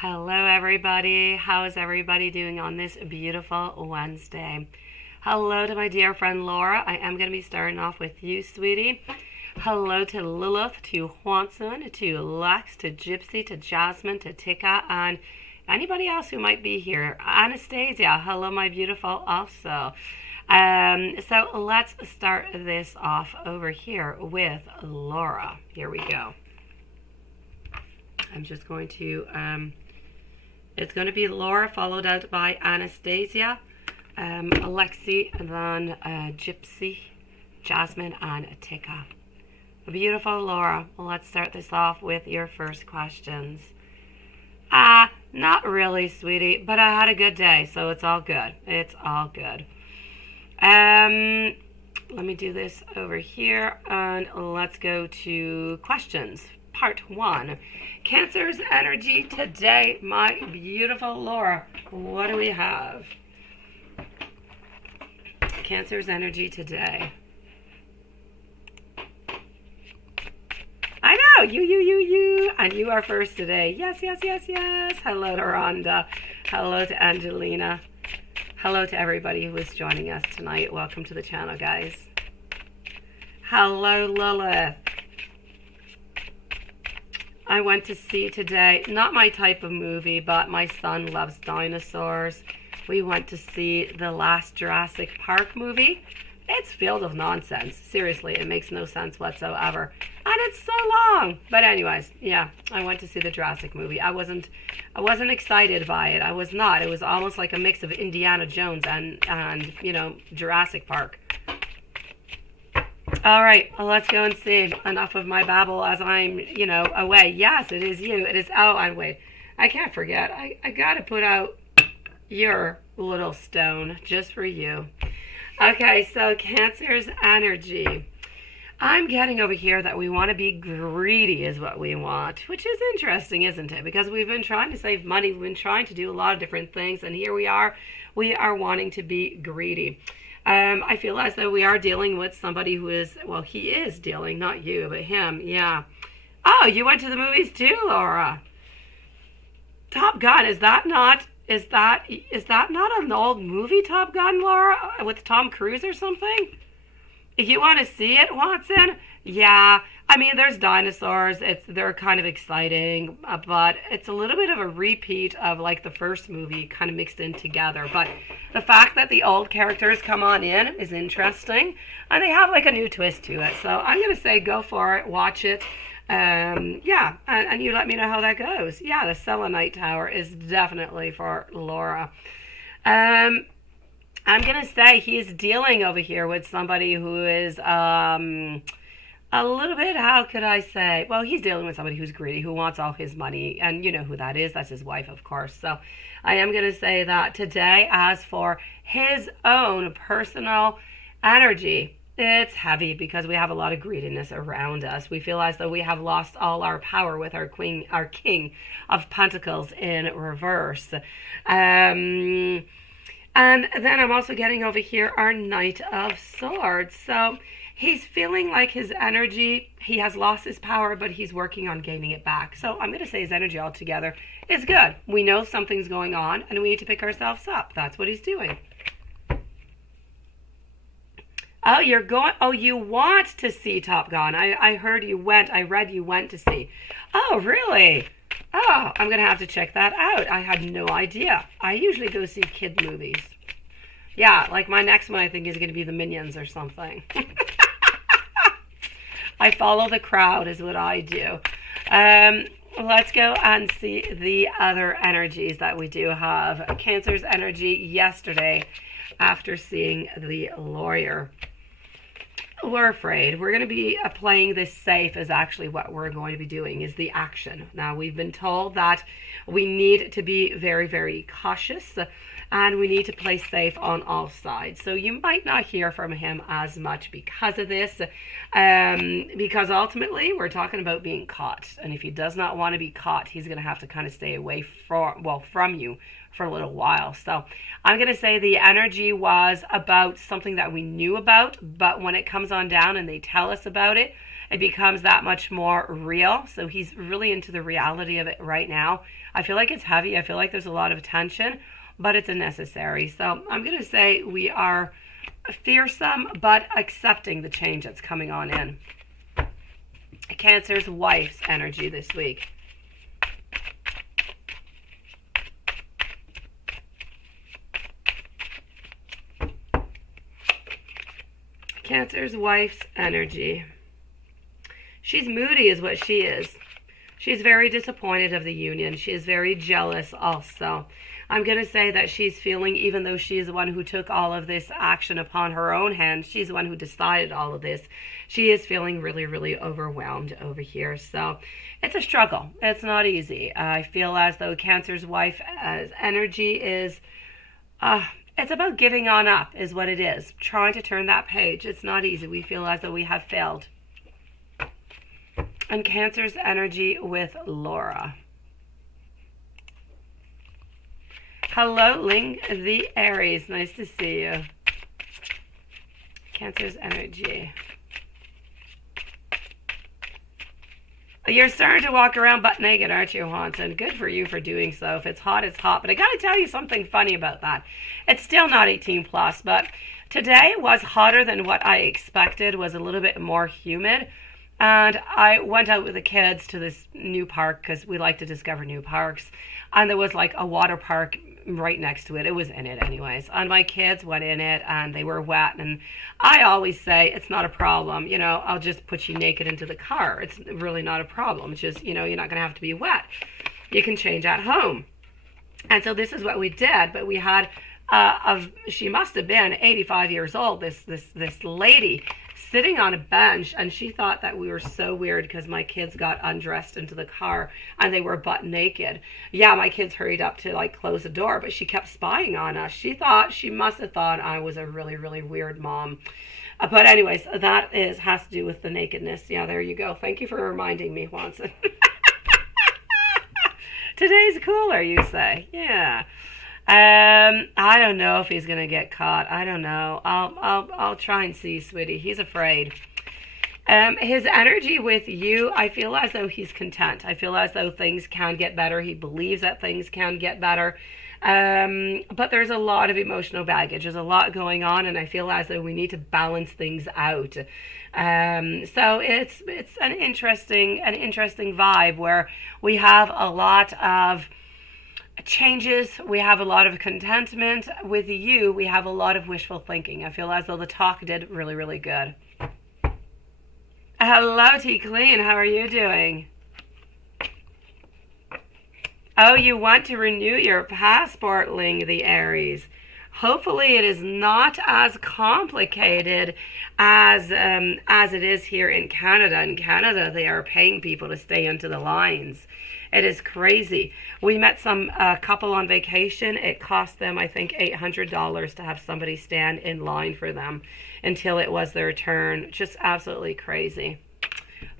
Hello, everybody. How is everybody doing on this beautiful Wednesday? Hello to my dear friend Laura. I am going to be starting off with you, sweetie. Hello to Lilith, to Juanson, to Lex, to Gypsy, to Jasmine, to Tika, and anybody else who might be here. Anastasia, hello, my beautiful, also. So let's start this off over here with Laura. Here we go. I'm just going to, it's going to be Laura followed out by Anastasia, Alexi, and then Gypsy, Jasmine, and Tika. Beautiful Laura. Let's start this off with your first questions. Not really, sweetie, but I had a good day, so it's all good. It's all good. Let me do this over here, and let's go to questions. Part 1. Cancer's energy today, my beautiful Laura. What do we have? Cancer's energy today. I know, you. And you are first today. Yes. Hello to Rhonda. Hello to Angelina. Hello to everybody who is joining us tonight. Welcome to the channel, guys. Hello, Lilith. I went to see today, not my type of movie, but my son loves dinosaurs. We went to see the last Jurassic Park movie. It's filled with nonsense. Seriously, it makes no sense whatsoever. And it's so long. But anyways, yeah, I went to see the Jurassic movie. I wasn't excited by it. I was not. It was almost like a mix of Indiana Jones and Jurassic Park. All right, well, let's go and see. Enough of my babble as I'm, away. Yes, it is you. It is, and wait, I can't forget. I got to put out your little stone just for you. Okay, so Cancer's energy. I'm getting over here that we want to be greedy is what we want, which is interesting, isn't it? Because we've been trying to save money. We've been trying to do a lot of different things, and here we are wanting to be greedy. I feel as though we are dealing with somebody who is, well, he is dealing, not you, but him, yeah. Oh, you went to the movies too, Laura. Top Gun, is that not an old movie, Top Gun, Laura, with Tom Cruise or something? You want to see it, Watson? Yeah, I mean, there's dinosaurs. They're kind of exciting, but it's a little bit of a repeat of like the first movie kind of mixed in together. But the fact that the old characters come on in is interesting, and they have like a new twist to it. So I'm going to say go for it, watch it. And you let me know how that goes. Yeah, the Selenite Tower is definitely for Laura. I'm going to say he's dealing over here with somebody who is a little bit, how could I say? Well, he's dealing with somebody who's greedy, who wants all his money. And you know who that is. That's his wife, of course. So I am going to say that today, as for his own personal energy, it's heavy because we have a lot of greediness around us. We feel as though we have lost all our power with our King of Pentacles in reverse. And then I'm also getting over here our Knight of Swords. So he's feeling like his energy, he has lost his power, but he's working on gaining it back. So I'm going to say his energy altogether is good. We know something's going on, and we need to pick ourselves up. That's what he's doing. Oh, you want to see Top Gun. I heard you went. I read you went to see. Oh, really? Oh, I'm going to have to check that out. I had no idea. I usually go see kid movies. Yeah, like my next one I think is going to be the Minions or something. I follow the crowd is what I do. Let's go and see the other energies that we do have. Cancer's energy yesterday after seeing the lawyer. We're afraid. We're going to be playing this safe is actually what we're going to be doing is the action. Now, we've been told that we need to be very, very cautious and we need to play safe on all sides. So you might not hear from him as much because of this, because ultimately we're talking about being caught, and if he does not want to be caught, he's going to have to kind of stay away from you for a little while. So I'm going to say the energy was about something that we knew about, but when it comes on down and they tell us about it, it becomes that much more real. So he's really into the reality of it right now. I feel like it's heavy. I feel like there's a lot of tension, but it's unnecessary. So I'm going to say we are fearsome, but accepting the change that's coming on in. Cancer's wife's energy this week. Cancer's wife's energy. She's moody is what she is. She's very disappointed of the union. She is very jealous also. I'm going to say that she's feeling, even though she is the one who took all of this action upon her own hand, she's the one who decided all of this, she is feeling really, really overwhelmed over here. So it's a struggle. It's not easy. I feel as though Cancer's wife's energy is... it's about giving on up is what it is. Trying to turn that page. It's not easy. We feel as though we have failed. And Cancer's energy with Laura. Hello, Ling the Aries. Nice to see you. Cancer's energy. You're starting to walk around butt naked, aren't you, Haunton? Good for you for doing so. If it's hot, it's hot. But I got to tell you something funny about that. It's still not 18 plus, but today was hotter than what I expected. It was a little bit more humid. And I went out with the kids to this new park because we like to discover new parks. And there was like a water park right next to it. It was in it anyways. And my kids went in it and they were wet. And I always say it's not a problem. You know, I'll just put you naked into the car. It's really not a problem. It's just, you know, you're not going to have to be wet. You can change at home. And so this is what we did. But we had, she must have been 85 years old, this lady, sitting on a bench, and she thought that we were so weird because my kids got undressed into the car and they were butt naked. Yeah, my kids hurried up to like close the door, but she kept spying on us. She must have thought I was a really, really weird mom. But anyways, that has to do with the nakedness. Yeah, there you go. Thank you for reminding me, Watson. Today's cooler, you say? Yeah. I don't know if he's gonna get caught. I don't know. I'll try and see, sweetie. He's afraid. His energy with you, I feel as though he's content. I feel as though things can get better. He believes that things can get better. But there's a lot of emotional baggage. There's a lot going on, and I feel as though we need to balance things out. So it's an interesting vibe where we have a lot of changes, we have a lot of contentment. With you, we have a lot of wishful thinking. I feel as though the talk did really, really good. Hello, T. Clean. How are you doing? Oh, you want to renew your passport, Ling the Aries. Hopefully it is not as complicated as it is here in Canada. In Canada, they are paying people to stay into the lines. It is crazy. We met some couple on vacation. It cost them, I think, $800 to have somebody stand in line for them until it was their turn. Just absolutely crazy.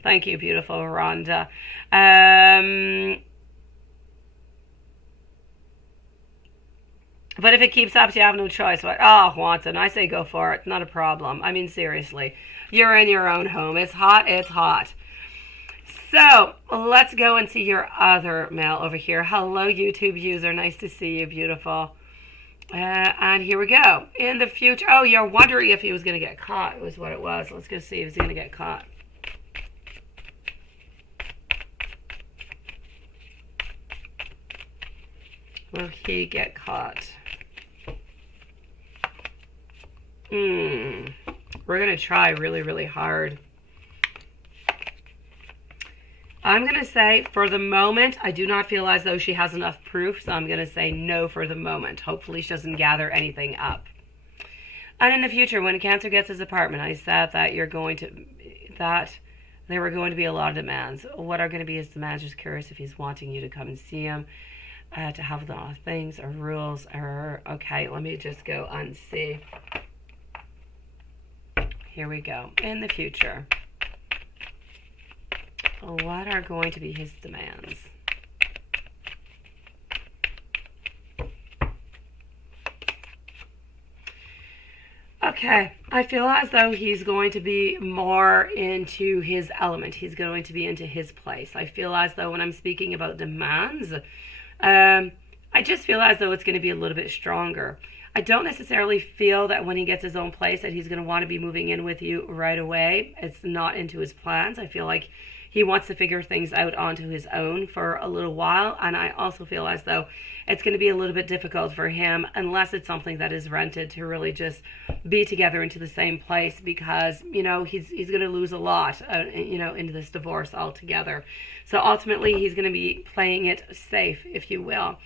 Thank you, beautiful Rhonda. But if it keeps up, you have no choice. What? Oh, Watson, I say go for it. Not a problem. I mean, seriously. You're in your own home. It's hot. It's hot. So let's go and see your other mail over here. Hello, YouTube user. Nice to see you, beautiful. And here we go. In the future. Oh, you're wondering if he was going to get caught was what it was. Let's go see if he's going to get caught. Will he get caught? We're going to try really, really hard. I'm going to say, for the moment, I do not feel as though she has enough proof, so I'm going to say no for the moment. Hopefully she doesn't gather anything up. And in the future, when Cancer gets his apartment, I said that there were going to be a lot of demands. What are going to be his demands? Just curious if he's wanting you to come and see him. to have the things or rules or, okay, let me just go and see. Here we go. In the future, what are going to be his demands? Okay, I feel as though he's going to be more into his element. He's going to be into his place. I feel as though when I'm speaking about demands, I just feel as though it's going to be a little bit stronger. I don't necessarily feel that when he gets his own place that he's going to want to be moving in with you right away. It's not into his plans. I feel like he wants to figure things out onto his own for a little while. And I also feel as though it's going to be a little bit difficult for him, unless it's something that is rented, to really just be together into the same place, because, you know, he's going to lose a lot, you know, into this divorce altogether. So ultimately, he's going to be playing it safe, if you will.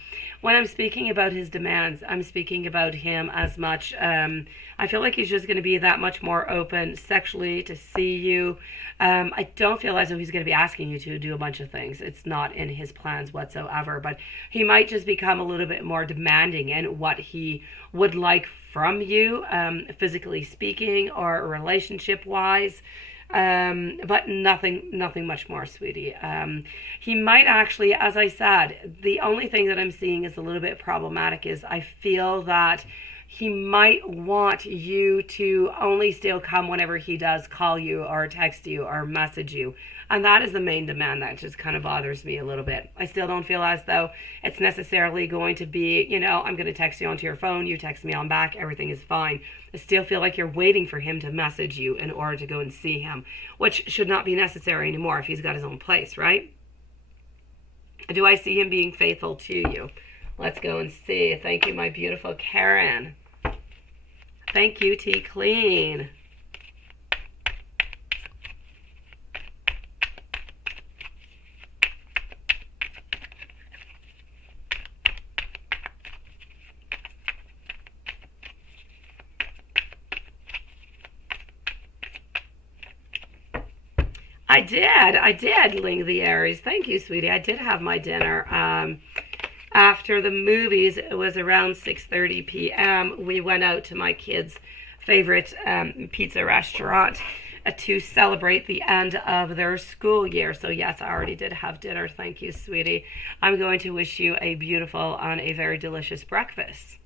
When I'm speaking about his demands, I'm speaking about him as much, I feel like he's just going to be that much more open sexually to see you. I don't feel as though he's going to be asking you to do a bunch of things. It's not in his plans whatsoever, but he might just become a little bit more demanding in what he would like from you, physically speaking or relationship-wise. But nothing much more, sweetie. He might actually, as I said, the only thing that I'm seeing is a little bit problematic is I feel that he might want you to only still come whenever he does call you or text you or message you. And that is the main demand that just kind of bothers me a little bit. I still don't feel as though it's necessarily going to be, you know, I'm going to text you onto your phone, you text me on back, everything is fine. I still feel like you're waiting for him to message you in order to go and see him, which should not be necessary anymore if he's got his own place, right? Do I see him being faithful to you? Let's go and see. Thank you, my beautiful Karen. Thank you, T Clean. I did, Ling the Aries. Thank you, sweetie. I did have my dinner. After the movies, it was around 6:30 p.m. We went out to my kids' favorite pizza restaurant to celebrate the end of their school year. So yes, I already did have dinner. Thank you, sweetie. I'm going to wish you a beautiful and a very delicious breakfast.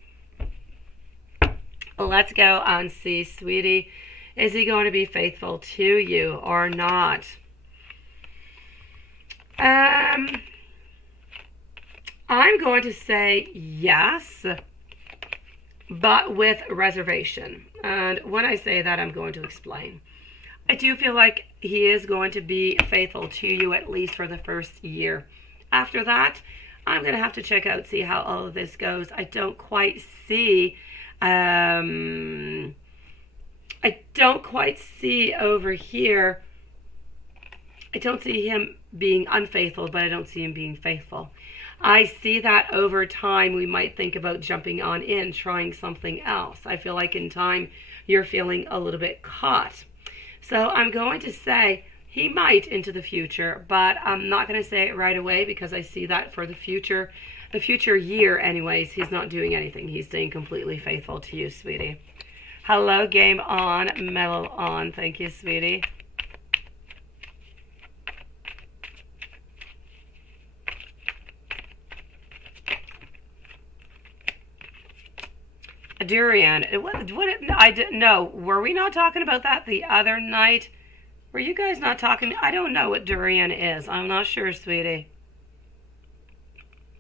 Let's go and see, sweetie. Is he going to be faithful to you or not? I'm going to say yes, but with reservation. And when I say that, I'm going to explain. I do feel like he is going to be faithful to you at least for the first year. After that, I'm going to have to check out, see how all of this goes. I don't quite see... I don't quite see over here. I don't see him being unfaithful, but I don't see him being faithful. I see that over time we might think about jumping on in, trying something else. I feel like in time you're feeling a little bit caught. So I'm going to say he might into the future, but I'm not going to say it right away because I see that for the future year anyways, he's not doing anything. He's staying completely faithful to you, sweetie. Hello, Game On, Mellow On. Thank you, sweetie. Durian. I didn't know. Were we not talking about that the other night? Were you guys not talking? I don't know what durian is. I'm not sure, sweetie.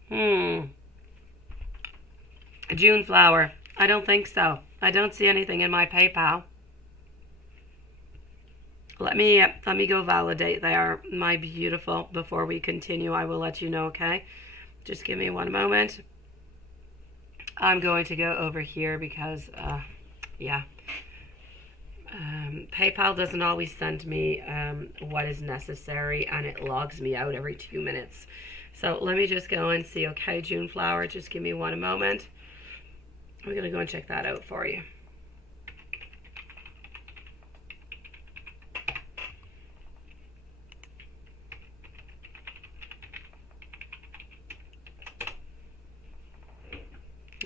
June flower. I don't think so. I don't see anything in my PayPal. Let me go validate there, my beautiful. Before we continue, I will let you know, okay? Just give me one moment. I'm going to go over here because, yeah. PayPal doesn't always send me what is necessary, and it logs me out every 2 minutes. So let me just go and see, okay, June flower. Just give me one moment. I'm going to go and check that out for you.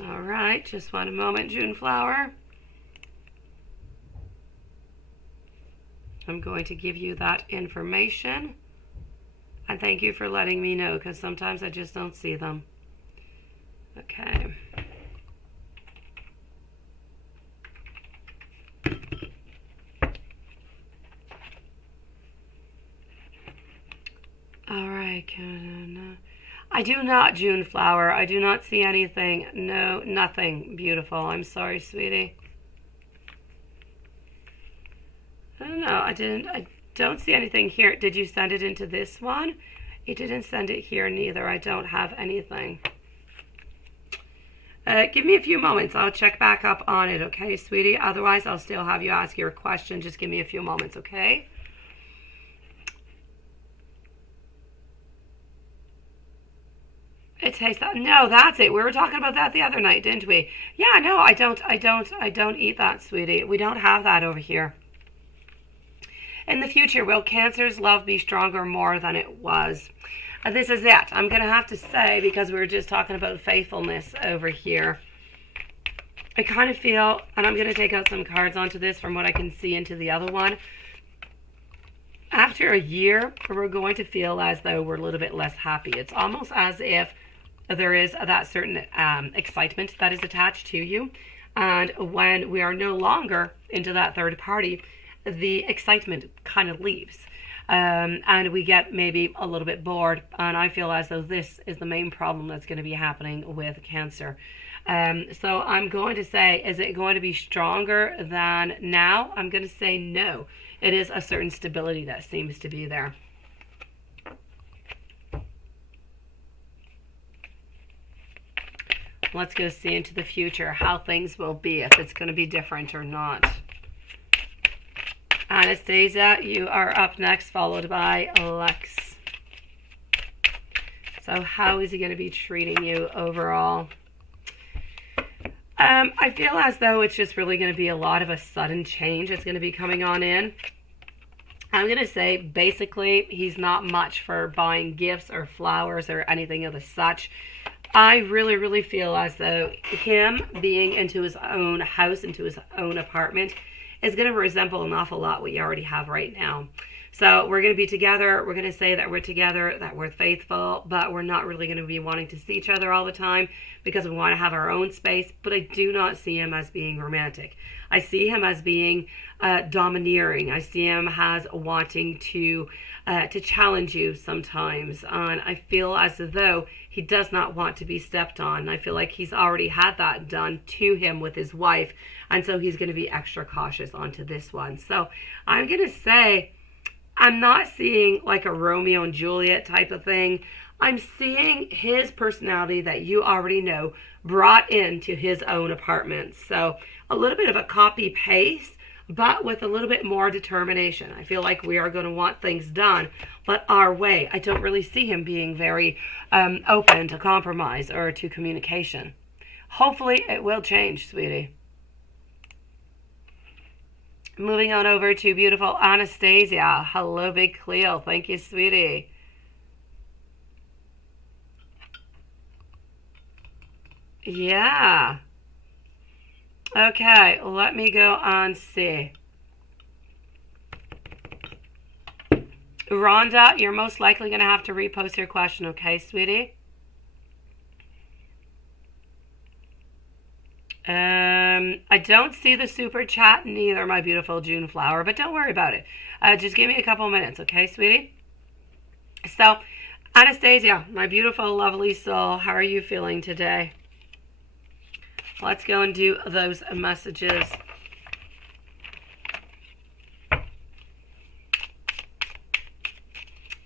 All right, just one moment, June flower. I'm going to give you that information. And thank you for letting me know, because sometimes I just don't see them. Okay. All right. I do not, June flower. I do not see anything. No, nothing beautiful. I'm sorry, sweetie. I don't know. I don't see anything here. Did you send it into this one? You didn't send it here neither. I don't have anything. Give me a few moments. I'll check back up on it, okay, sweetie? Otherwise, I'll still have you ask your question. Just give me a few moments, okay? It tastes that. No, that's it. We were talking about that the other night, didn't we? Yeah, no, I don't eat that, sweetie. We don't have that over here. In the future, will Cancer's love be stronger more than it was? This is it. I'm going to have to say, because we were just talking about faithfulness over here, I kind of feel, and I'm going to take out some cards onto this from what I can see into the other one. After a year, we're going to feel as though we're a little bit less happy. It's almost as if there is that certain excitement that is attached to you. And when we are no longer into that third party, the excitement kind of leaves. And we get maybe a little bit bored. And I feel as though this is the main problem that's going to be happening with Cancer. So I'm going to say, is it going to be stronger than now? I'm going to say no. It is a certain stability that seems to be there. Let's go see into the future how things will be, if it's going to be different or not. Anastasia, you are up next, followed by Lex. So how is he going to be treating you overall? I feel as though it's just really going to be a lot of a sudden change that's going to be coming on in. I'm going to say basically he's not much for buying gifts or flowers or anything of the such. I really feel as though him being into his own house, into his own apartment, is going to resemble an awful lot what you already have right now. So we're going to be together. We're going to say that we're together, that we're faithful, but we're not really going to be wanting to see each other all the time because we want to have our own space. But I do not see him as being romantic. I see him as being domineering. I see him as wanting to challenge you sometimes. And I feel as though he does not want to be stepped on. I feel like he's already had that done to him with his wife. And so he's going to be extra cautious onto this one. So I'm going to say, I'm not seeing like a Romeo and Juliet type of thing. I'm seeing his personality that you already know brought into his own apartment. So a little bit of a copy paste, but with a little bit more determination. I feel like we are going to want things done, but our way. I don't really see him being very open to compromise or to communication. Hopefully it will change, sweetie. Moving on over to beautiful Anastasia. Hello, Big Cleo. Thank you, sweetie. Yeah. Okay, let me go on see. Rhonda, you're most likely going to have to repost your question, okay, sweetie? I don't see the super chat neither, my beautiful June flower, but don't worry about it. Just give me a couple minutes, okay, sweetie? So, Anastasia, my beautiful, lovely soul, how are you feeling today? Let's go and do those messages.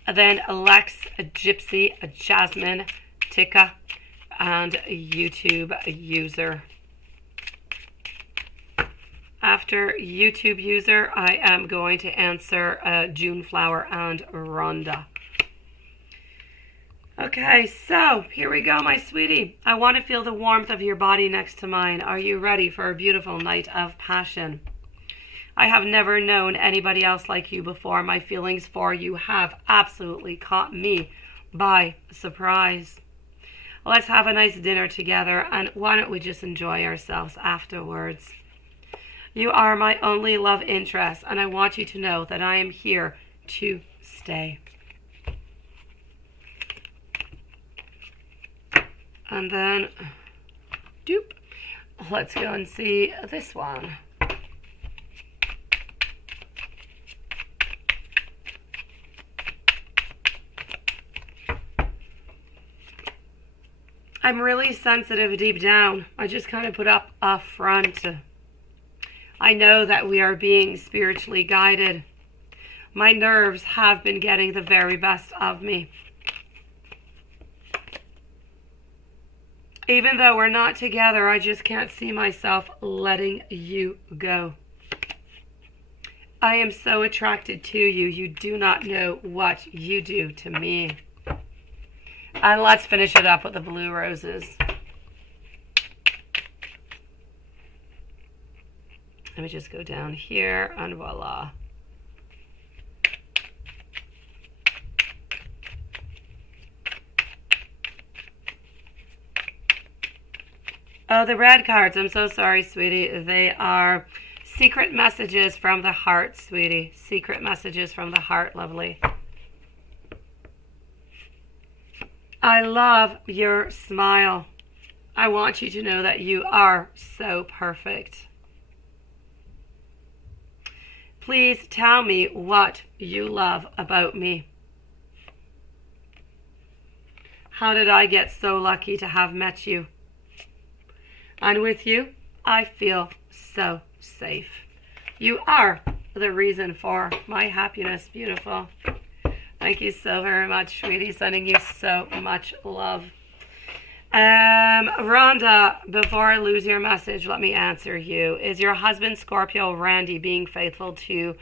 And then Lex, Gypsy, Jasmine, Tika, and YouTube user. After YouTube user, I am going to answer June Flower and Rhonda. Okay, so here we go, my sweetie. I want to feel the warmth of your body next to mine. Are you ready for a beautiful night of passion? I have never known anybody else like you before. My feelings for you have absolutely caught me by surprise. Let's have a nice dinner together, and why don't we just enjoy ourselves afterwards? You are my only love interest, and I want you to know that I am here to stay. And then, doop, let's go and see this one. I'm really sensitive deep down. I just kind of put up a front. I know that we are being spiritually guided. My nerves have been getting the very best of me. Even though we're not together, I just can't see myself letting you go. I am so attracted to you. You do not know what you do to me. And let's finish it up with the blue roses. Let me just go down here and voila. Oh, the red cards. I'm so sorry, sweetie. They are secret messages from the heart, sweetie. Secret messages from the heart, lovely. I love your smile. I want you to know that you are so perfect. Please tell me what you love about me. How did I get so lucky to have met you? And with you, I feel so safe. You are the reason for my happiness, beautiful. Thank you so very much, sweetie. Sending you so much love. Rhonda, before I lose your message, let me answer you. Is your husband, Scorpio Randy, being faithful to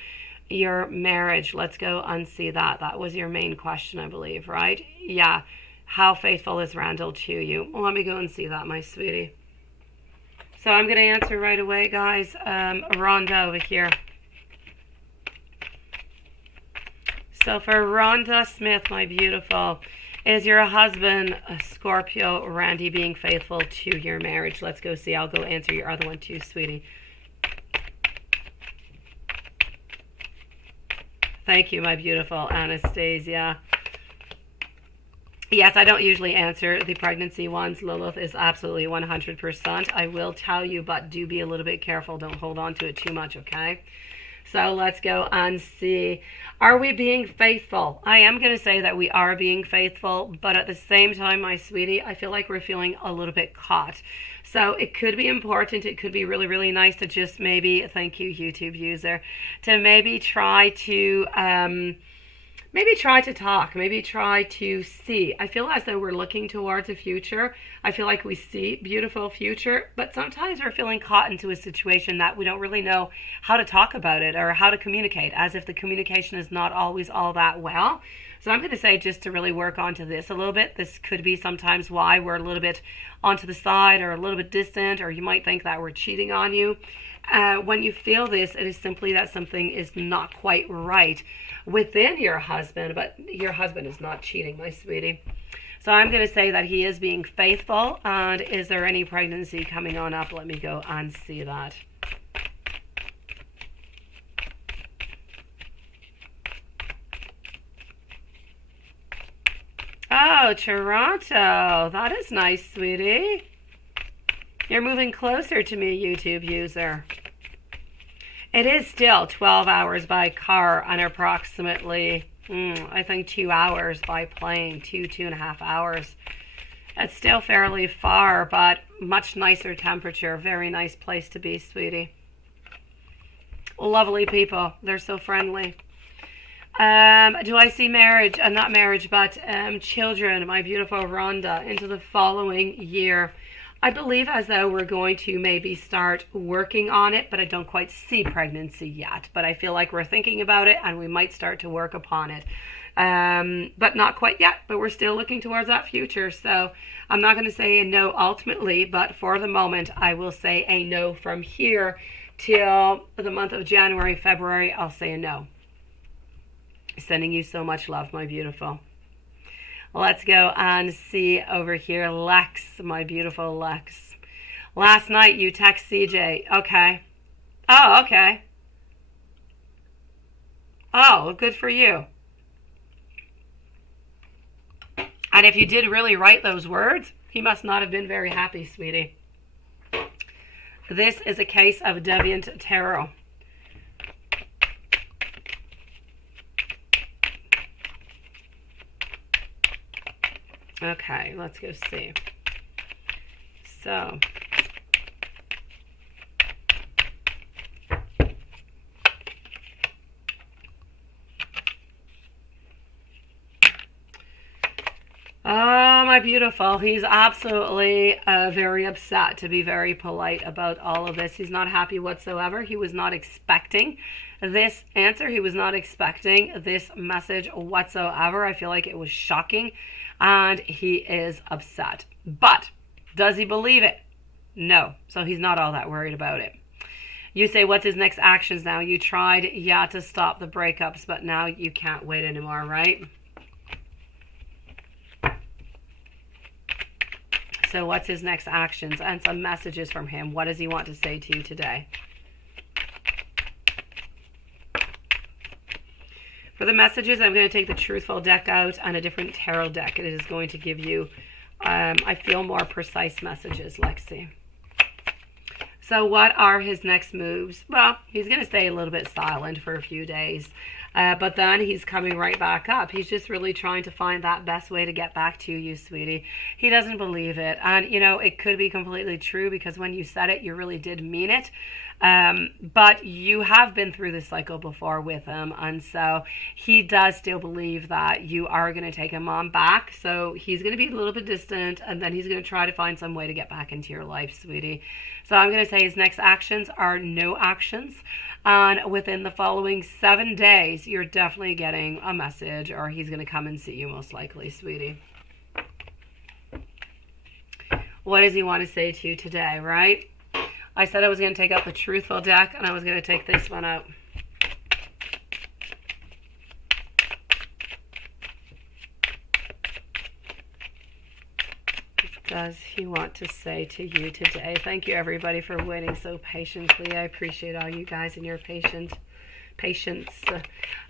your marriage? Let's go and see that. That was your main question, I believe, right? Yeah. How faithful is Randall to you? Well, let me go and see that, my sweetie. So I'm going to answer right away, guys. Rhonda over here. So for Rhonda Smith, my beautiful, is your husband, Scorpio Randy, being faithful to your marriage? Let's go see. I'll go answer your other one too, sweetie. Thank you, my beautiful Anastasia. Yes, I don't usually answer the pregnancy ones. Lilith is absolutely 100%. I will tell you, but do be a little bit careful. Don't hold on to it too much, okay? So let's go and see. Are we being faithful? I am going to say that we are being faithful, but at the same time, my sweetie, I feel like we're feeling a little bit caught. So it could be important. It could be really, really nice to just maybe, thank you, YouTube user, to maybe try to talk, maybe try to see. I feel as though we're looking towards a future. I feel like we see beautiful future, but sometimes we're feeling caught into a situation that we don't really know how to talk about it or how to communicate, as if the communication is not always all that well. So I'm going to say just to really work onto this a little bit. This could be sometimes why we're a little bit onto the side or a little bit distant, or you might think that we're cheating on you. When you feel this, it is simply that something is not quite right within your husband, but your husband is not cheating, my sweetie. So I'm going to say that he is being faithful. And is there any pregnancy coming on up? Let me go and see that. Oh, Toronto. That is nice, sweetie. You're moving closer to me, YouTube user. It is still 12 hours by car and approximately, I think 2 hours by plane, 2.5 hours. It's still fairly far, but much nicer temperature. Very nice place to be, sweetie. Lovely people. They're so friendly. Do I see marriage, not marriage, but children, my beautiful Rhonda, into the following year? I believe as though we're going to maybe start working on it, but I don't quite see pregnancy yet. But I feel like we're thinking about it and we might start to work upon it. But not quite yet, but we're still looking towards that future. So I'm not going to say a no ultimately, but for the moment, I will say a no from here till the month of January, February. I'll say a no. Sending you so much love, my beautiful. Let's go and see over here. Lex, my beautiful Lex. Last night you text CJ. Okay. Oh, okay. Oh, good for you. And if you did really write those words, he must not have been very happy, sweetie. This is a case of deviant tarot. Okay, let's go see. So, oh, my beautiful. He's absolutely very upset, to be very polite about all of this. He's not happy whatsoever. He was not expecting this answer. He was not expecting this message whatsoever. I feel like it was shocking, and he is upset. But does he believe it? No. So he's not all that worried about it. You say, what's his next actions now? You tried, yeah, to stop the breakups, but now you can't wait anymore, right? So what's his next actions and some messages from him? What does he want to say to you today? For the messages, I'm going to take the Truthful deck out and a different tarot deck. It is going to give you, I feel, more precise messages, Lexi. So what are his next moves? Well, he's going to stay a little bit silent for a few days. But then he's coming right back up. He's just really trying to find that best way to get back to you, sweetie. He doesn't believe it. And, you know, it could be completely true because when you said it, you really did mean it. But you have been through this cycle before with him. And so he does still believe that you are going to take him on back. So he's going to be a little bit distant, and then he's going to try to find some way to get back into your life, sweetie. So I'm going to say his next actions are no actions. And within the following 7 days, you're definitely getting a message, or he's going to come and see you most likely, sweetie. What does he want to say to you today, right? I said I was going to take out the Truthful deck, and I was going to take this one out. What does he want to say to you today? Thank you, everybody, for waiting so patiently. I appreciate all you guys and your patience.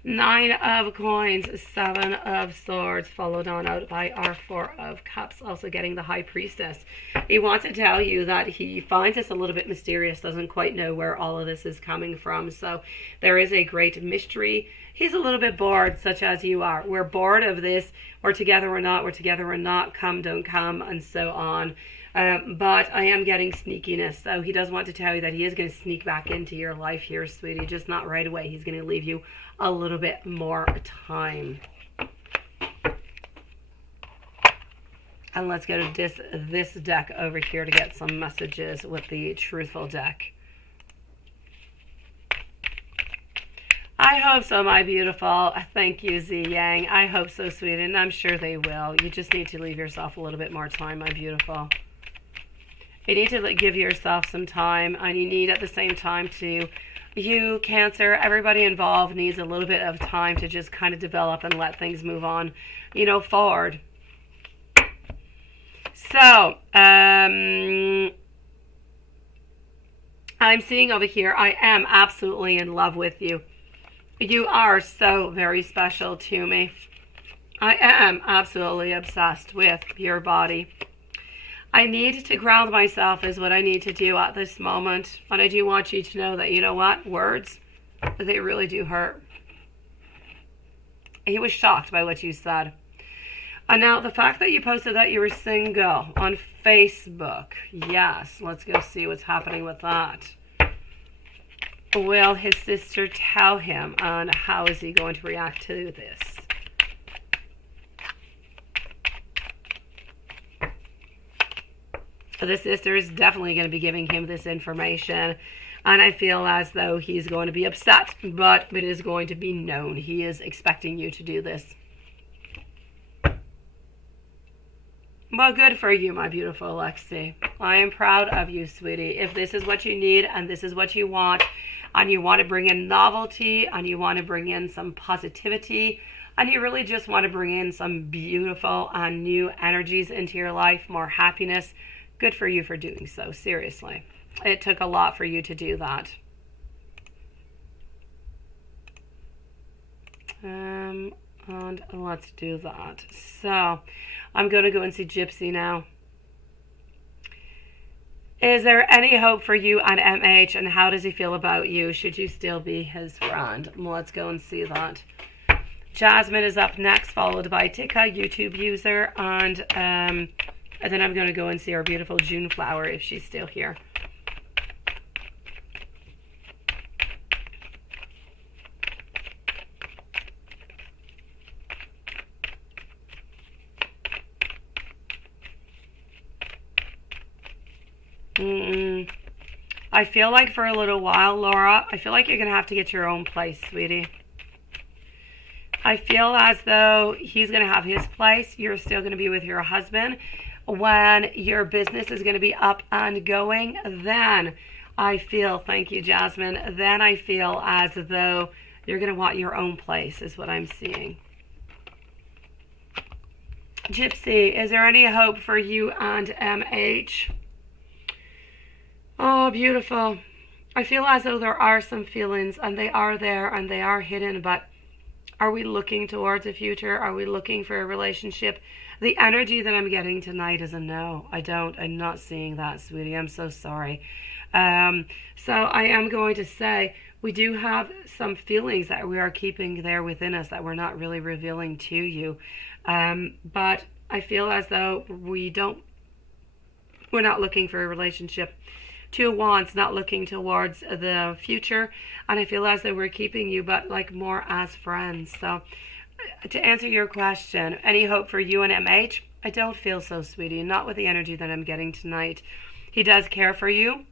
9 of coins, 7 of swords, followed on out by our 4 of cups, also getting the high priestess. He wants to tell you that he finds this a little bit mysterious, doesn't quite know where all of this is coming from. So there is a great mystery. He's a little bit bored, such as you are. We're bored of this. We're together or not, we're together or not, come, don't come, and so on. But I am getting sneakiness. So he does want to tell you that he is going to sneak back into your life here, sweetie. Just not right away. He's going to leave you a little bit more time. And let's go to this deck over here to get some messages with the Truthful deck. I hope so, my beautiful. Thank you, Z Yang. I hope so, sweet, and I'm sure they will. You just need to leave yourself a little bit more time, my beautiful. You need to give yourself some time, and you need at the same time to, you, Cancer, everybody involved needs a little bit of time to just kind of develop and let things move on, you know, forward. So, I'm seeing over here, I am absolutely in love with you. You are so very special to me. I am absolutely obsessed with your body. I need to ground myself is what I need to do at this moment. And I do want you to know that, you know what? Words, they really do hurt. He was shocked by what you said. And now the fact that you posted that you were single on Facebook. Yes, let's go see what's happening with that. Will his sister tell him, and how is he going to react to this? The sister is definitely going to be giving him this information, and I feel as though he's going to be upset, but it is going to be known. He is expecting you to do this. Well, good for you, my beautiful Alexi. I am proud of you, sweetie. If this is what you need and this is what you want to bring in novelty, and you want to bring in some positivity, and you really just want to bring in some beautiful and new energies into your life, more happiness, good for you for doing so, seriously. It took a lot for you to do that. And let's do that. So I'm going to go and see Gypsy now. Is there any hope for you on MH, and how does he feel about you? Should you still be his friend? Let's go and see that. Jasmine is up next, followed by Tika, YouTube user, and then I'm going to go and see our beautiful June Flower if she's still here. I feel like for a little while, Laura, I feel like you're going to have to get your own place, sweetie. I feel as though he's going to have his place. You're still going to be with your husband. When your business is going to be up and going, then I feel, thank you, Jasmine, then I feel as though you're going to want your own place, is what I'm seeing. Gypsy, is there any hope for you and MH? Oh, beautiful. I feel as though there are some feelings, and they are there, and they are hidden, but are we looking towards a future? Are we looking for a relationship? The energy that I'm getting tonight is a no. I'm not seeing that, sweetie. I'm so sorry. So I am going to say we do have some feelings that we are keeping there within us that we're not really revealing to you. But I feel as though we're not looking for a relationship. Two of Wands, not looking towards the future, and I feel as though we're keeping you, but like more as friends. So to answer your question, any hope for you and MH? I don't feel so, sweetie, not with the energy that I'm getting tonight. He does care for you,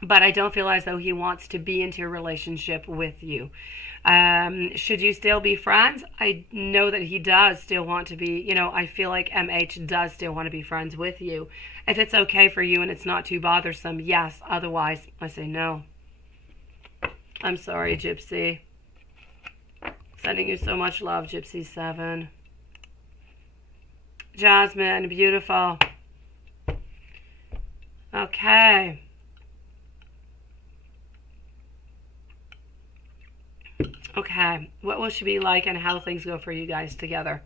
but I don't feel as though he wants to be into a relationship with you. Should you still be friends? I know that he does still want to be, I feel like MH does still want to be friends with you. If it's okay for you and it's not too bothersome, yes. Otherwise, I say no. I'm sorry, Gypsy. Sending you so much love, Gypsy 7. Jasmine, beautiful. Okay. Okay, what will she be like and how things go for you guys together?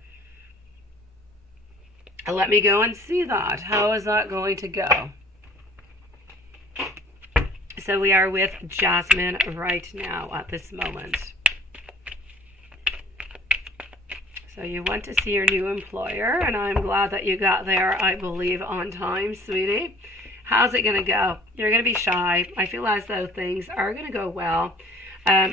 Let me go and see that. How is that going to go? So we are with Jasmine right now at this moment. So you went to see your new employer, and I'm glad that you got there, I believe, on time, sweetie. How's it going to go? You're going to be shy. I feel as though things are going to go well.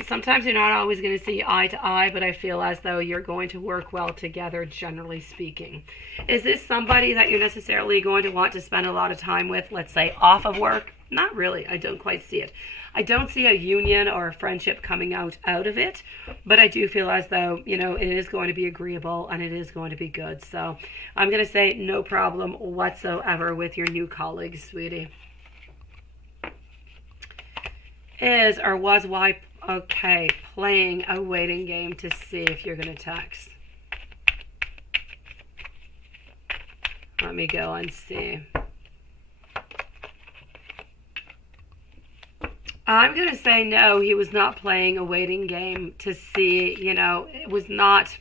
Sometimes you're not always going to see eye to eye, but I feel as though you're going to work well together, generally speaking. Is this somebody that you're necessarily going to want to spend a lot of time with, let's say, off of work? Not really. I don't quite see it. I don't see a union or a friendship coming out of it, but I do feel as though, it is going to be agreeable and it is going to be good. So I'm going to say no problem whatsoever with your new colleague, sweetie. Is or was why... Okay, playing a waiting game to see if you're going to text. Let me go and see. I'm going to say no, he was not playing a waiting game to see, it was not...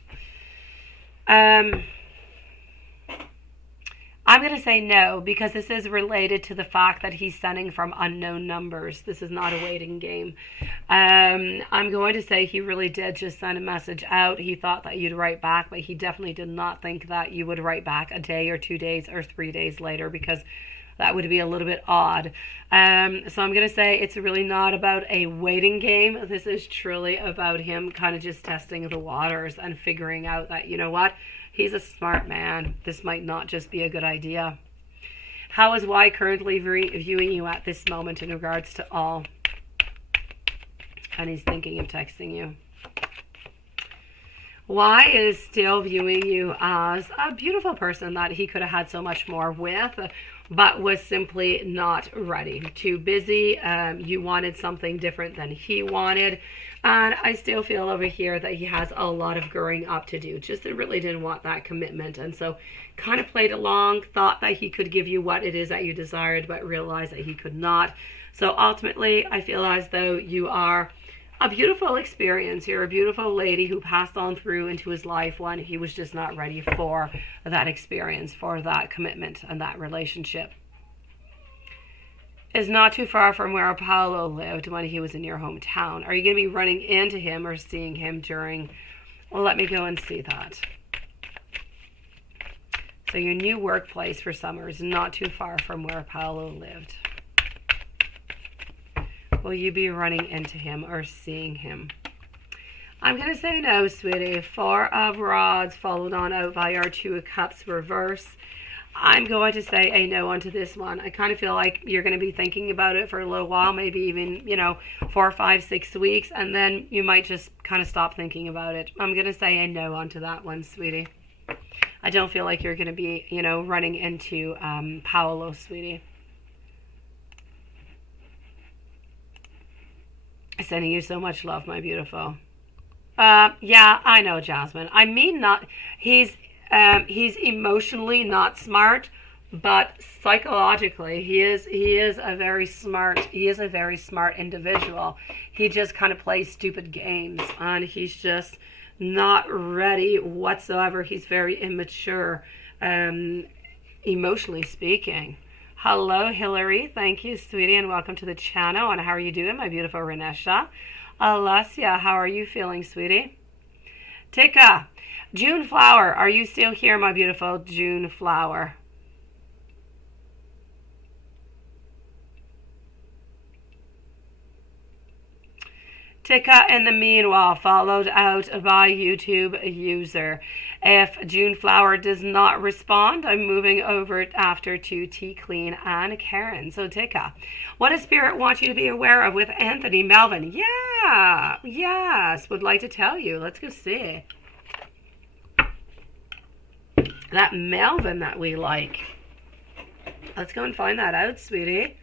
I'm going to say no, because this is related to the fact that he's sending from unknown numbers. This is not a waiting game. I'm going to say he really did just send a message out. He thought that you'd write back, but he definitely did not think that you would write back a day or 2 days or 3 days later, because that would be a little bit odd. So I'm going to say it's really not about a waiting game. This is truly about him kind of just testing the waters and figuring out that, he's a smart man. This might not just be a good idea. How is Y currently viewing you at this moment in regards to all? And he's thinking of texting you. Why is still viewing you as a beautiful person that he could have had so much more with, but was simply not ready. Too busy. You wanted something different than he wanted. And I still feel over here that he has a lot of growing up to do. Just really didn't want that commitment. And so kind of played along, thought that he could give you what it is that you desired, but realized that he could not. So ultimately, I feel as though you are a beautiful experience. You're a beautiful lady who passed on through into his life when he was just not ready for that experience, for that commitment and that relationship. Is not too far from where Apollo lived when he was in your hometown. Are you going to be running into him or seeing him during... Well, let me go and see that. So your new workplace for summer is not too far from where Apollo lived. Will you be running into him or seeing him? I'm going to say no, sweetie. 4 of Rods followed on out by our 2 of Cups reverse. I'm going to say a no onto this one. I kind of feel like you're going to be thinking about it for a little while, maybe even, 4, 5, 6 weeks, and then you might just kind of stop thinking about it. I'm going to say a no onto that one, sweetie. I don't feel like you're going to be, running into Paolo, sweetie. Sending you so much love, my beautiful. Yeah, I know, Jasmine. I mean, not he's emotionally not smart, but psychologically he is a very smart individual. He just kind of plays stupid games, and he's just not ready whatsoever. He's very immature, emotionally speaking. Hello, Hillary. Thank you, sweetie, and welcome to the channel. And how are you doing, my beautiful Renesha? Alessia, how are you feeling, sweetie? Tika, June Flower, are you still here, my beautiful June Flower? Tika, in the meanwhile, followed out by YouTube user. If June Flower does not respond, I'm moving over after to T Clean and Karen. So Tika, what does Spirit want you to be aware of with Anthony Melvin? Yeah, yes, would like to tell you. Let's go see. That Melvin that we like. Let's go and find that out, sweetie.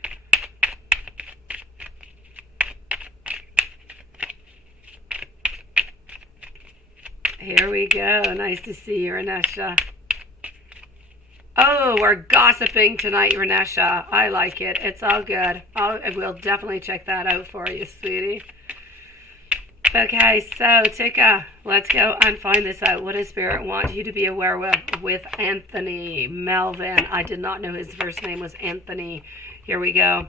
Here we go. Nice to see you, Renesha. Oh, we're gossiping tonight, Renesha. I like it. It's all good. I will definitely check that out for you, sweetie. Okay, so Tika, let's go and find this out. What does Spirit want you to be aware of with Anthony Melvin? I did not know his first name was Anthony. Here we go.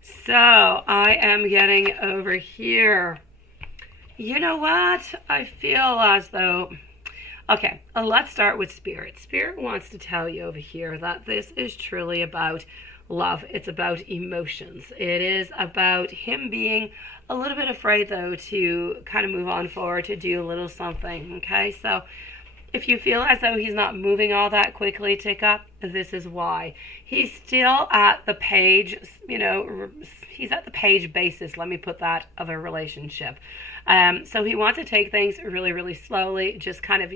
So I am getting over here. You know what? I feel as though... Okay, let's start with Spirit. Spirit wants to tell you over here that this is truly about love. It's about emotions. It is about him being a little bit afraid, though, to kind of move on forward, to do a little something, okay? So if you feel as though he's not moving all that quickly, Tika, this is why. He's still at the page, he's at the page basis, let me put that, of a relationship. So he wants to take things really, really slowly, just kind of,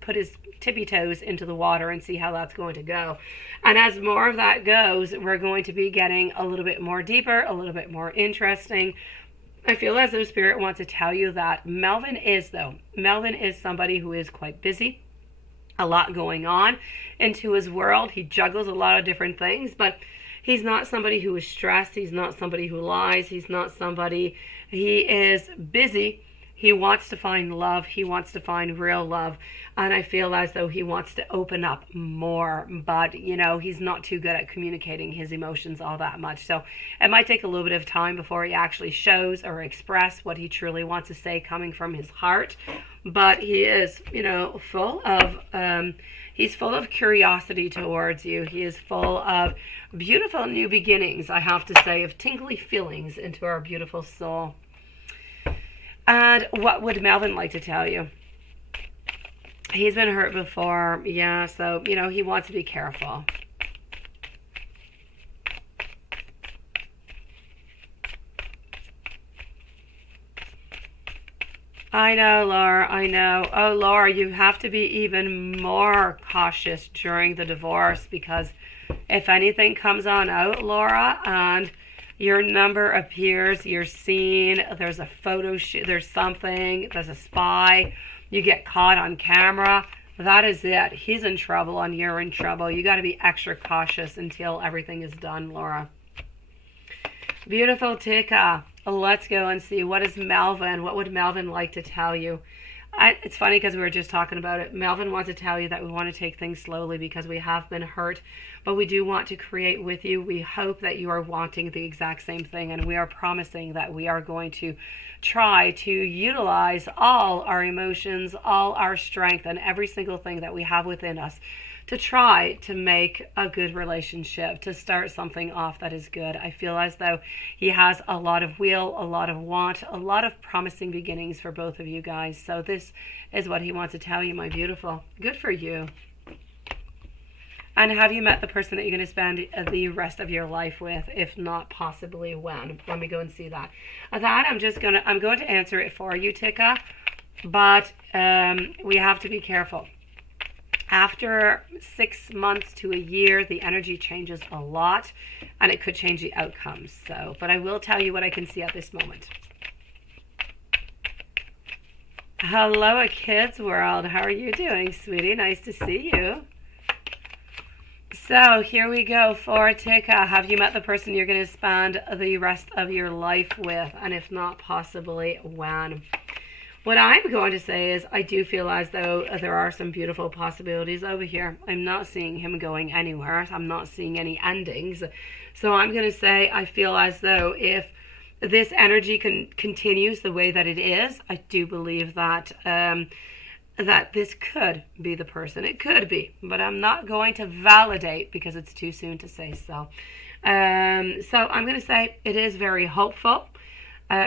put his tippy toes into the water and see how that's going to go. And as more of that goes, we're going to be getting a little bit more deeper, a little bit more interesting. I feel as though Spirit wants to tell you that Melvin is somebody who is quite busy, a lot going on into his world. He juggles a lot of different things, but he's not somebody who is stressed. He's not somebody who lies. He is busy. He wants to find love. He wants to find real love. And I feel as though he wants to open up more. But, he's not too good at communicating his emotions all that much. So it might take a little bit of time before he actually shows or express what he truly wants to say coming from his heart. But he is, full of... He's full of curiosity towards you. He is full of beautiful new beginnings, I have to say, of tingly feelings into our beautiful soul. And what would Melvin like to tell you? He's been hurt before, yeah, so, he wants to be careful. I know, Laura, I know. Oh, Laura, you have to be even more cautious during the divorce, because if anything comes on out, Laura, and your number appears, you're seen, there's a photo shoot, there's something, there's a spy, you get caught on camera, that is it. He's in trouble and you're in trouble. You got to be extra cautious until everything is done, Laura. Beautiful, Tika. Let's go and see. What is Melvin? What would Melvin like to tell you? It's funny because we were just talking about it. Melvin wants to tell you that we want to take things slowly because we have been hurt, but we do want to create with you. We hope that you are wanting the exact same thing, and we are promising that we are going to try to utilize all our emotions, all our strength, and every single thing that we have within us to try to make a good relationship, to start something off that is good. I feel as though he has a lot of will, a lot of want, a lot of promising beginnings for both of you guys. So this is what he wants to tell you, my beautiful. Good for you. And have you met the person that you're going to spend the rest of your life with? If not, possibly when? Let me go and see that. That I'm going to answer it for you, Tika. But we have to be careful. After 6 months to a year, the energy changes a lot, and it could change the outcomes. So, but I will tell you what I can see at this moment. Hello, Kids World. How are you doing, sweetie? Nice to see you. So here we go for Tika. Have you met the person you're going to spend the rest of your life with? And if not, possibly when? What I'm going to say is I do feel as though there are some beautiful possibilities over here. I'm not seeing him going anywhere. I'm not seeing any endings. So I'm going to say I feel as though if this energy continues the way that it is, I do believe that that this could be the person. It could be, but I'm not going to validate because it's too soon to say so. So I'm going to say it is very hopeful.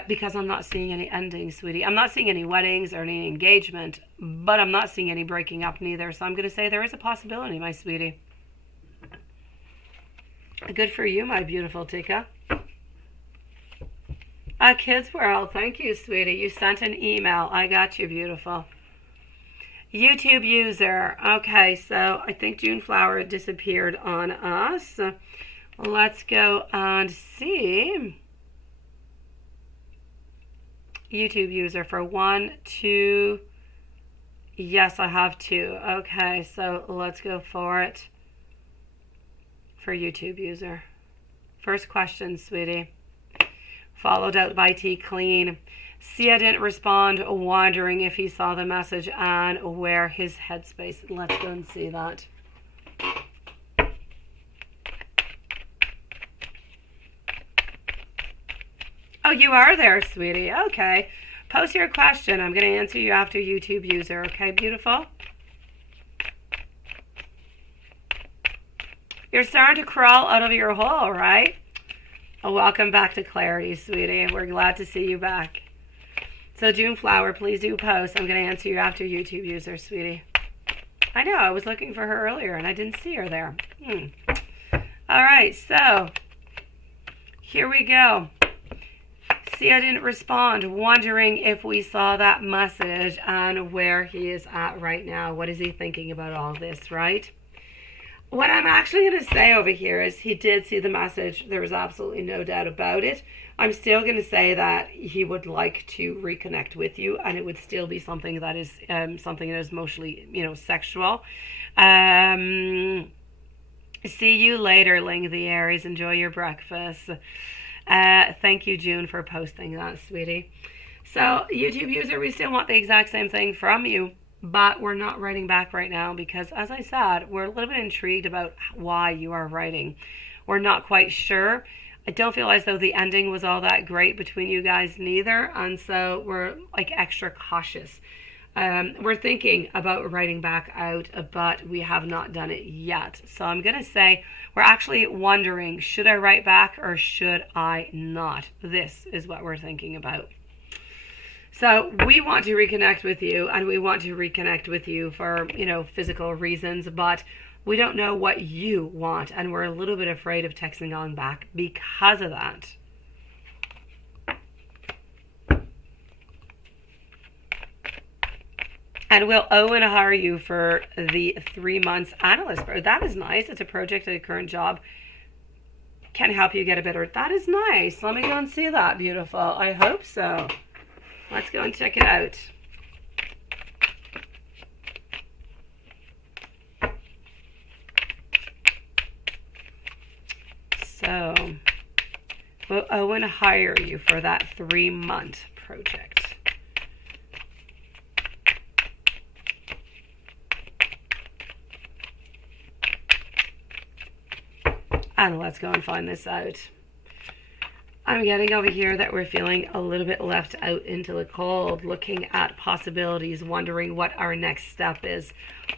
Because I'm not seeing any endings, sweetie. I'm not seeing any weddings or any engagement, but I'm not seeing any breaking up neither. So I'm going to say there is a possibility, my sweetie. Good for you, my beautiful Tika. Kids World, thank you, sweetie. You sent an email. I got you, beautiful. YouTube user. Okay, so I think June Flower disappeared on us. Let's go and see. YouTube user for 1, 2. Yes, I have 2. Okay, so let's go for it for YouTube user. First question, sweetie. Followed out by T Clean. Sia didn't respond, wondering if he saw the message and where his headspace. Let's go and see that. Oh, you are there, sweetie. Okay. Post your question. I'm going to answer you after YouTube user. Okay, beautiful? You're starting to crawl out of your hole, right? Oh, welcome back to Clarity, sweetie. We're glad to see you back. So, June Flower, please do post. I'm going to answer you after YouTube user, sweetie. I know. I was looking for her earlier, and I didn't see her there. All right, so here we go. See, I didn't respond, wondering if we saw that message and where he is at right now. What is he thinking about all this, right? What I'm actually going to say over here is he did see the message. There was absolutely no doubt about it. I'm still going to say that he would like to reconnect with you, and it would still be something that is mostly, sexual. See you later, Ling the Aries. Enjoy your breakfast. Thank you, June, for posting that, sweetie. So, YouTube user, we still want the exact same thing from you, but we're not writing back right now because, as I said, we're a little bit intrigued about why you are writing. We're not quite sure. I don't feel as though the ending was all that great between you guys neither, and so we're like extra cautious. We're thinking about writing back out, but we have not done it yet. So I'm going to say we're actually wondering, should I write back or should I not? This is what we're thinking about. So we want to reconnect with you, and we want to reconnect with you for, physical reasons, but we don't know what you want, and we're a little bit afraid of texting on back because of that. And we'll Owen hire you for the 3 months analyst. That is nice. It's a project at a current job. Can help you get a better. That is nice. Let me go and see that. Beautiful. I hope so. Let's go and check it out. So, will Owen hire you for that 3-month project? And let's go and find this out. I'm getting over here that we're feeling a little bit left out into the cold, looking at possibilities, wondering what our next step is.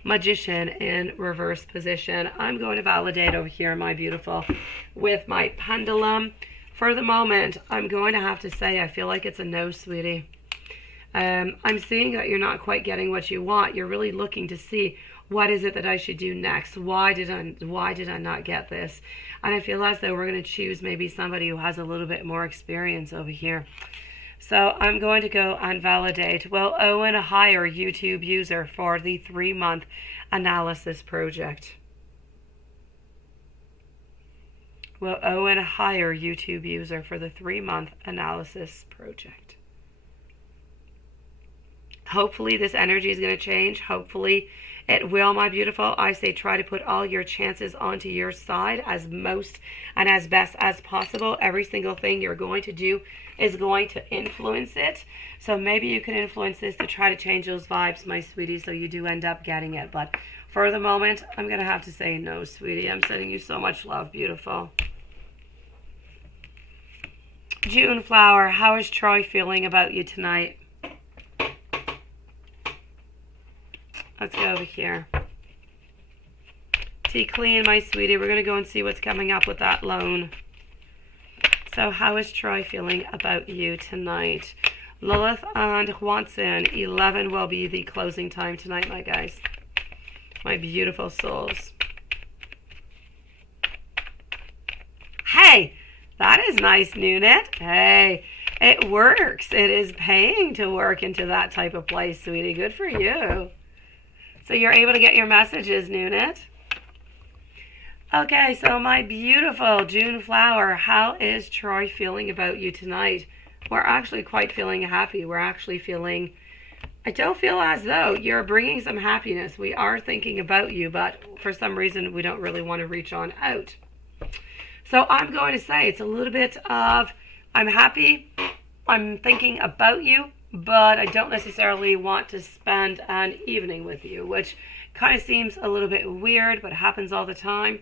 Magician in reverse position. I'm going to validate over here, my beautiful, with my pendulum. For the moment, I'm going to have to say I feel like it's a no, sweetie. I'm seeing that you're not quite getting what you want. You're really looking to see, what is it that I should do next? Why did I not get this? And I feel as though we're going to choose maybe somebody who has a little bit more experience over here. So I'm going to go and validate. Will Owen hire YouTube user for the 3-month analysis project? Will Owen hire YouTube user for the 3-month analysis project? Hopefully this energy is going to change. Hopefully it will, my beautiful. I say try to put all your chances onto your side as most and as best as possible. Every single thing you're going to do is going to influence it. So maybe you can influence this to try to change those vibes, my sweetie, so you do end up getting it. But for the moment, I'm going to have to say no, sweetie. I'm sending you so much love, beautiful. June flower, how is Troy feeling about you tonight? Let's go over here. Tea clean, my sweetie. We're going to go and see what's coming up with that loan. So how is Troy feeling about you tonight? Lilith and Watson, 11 will be the closing time tonight, my guys. My beautiful souls. Hey, that is nice, Noonet. Hey, it works. It is paying to work into that type of place, sweetie. Good for you. So you're able to get your messages, Noonet. Okay, so my beautiful June flower, how is Troy feeling about you tonight? We're actually quite feeling happy. We're actually feeling, I don't feel as though you're bringing some happiness. We are thinking about you, but for some reason we don't really want to reach on out. So I'm going to say it's a little bit of, I'm happy, I'm thinking about you, but I don't necessarily want to spend an evening with you, which kind of seems a little bit weird, but happens all the time.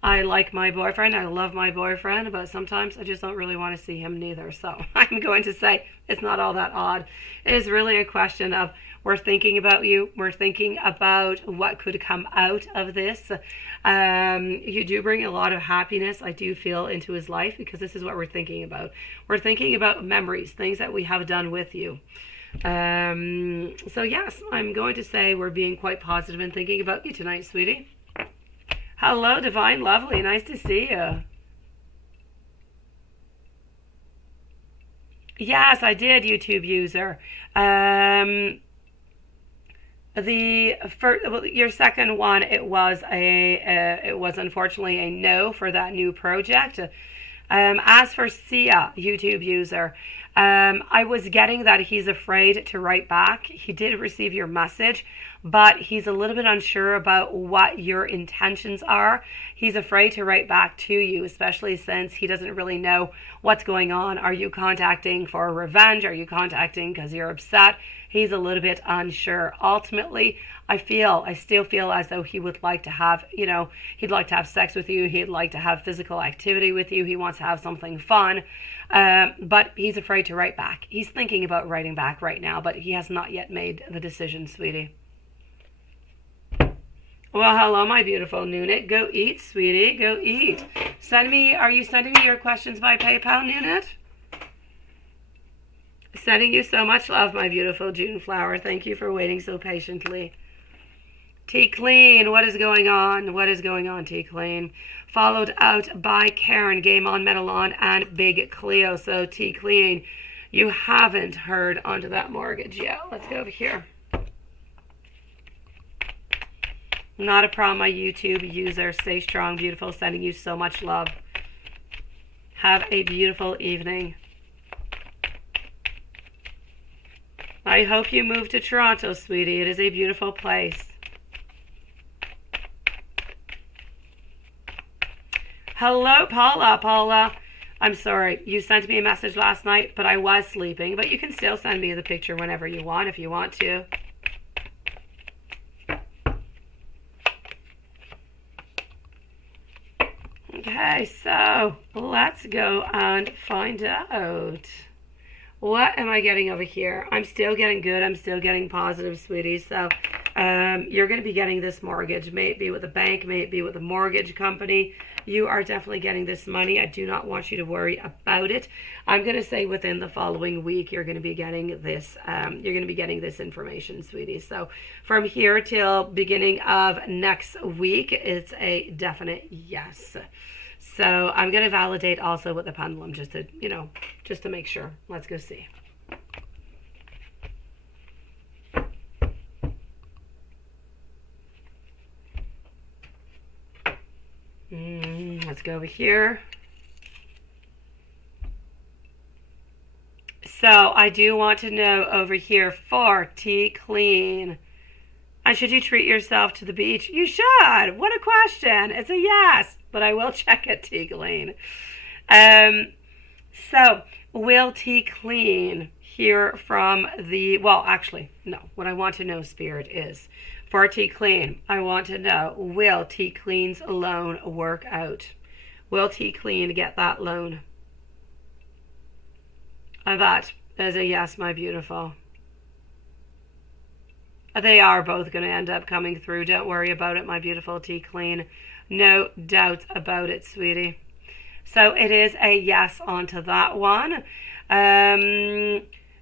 I like my boyfriend, I love my boyfriend, but sometimes I just don't really want to see him neither. So I'm going to say it's not all that odd. It is really a question of, we're thinking about you. We're thinking about what could come out of this. You do bring a lot of happiness, I do feel, into his life, because this is what we're thinking about. We're thinking about memories, things that we have done with you. So yes, I'm going to say we're being quite positive and thinking about you tonight, sweetie. Hello, Divine Lovely. Nice to see you. Yes, I did, YouTube user. The first, well, your second one, it was unfortunately a no for that new project. As for Sia, YouTube user, I was getting that he's afraid to write back. He did receive your message, but he's a little bit unsure about what your intentions are. He's afraid to write back to you, especially since he doesn't really know what's going on. Are you contacting for revenge? Are you contacting because you're upset? He's a little bit unsure. Ultimately, I still feel as though he would like to have, he'd like to have sex with you. He'd like to have physical activity with you. He wants to have something fun, but he's afraid to write back. He's thinking about writing back right now, but he has not yet made the decision, sweetie. Well, hello, my beautiful Noonet. Go eat, sweetie. Go eat. Are you sending me your questions by PayPal, Noonet? Sending you so much love, my beautiful June flower. Thank you for waiting so patiently. Tea Clean, what is going on? What is going on, Tea Clean? Followed out by Karen, Game On, Metalon, and Big Cleo. So, Tea Clean, you haven't heard onto that mortgage yet. Let's go over here. Not a problem, my YouTube user. Stay strong, beautiful. Sending you so much love. Have a beautiful evening. I hope you move to Toronto, sweetie. It is a beautiful place. Hello, Paula. Paula, I'm sorry. You sent me a message last night, but I was sleeping. But you can still send me the picture whenever you want, if you want to. Okay, so let's go and find out. What am I getting over here? I'm still getting good. I'm still getting positive, sweetie. So you're going to be getting this mortgage. May it be with a bank, may it be with a mortgage company. You are definitely getting this money. I do not want you to worry about it. I'm going to say within the following week, you're going to be getting this. You're going to be getting this information, sweetie. So from here till beginning of next week, it's a definite yes. So I'm going to validate also with the pendulum just to, just to make sure. Let's go see. Let's go over here. So I do want to know over here for T clean. And should you treat yourself to the beach? You should. What a question. It's a yes. But I will check it, T clean. So will T clean hear from the, well, actually, no. What I want to know, Spirit, is for T clean, I want to know, will T clean's loan work out? Will T clean get that loan? And that is a yes, my beautiful. They are both going to end up coming through. Don't worry about it, my beautiful T clean. No doubt about it, sweetie. So it is a yes onto that one.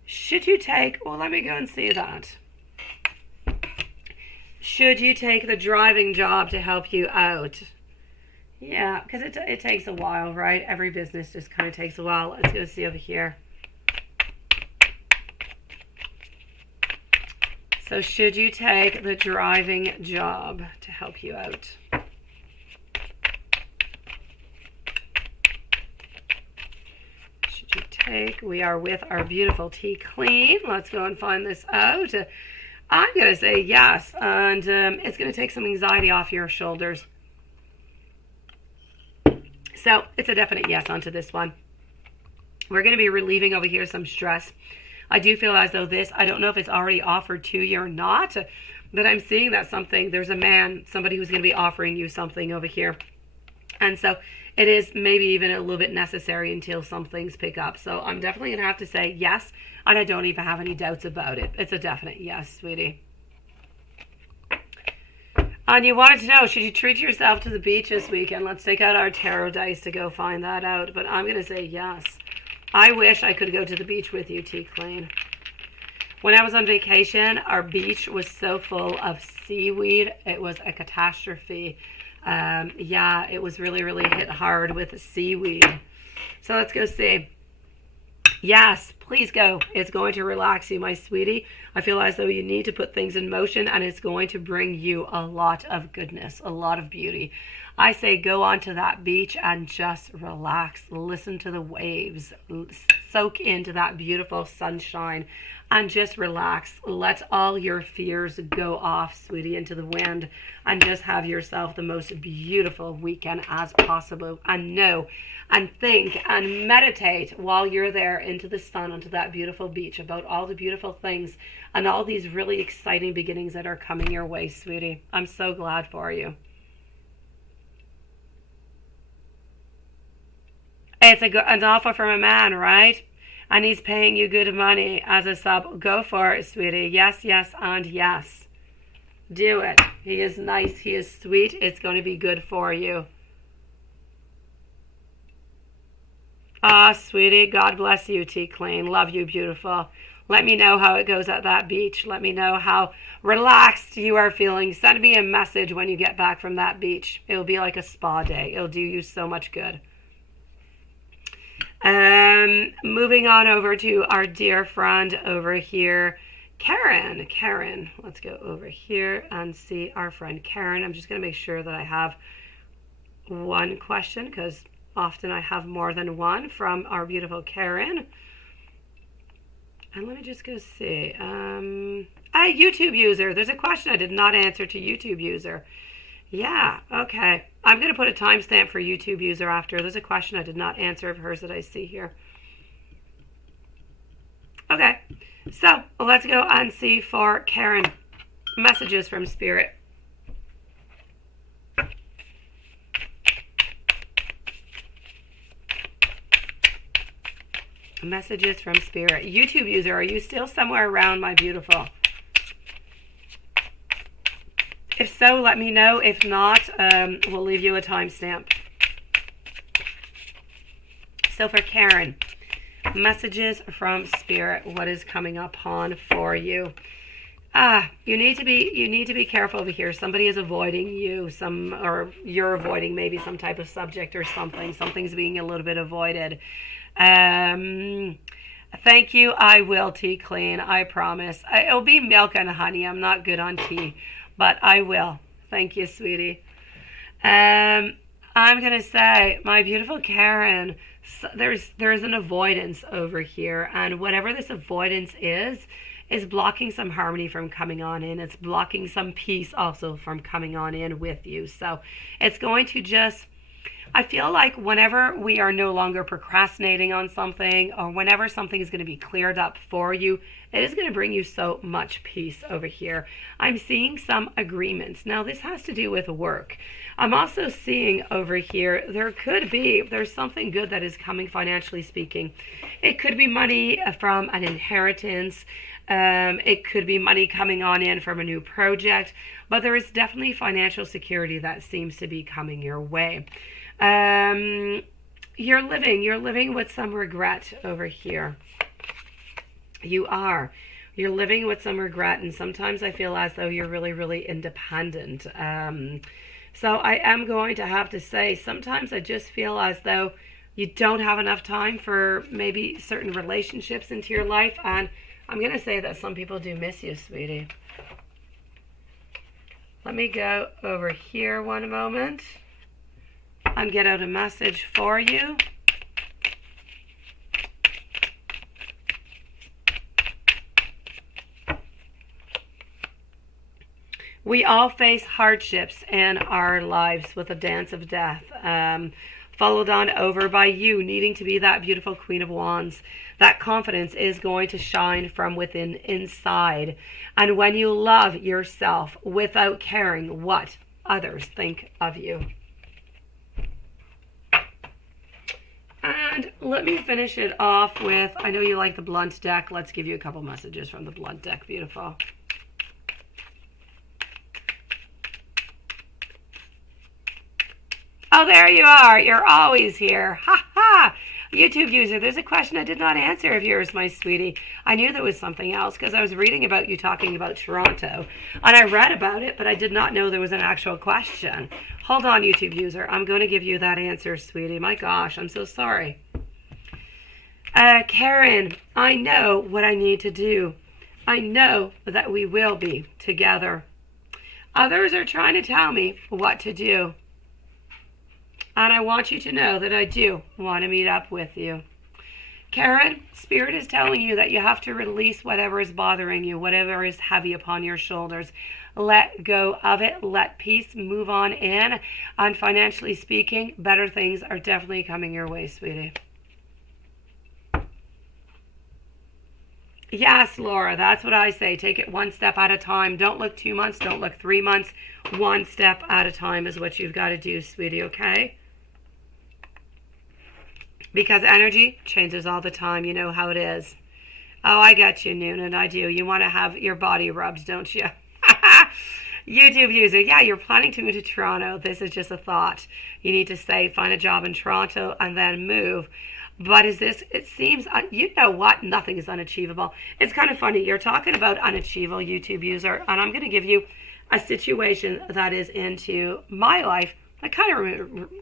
Should you take, well, let me go and see that. Should you take the driving job to help you out? Yeah, because it takes a while, right? Every business just kind of takes a while. Let's go see over here. So should you take the driving job to help you out? Should you take, we are with our beautiful T clean. Let's go and find this out. I'm going to say yes, and it's going to take some anxiety off your shoulders. So it's a definite yes onto this one. We're going to be relieving over here some stress. I do feel as though this, I don't know if it's already offered to you or not, but I'm seeing that there's a man, somebody who's going to be offering you something over here. And so it is maybe even a little bit necessary until some things pick up. So I'm definitely going to have to say yes, and I don't even have any doubts about it. It's a definite yes, sweetie. And you wanted to know, should you treat yourself to the beach this weekend? Let's take out our tarot dice to go find that out. But I'm going to say yes. I wish I could go to the beach with you, T clean. When I was on vacation, our beach was so full of seaweed. It was a catastrophe. Yeah, it was really, really hit hard with seaweed. So let's go see. Yes, please go. It's going to relax you, my sweetie. I feel as though you need to put things in motion, and it's going to bring you a lot of goodness, a lot of beauty. I say go onto that beach and just relax. Listen to the waves. Soak into that beautiful sunshine and just relax. Let all your fears go off, sweetie, into the wind, and just have yourself the most beautiful weekend as possible. And know and think and meditate while you're there into the sun, onto that beautiful beach, about all the beautiful things and all these really exciting beginnings that are coming your way, sweetie. I'm so glad for you. It's an offer from a man, right? And he's paying you good money as a sub. Go for it, sweetie. Yes, yes, and yes. Do it. He is nice. He is sweet. It's going to be good for you. Ah, sweetie, God bless you, T clean. Love you, beautiful. Let me know how it goes at that beach. Let me know how relaxed you are feeling. Send me a message when you get back from that beach. It'll be like a spa day. It'll do you so much good. Moving on over to our dear friend over here, Karen, let's go over here and see our friend Karen. I'm just going to make sure that I have one question, because often I have more than one from our beautiful Karen. And let me just go see. YouTube user. There's a question I did not answer to YouTube user. Yeah, okay. I'm going to put a timestamp for YouTube user after. There's a question I did not answer of hers that I see here. Okay, so let's go and see for Karen. Messages from Spirit. Messages from Spirit. YouTube user, are you still somewhere around, my beautiful? If so, let me know. If not, we'll leave you a timestamp. So for Karen, messages from Spirit. What is coming upon for you? You need to be careful over here. Somebody is avoiding you, or you're avoiding maybe some type of subject or something. Something's being a little bit avoided. Thank you. I will tea clean. I promise. It'll be milk and honey. I'm not good on tea, but I will. Thank you, sweetie. I'm gonna say, my beautiful Karen, there's an avoidance over here, and whatever this avoidance is blocking some harmony from coming on in. It's blocking some peace also from coming on in with you. So it's going to just, I feel like whenever we are no longer procrastinating on something, or whenever something is going to be cleared up for you, it is going to bring you so much peace over here. I'm seeing some agreements. Now, this has to do with work. I'm also seeing over here, there's something good that is coming financially speaking. It could be money from an inheritance. It could be money coming on in from a new project, but there is definitely financial security that seems to be coming your way. You're living with some regret over here. You're living with some regret, and sometimes I feel as though you're really, really independent. So I am going to have to say, sometimes I just feel as though you don't have enough time for maybe certain relationships into your life, and I'm going to say that some people do miss you, sweetie. Let me go over here one moment and get out a message for you. We all face hardships in our lives with a dance of death, followed on over by you needing to be that beautiful Queen of Wands. That confidence is going to shine from within inside. And when you love yourself without caring what others think of you. And let me finish it off with, I know you like the blunt deck. Let's give you a couple messages from the blunt deck. Beautiful. Oh, there you are. You're always here. Ha ha. YouTube user, there's a question I did not answer of yours, my sweetie. I knew there was something else because I was reading about you talking about Toronto. And I read about it, but I did not know there was an actual question. Hold on, YouTube user. I'm going to give you that answer, sweetie. My gosh, I'm so sorry. Karen, I know what I need to do. I know that we will be together. Others are trying to tell me what to do. And I want you to know that I do want to meet up with you. Karen, Spirit is telling you that you have to release whatever is bothering you, whatever is heavy upon your shoulders. Let go of it. Let peace move on in. And financially speaking, better things are definitely coming your way, sweetie. Yes, Laura, that's what I say. Take it one step at a time. Don't look 2 months. Don't look 3 months. One step at a time is what you've got to do, sweetie, okay? Because energy changes all the time. You know how it is. Oh, I get you, Noonan. I do. You want to have your body rubbed, don't you? YouTube user. Yeah, you're planning to move to Toronto. This is just a thought. You need to say, find a job in Toronto and then move. But is this, it seems, you know what? Nothing is unachievable. It's kind of funny. You're talking about unachievable, YouTube user. And I'm going to give you a situation that is into my life It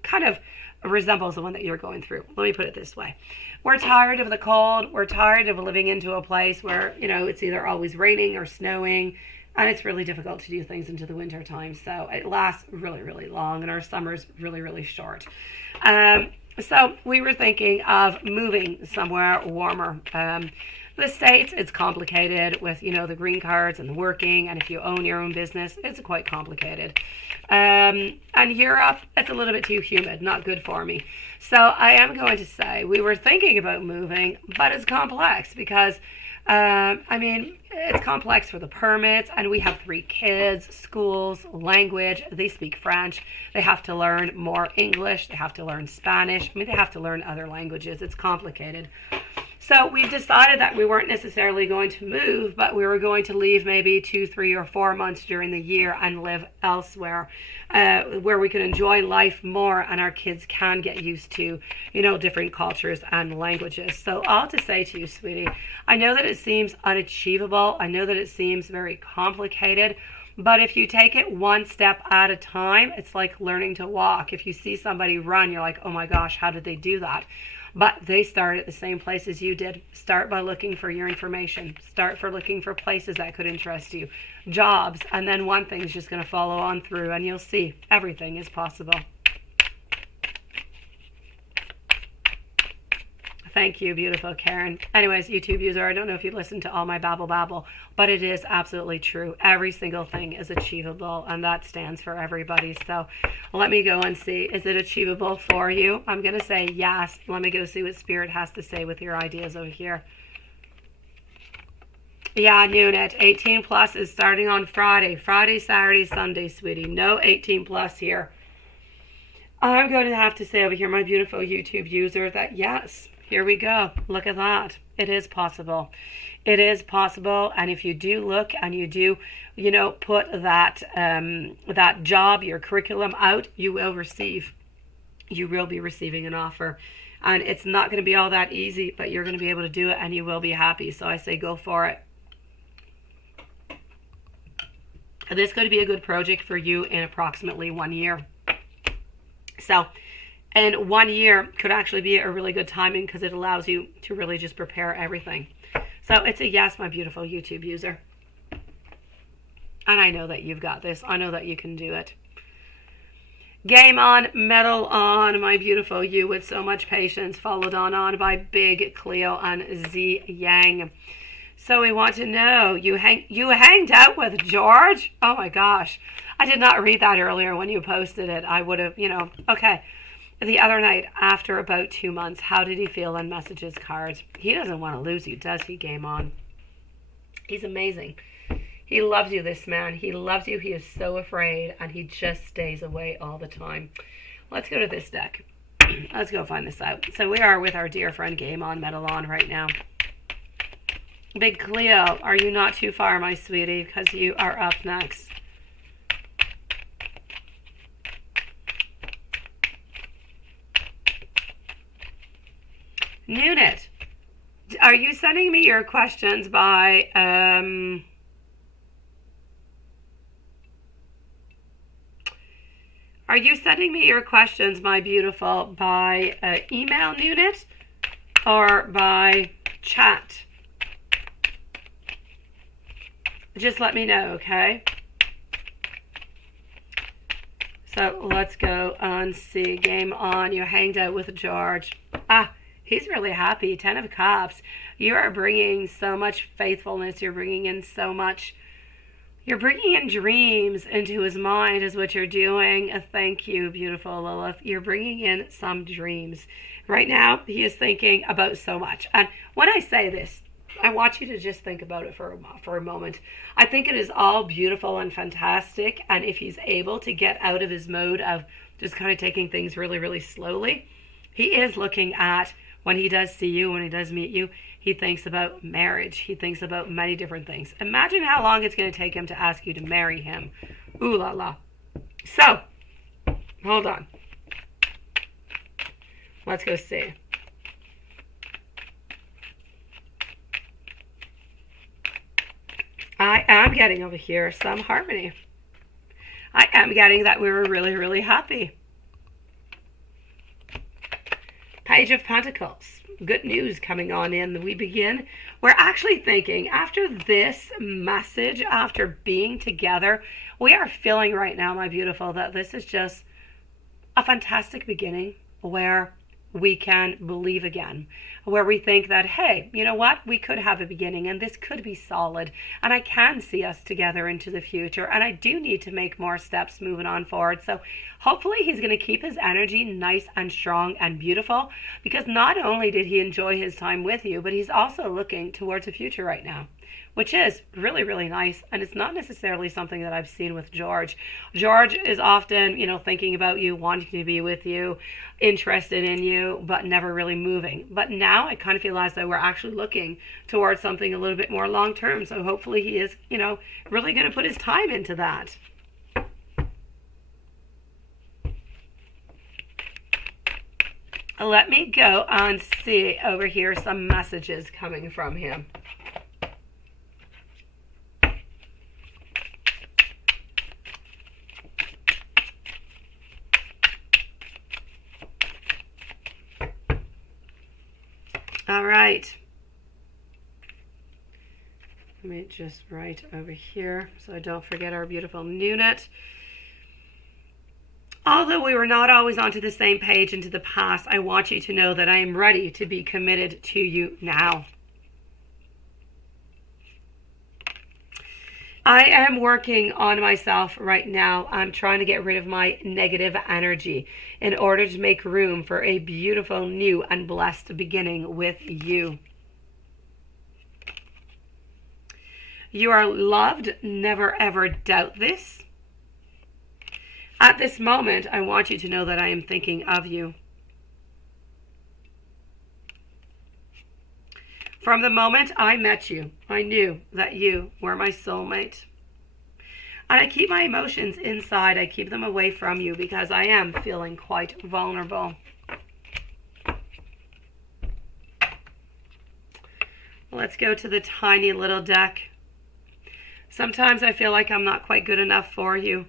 kind of resembles the one that you're going through. Let me put it this way. We're tired of the cold. We're tired of living into a place where, it's either always raining or snowing, and it's really difficult to do things into the winter time. So it lasts really, really long, and our summer's really, really short. So we were thinking of moving somewhere warmer. The States, it's complicated with, the green cards and the working, and if you own your own business, it's quite complicated. And Europe, it's a little bit too humid, not good for me. So I am going to say we were thinking about moving, but it's complex because, it's complex for the permits, and we have 3 kids, schools, language, they speak French, they have to learn more English, they have to learn Spanish, they have to learn other languages, it's complicated. So we've decided that we weren't necessarily going to move, but we were going to leave maybe 2, 3, or 4 months during the year and live elsewhere, where we can enjoy life more and our kids can get used to, different cultures and languages. So all to say to you, sweetie, I know that it seems unachievable. I know that it seems very complicated. But if you take it one step at a time, it's like learning to walk. If you see somebody run, you're like, oh my gosh, how did they do that? But they start at the same place as you did. Start by looking for your information. Start for looking for places that could interest you. Jobs. And then one thing is just going to follow on through, and you'll see everything is possible. Thank you, beautiful Karen. Anyways, YouTube user, I don't know if you listened to all my babble, but it is absolutely true. Every single thing is achievable, and that stands for everybody. So let me go and see, is it achievable for you? I'm going to say yes. Let me go see what Spirit has to say with your ideas over here. Yeah, Unit, 18 plus is starting on Friday. Friday, Saturday, Sunday, sweetie. No 18 plus here. I'm going to have to say over here, my beautiful YouTube user, that yes. Here we go. Look at that. It is possible. It is possible. And if you do look and you do, put that that job, your curriculum out, you will receive. You will be receiving an offer. And it's not going to be all that easy, but you're going to be able to do it and you will be happy. So I say go for it. This is going to be a good project for you in approximately 1 year. So, and 1 year could actually be a really good timing because it allows you to really just prepare everything. So it's a yes, my beautiful YouTube user. And I know that you've got this. I know that you can do it. Game on, medal on, my beautiful you with so much patience. Followed on by Big Cleo and Z Yang. So we want to know, you hanged out with George? Oh my gosh. I did not read that earlier when you posted it. I would have, okay. The other night, after about 2 months, how did he feel in messages, cards? He doesn't want to lose you, does he, Game On? He's amazing. He loves you, this man. He loves you. He is so afraid, and he just stays away all the time. Let's go to this deck. Let's go find this out. So we are with our dear friend Game On, Metal On right now. Big Cleo, are you not too far, my sweetie? Because you are up next. Unit, are you sending me your questions by are you sending me your questions, my beautiful, by email, Unit, or by chat? Just let me know, okay? So let's go and see. Game On. You hanged out with George. He's really happy. 10 of Cups. You are bringing so much faithfulness. You're bringing in so much. You're bringing in dreams into his mind is what you're doing. Thank you, beautiful Lilith. You're bringing in some dreams. Right now, he is thinking about so much. And when I say this, I want you to just think about it for a moment. I think it is all beautiful and fantastic. And if he's able to get out of his mode of just kind of taking things really, really slowly, he is looking at, when he does see you, when he does meet you, he thinks about marriage. He thinks about many different things. Imagine how long it's going to take him to ask you to marry him. Ooh la la. So, hold on. Let's go see. I am getting over here some harmony. I am getting that we were really, really happy. Page of Pentacles. Good news coming on in. We begin. We're actually thinking after this message, after being together, we are feeling right now, my beautiful, that this is just a fantastic beginning where we can believe again, where we think that, hey, you know what, we could have a beginning and this could be solid and I can see us together into the future, and I do need to make more steps moving on forward. So hopefully he's going to keep his energy nice and strong and beautiful, because not only did he enjoy his time with you, but he's also looking towards the future right now, which is really, really nice. And it's not necessarily something that I've seen with George. George is often, thinking about you, wanting to be with you, interested in you, but never really moving. But now I kind of feel as though we're actually looking towards something a little bit more long term. So hopefully he is, really going to put his time into that. Let me go and see over here some messages coming from him. All right. Let me just write over here so I don't forget our beautiful unit. Although we were not always onto the same page into the past, I want you to know that I am ready to be committed to you now. I am working on myself right now. I'm trying to get rid of my negative energy in order to make room for a beautiful, new, and blessed beginning with you. You are loved. Never ever doubt this. At this moment, I want you to know that I am thinking of you. From the moment I met you, I knew that you were my soulmate. And I keep my emotions inside. I keep them away from you because I am feeling quite vulnerable. Let's go to the tiny little deck. Sometimes I feel like I'm not quite good enough for you.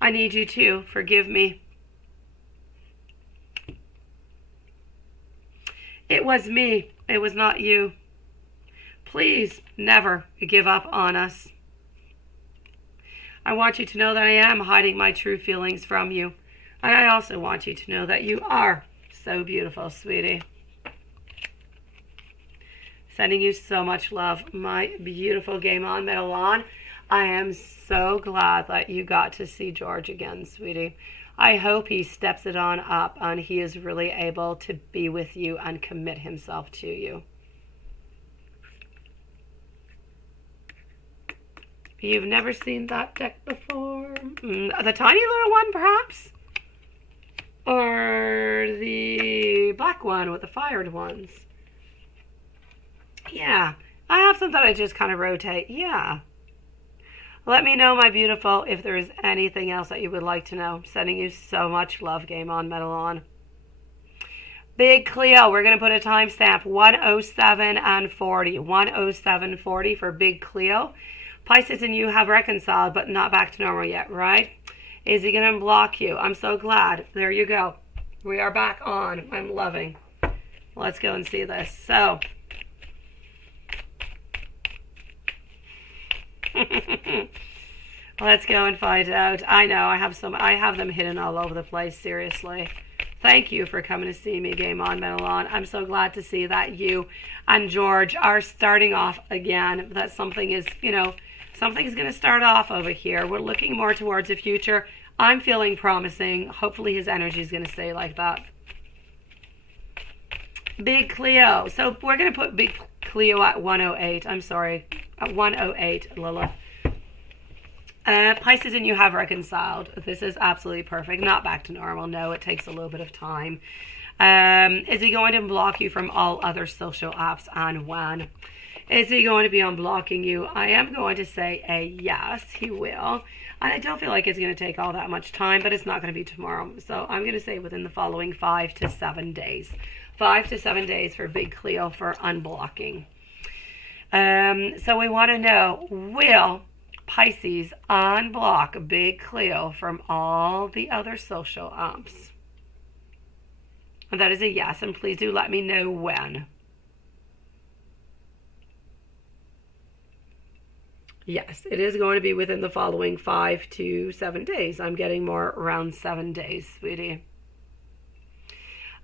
I need you to forgive me. It was me. It was not you. Please never give up on us. I want you to know that I am hiding my true feelings from you. And I also want you to know that you are so beautiful, sweetie. Sending you so much love, my beautiful Game On Metal On. I am so glad that you got to see George again, sweetie. I hope he steps it on up and he is really able to be with you and commit himself to you. You've never seen that deck before? The tiny little one, perhaps? Or the black one with the fired ones? Yeah, I have some that I just kind of rotate. Yeah. Let me know, my beautiful, if there is anything else that you would like to know. I'm sending you so much love, Game On, Metal On. Big Cleo, we're going to put a timestamp, 107 and 40. 107:40 for Big Cleo. Pisces and you have reconciled, but not back to normal yet, right? Is he going to block you? I'm so glad. There you go. We are back on. I'm loving. Let's go and see this. So... let's go and find out. I know I have them hidden all over the place, seriously. Thank you for coming to see me, Game On, Metal On. I'm so glad to see that you and George are starting off again. That something is, something's going to start off over here. We're looking more towards the future. I'm feeling promising. Hopefully his energy is going to stay like that. Big Cleo. So we're going to put Big Cleo at 108. I'm sorry. At 108, Lilith. Pisces and you have reconciled. This is absolutely perfect. Not back to normal. No, it takes a little bit of time. Is he going to block you from all other social apps, and when? Is he going to be unblocking you? I am going to say a yes, he will. And I don't feel like it's going to take all that much time, but it's not going to be tomorrow. So I'm going to say within the following 5 to 7 days. 5 to 7 days for Big Cleo for unblocking. So we want to know, will Pisces unblock Big Cleo from all the other social apps? And that is a yes, and please do let me know when. Yes, it is going to be within the following 5 to 7 days. I'm getting more around 7 days, sweetie.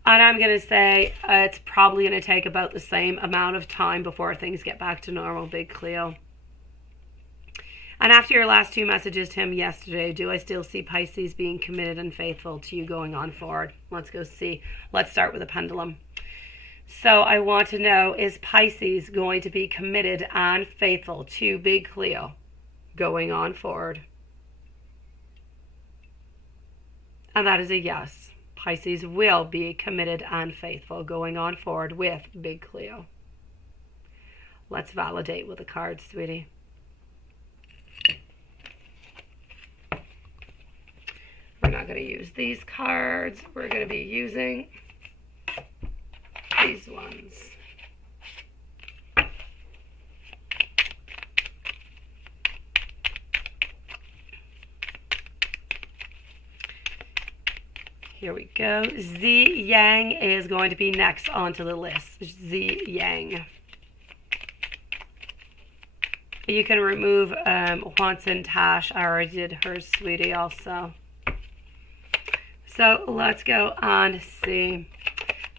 And I'm going to say it's probably going to take about the same amount of time before things get back to normal, Big Cleo. And after your last 2 messages to him yesterday, do I still see Pisces being committed and faithful to you going on forward? Let's go see. Let's start with a pendulum. So I want to know, is Pisces going to be committed and faithful to Big Cleo going on forward? And that is a yes. Pisces will be committed and faithful going on forward with Big Cleo. Let's validate with the cards, sweetie. We're not going to use these cards. We're going to be using these ones. Here we go. Z Yang is going to be next onto the list. Z Yang. You can remove Juanson Tash. I already did hers, sweetie, also. So let's go on to see.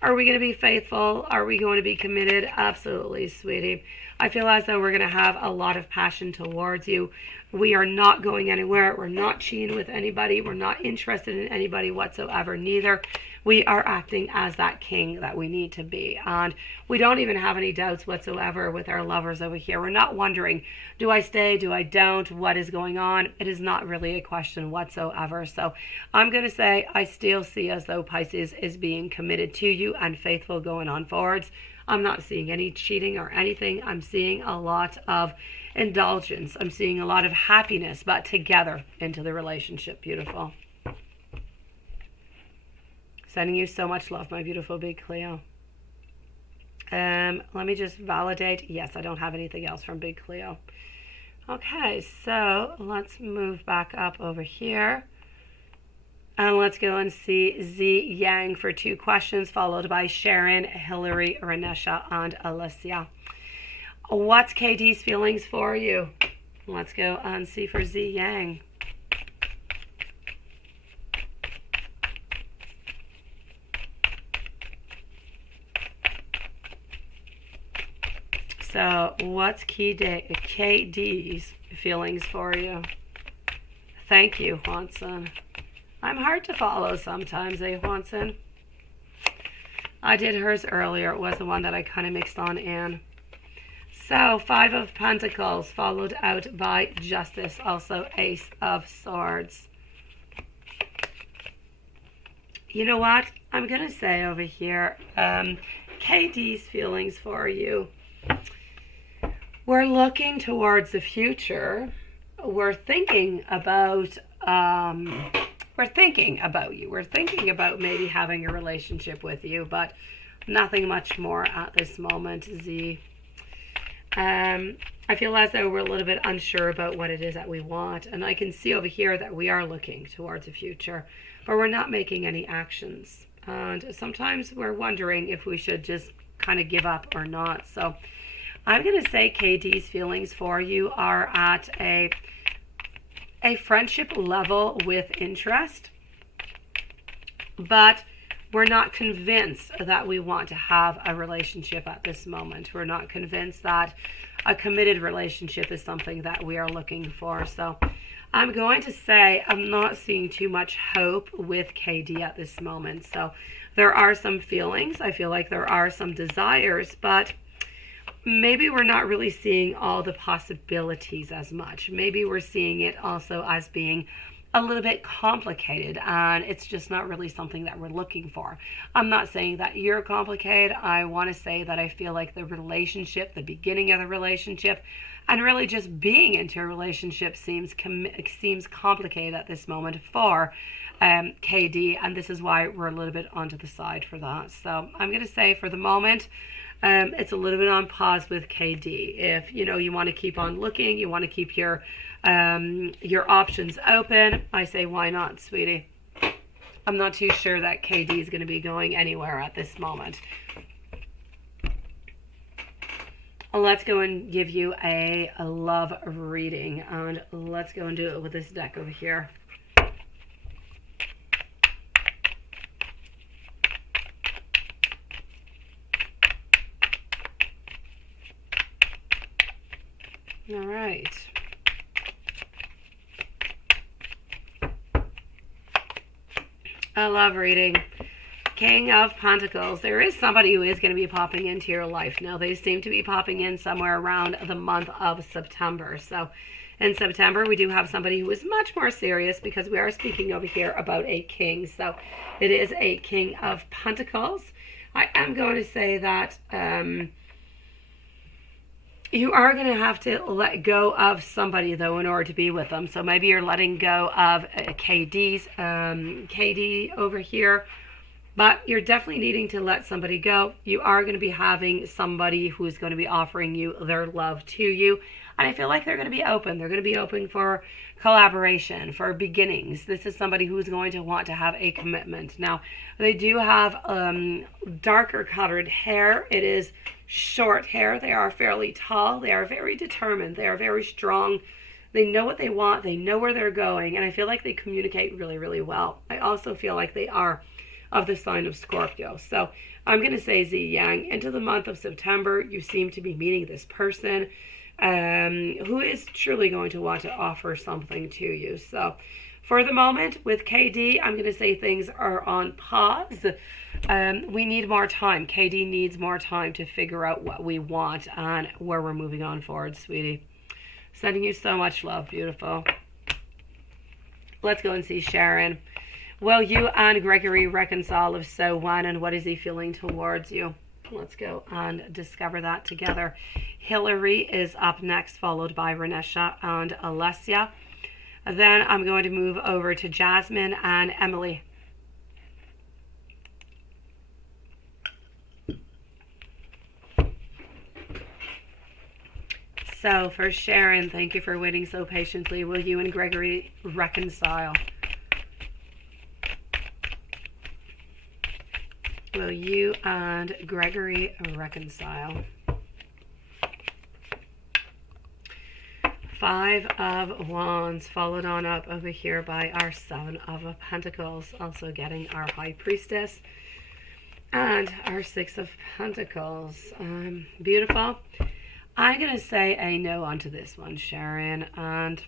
Are we going to be faithful? Are we going to be committed? Absolutely, sweetie. I feel as though we're going to have a lot of passion towards you. We are not going anywhere. We're not cheating with anybody. We're not interested in anybody whatsoever, neither. We are acting as that king that we need to be. And we don't even have any doubts whatsoever with our lovers over here. We're not wondering, do I stay? Do I don't? What is going on? It is not really a question whatsoever. So I'm going to say I still see as though Pisces is being committed to you and faithful going on forwards. I'm not seeing any cheating or anything. I'm seeing a lot of indulgence. I'm seeing a lot of happiness, but together into the relationship. Beautiful. Sending you so much love, my beautiful Big Cleo. Let me just validate. Yes, I don't have anything else from Big Cleo. Okay, so let's move back up over here. And let's go and see Z Yang for 2 questions, followed by Sharon, Hillary, Renesha, and Alicia. What's KD's feelings for you? Let's go and see for Z Yang. So what's KD's feelings for you? Thank you, Juanson. I'm hard to follow sometimes, Juanson? I did hers earlier. It was the one that I kind of mixed on in. So 5 of Pentacles, followed out by Justice, also Ace of Swords. You know what? I'm going to say over here, KD's feelings for you. We're looking towards the future. We're thinking about you. We're thinking about maybe having a relationship with you, but nothing much more at this moment, Z. I feel as though we're a little bit unsure about what it is that we want, and I can see over here that we are looking towards the future, but we're not making any actions. And sometimes we're wondering if we should just kind of give up or not. So I'm going to say KD's feelings for you are at a friendship level with interest, but we're not convinced that we want to have a relationship at this moment. We're not convinced that a committed relationship is something that we are looking for. So I'm going to say I'm not seeing too much hope with KD at this moment. So there are some feelings. I feel like there are some desires, but maybe we're not really seeing all the possibilities as much. Maybe we're seeing it also as being a little bit complicated, and it's just not really something that we're looking for. I'm not saying that you're complicated. I want to say that I feel like the relationship, the beginning of the relationship, and really just being into a relationship seems complicated at this moment for KD, and this is why we're a little bit onto the side for that. So I'm going to say for the moment, it's a little bit on pause with KD. If you want to keep on looking, you want to keep your options open, I say why not, sweetie. I'm not too sure that KD is going to be going anywhere at this moment. Let's go and give you a love reading, and let's go and do it with this deck over here. All right. A love reading. King of Pentacles. There is somebody who is going to be popping into your life. Now, they seem to be popping in somewhere around the month of September. So, in September, we do have somebody who is much more serious because we are speaking over here about a king. So, it is a King of Pentacles. I am going to say that you are going to have to let go of somebody, though, in order to be with them. So, maybe you're letting go of KD over here. But you're definitely needing to let somebody go. You are going to be having somebody who's going to be offering you their love to you. And I feel like they're going to be open. They're going to be open for collaboration, for beginnings. This is somebody who's going to want to have a commitment. Now, they do have darker colored hair. It is short hair. They are fairly tall. They are very determined. They are very strong. They know what they want. They know where they're going. And I feel like they communicate really, really well. I also feel like they are of the sign of Scorpio. So I'm going to say Z Yang, into the month of September, you seem to be meeting this person who is truly going to want to offer something to you. So for the moment with KD, I'm going to say things are on pause. We need more time. KD needs more time to figure out what we want and where we're moving on forward, sweetie. Sending you so much love, beautiful. Let's go and see Sharon. Will you and Gregory reconcile? If so, when, and what is he feeling towards you? Let's go and discover that together. Hillary is up next, followed by Renesha and Alessia. Then I'm going to move over to Jasmine and Emily. So for Sharon, thank you for waiting so patiently. Will you and Gregory reconcile? Will you and Gregory reconcile? Five of Wands, followed on up over here by our Seven of Pentacles, also getting our High Priestess and our Six of Pentacles. Beautiful. I'm going to say a no onto this one, Sharon, and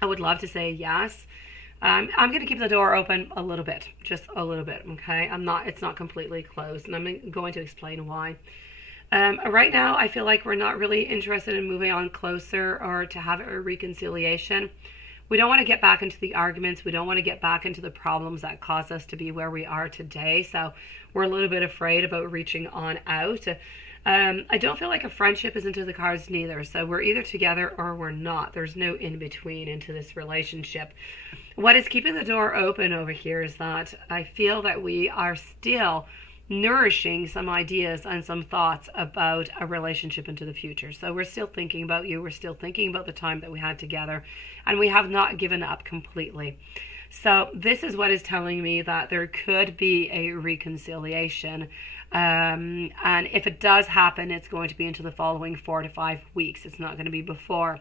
I would love to say yes. I'm going to keep the door open a little bit, just a little bit, okay? It's not completely closed, and I'm going to explain why. Right now, I feel like we're not really interested in moving on closer or to have a reconciliation. We don't want to get back into the arguments. We don't want to get back into the problems that caused us to be where we are today. So we're a little bit afraid about reaching on out. I don't feel like a friendship is into the cards neither. So we're either together or we're not. There's no in between into this relationship. What is keeping the door open over here is that I feel that we are still nourishing some ideas and some thoughts about a relationship into the future. So we're still thinking about you. We're still thinking about the time that we had together, and we have not given up completely. So this is what is telling me that there could be a reconciliation. And if it does happen, it's going to be into the following 4 to 5 weeks. It's not going to be before.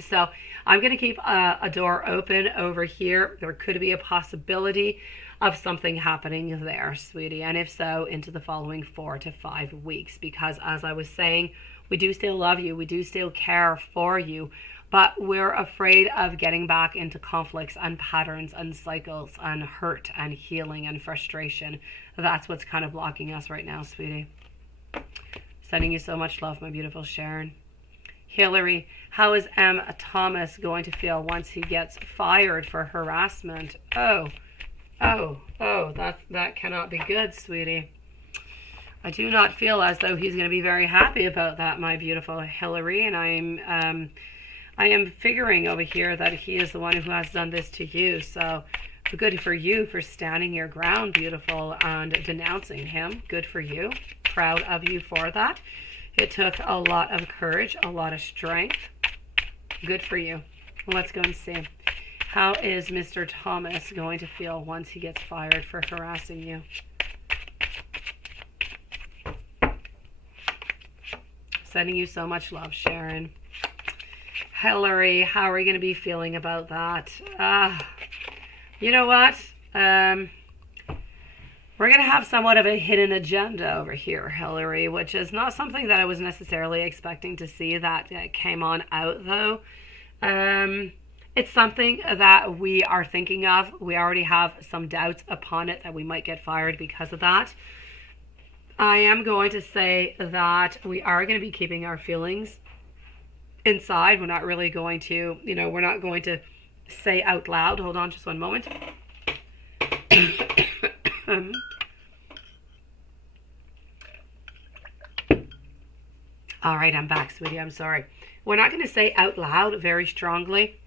So I'm going to keep a door open over here. There could be a possibility of something happening there, sweetie. And if so, into the following 4 to 5 weeks. Because as I was saying, we do still love you. We do still care for you. But we're afraid of getting back into conflicts and patterns and cycles and hurt and healing and frustration. That's what's kind of blocking us right now, sweetie. Sending you so much love, my beautiful Sharon. Hillary, how is M. Thomas going to feel once he gets fired for harassment? That cannot be good, sweetie. I do not feel as though he's going to be very happy about that, my beautiful Hillary. And I am figuring over here that he is the one who has done this to you. So good for you for standing your ground, beautiful, and denouncing him. Good for you. Proud of you for that. It took a lot of courage, a lot of strength. Good for you. Let's go and see. How is Mr. Thomas going to feel once he gets fired for harassing you? Sending you so much love, Sharon. Hillary, how are you going to be feeling about that? You know what? We're going to have somewhat of a hidden agenda over here, Hillary, which is not something that I was necessarily expecting to see that came on out, though. It's something that we are thinking of. We already have some doubts upon it that we might get fired because of that. I am going to say that we are going to be keeping our feelings inside. We're not really going to, we're not going to say out loud. Hold on just one moment. All right, I'm back, sweetie. I'm sorry. We're not going to say out loud very strongly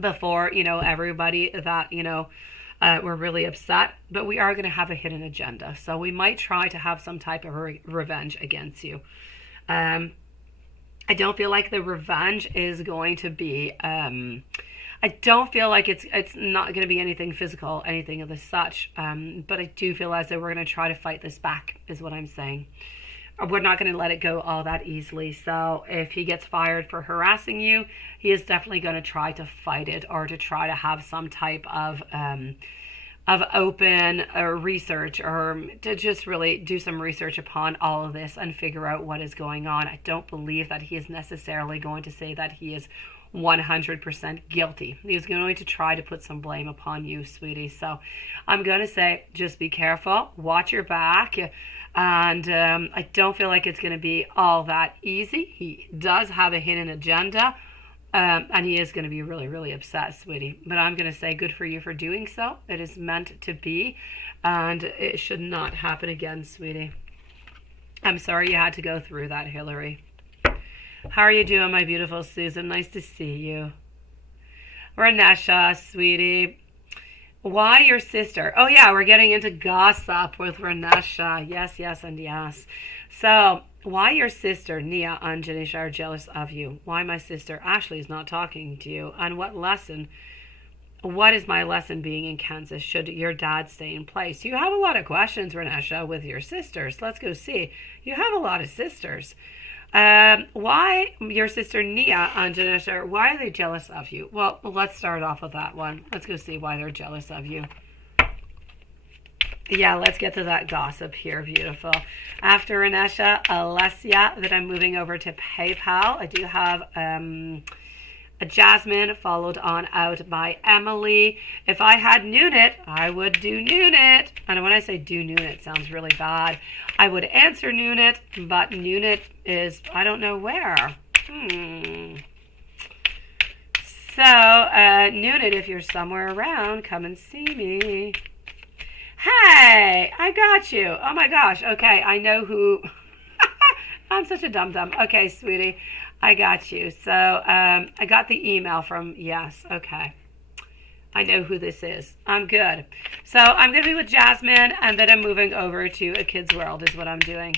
before, everybody that, we're really upset, but we are going to have a hidden agenda. So we might try to have some type of revenge against you. I don't feel like the revenge is going to be, I don't feel like it's not going to be anything physical, anything of the such. But I do feel as though we're going to try to fight this back, is what I'm saying. We're not going to let it go all that easily. So if he gets fired for harassing you, he is definitely going to try to fight it, or to try to have some type of open research, or to just really do some research upon all of this and figure out what is going on. I don't believe that he is necessarily going to say that he is 100% guilty. He's going to try to put some blame upon you, sweetie. So I'm going to say, just be careful, watch your back. And I don't feel like it's going to be all that easy. He does have a hidden agenda, and he is going to be really, really upset, sweetie. But I'm going to say good for you for doing so. It is meant to be, and it should not happen again, sweetie. I'm sorry you had to go through that, Hillary. How are you doing, my beautiful Susan? Nice to see you. Renesha, sweetie. Why your sister? Oh yeah, we're getting into gossip with Renesha. Yes, and yes. So, why your sister, Nia and Janisha, are jealous of you? Why my sister Ashley is not talking to you? And what is my lesson being in Kansas? Should your dad stay in place? You have a lot of questions, Renesha, with your sisters. Let's go see. You have a lot of sisters. Why your sister Nia and Janisha, why are they jealous of you? Well, let's start off with that one. Let's go see why they're jealous of you. Yeah, let's get to that gossip here, beautiful. After Renesha, Alessia, then I'm moving over to PayPal. I do have a Jasmine, followed on out by Emily. If I had Noonit, I would do Noonit. And when I say do Noonit, it sounds really bad. I would answer Noonit, but Noonit is, I don't know where. So, Noonit, if you're somewhere around, come and see me. Hey, I got you. Oh my gosh. Okay, I know who. I'm such a dum-dum. Okay, sweetie. I got you. So, I got the email from, yes, okay. I know who this is. I'm good. So, I'm going to be with Jasmine, and then I'm moving over to A Kid's World is what I'm doing.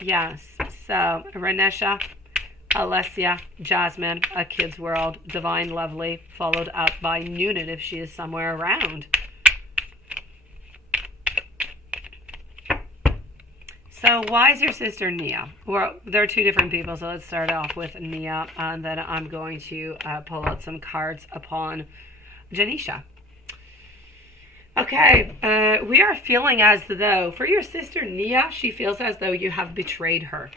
Yes. So, Renesha, Alessia, Jasmine, A Kid's World, Divine Lovely, followed up by Noonit if she is somewhere around. So why is your sister Nia? Well, there are two different people, so let's start off with Nia, and then I'm going to pull out some cards upon Janisha. Okay, we are feeling as though, for your sister Nia, she feels as though you have betrayed her.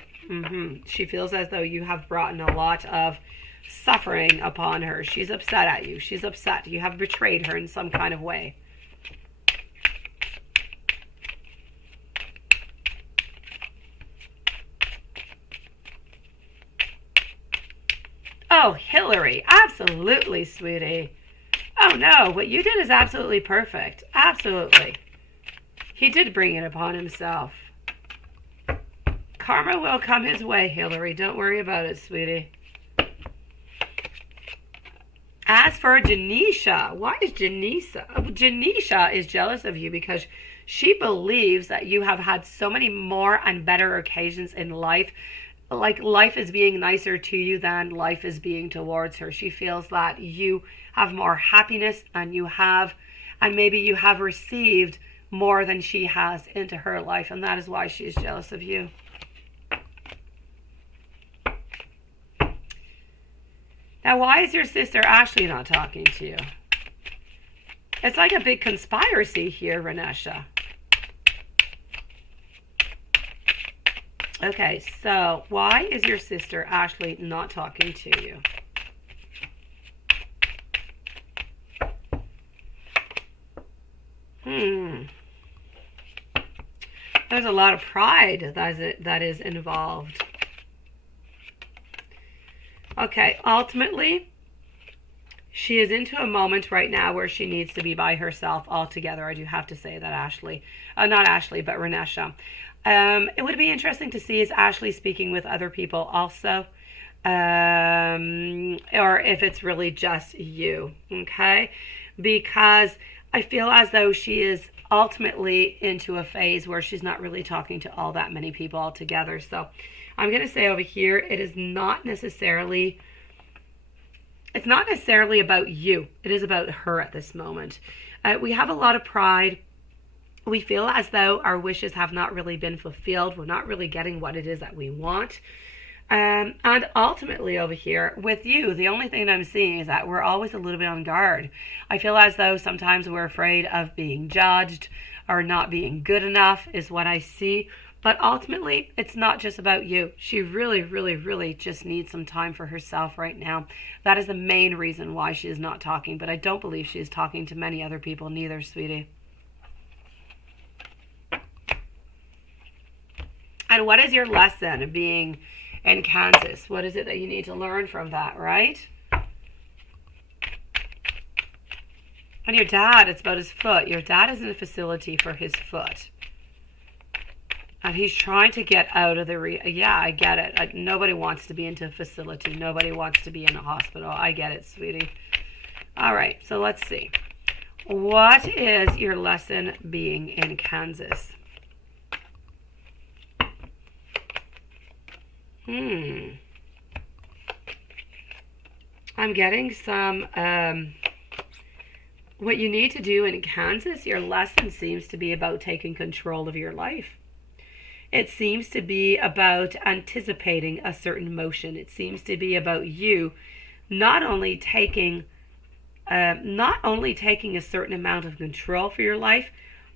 She feels as though you have brought in a lot of suffering upon her. She's upset at you. She's upset. You have betrayed her in some kind of way. Oh, Hillary, absolutely, sweetie. Oh, no, what you did is absolutely perfect. Absolutely. He did bring it upon himself. Karma will come his way, Hillary. Don't worry about it, sweetie. As for Janisha, why is Janisha? Janisha is jealous of you because she believes that you have had so many more and better occasions in life like life is being nicer to you than life is being towards her. She feels that you have more happiness and maybe you have received more than she has into her life, and that is why she is jealous of you. Now, why is your sister Ashley not talking to you? It's like a big conspiracy here, Renesha. Okay, so why is your sister Ashley not talking to you? There's a lot of pride that is involved. Okay, ultimately, she is into a moment right now where she needs to be by herself altogether. I do have to say that Ashley, not Ashley, but Renesha. It would be interesting to see, is Ashley speaking with other people also? Or if it's really just you, okay? Because I feel as though she is ultimately into a phase where she's not really talking to all that many people altogether. So I'm going to say over here, it's not necessarily about you. It is about her at this moment. We have a lot of pride. We feel as though our wishes have not really been fulfilled. We're not really getting what it is that we want. And ultimately over here with you, the only thing I'm seeing is that we're always a little bit on guard. I feel as though sometimes we're afraid of being judged or not being good enough is what I see. But ultimately, it's not just about you. She really, really, really just needs some time for herself right now. That is the main reason why she is not talking. But I don't believe she is talking to many other people neither, sweetie. And what is your lesson being in Kansas? What is it that you need to learn from that, right? And your dad, it's about his foot. Your dad is in a facility for his foot. And he's trying to get out of the... Yeah, I get it. Nobody wants to be into a facility. Nobody wants to be in a hospital. I get it, sweetie. All right, so let's see. What is your lesson being in Kansas? I'm getting some... what you need to do in Kansas, your lesson seems to be about taking control of your life. It seems to be about anticipating a certain motion. It seems to be about you not only taking a certain amount of control for your life,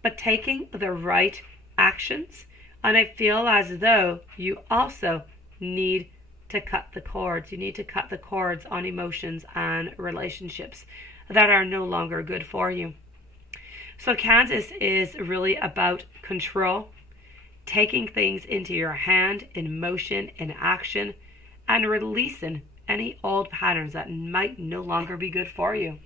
but taking the right actions. And I feel as though you also need to cut the cords. You need to cut the cords on emotions and relationships that are no longer good for you. So Kansas is really about control, taking things into your hand, in motion, in action, and releasing any old patterns that might no longer be good for you.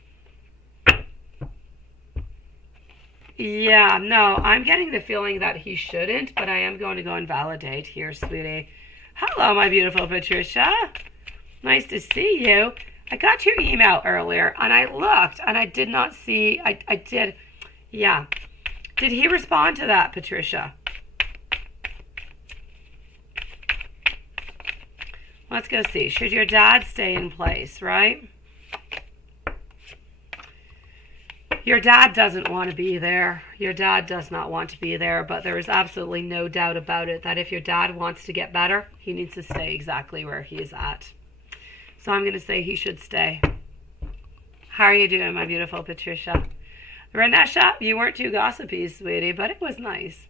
Yeah, no, I'm getting the feeling that he shouldn't, but I am going to go and validate here, sweetie. Hello, my beautiful Patricia. Nice to see you. I got your email earlier, and I looked, and I did not see... I did... Yeah. Did he respond to that, Patricia? Let's go see. Should your dad stay in place, right? Your dad doesn't want to be there. Your dad does not want to be there, but there is absolutely no doubt about it that if your dad wants to get better, he needs to stay exactly where he is at. So I'm going to say he should stay. How are you doing, my beautiful Patricia? Renesha, you weren't too gossipy, sweetie, but it was nice.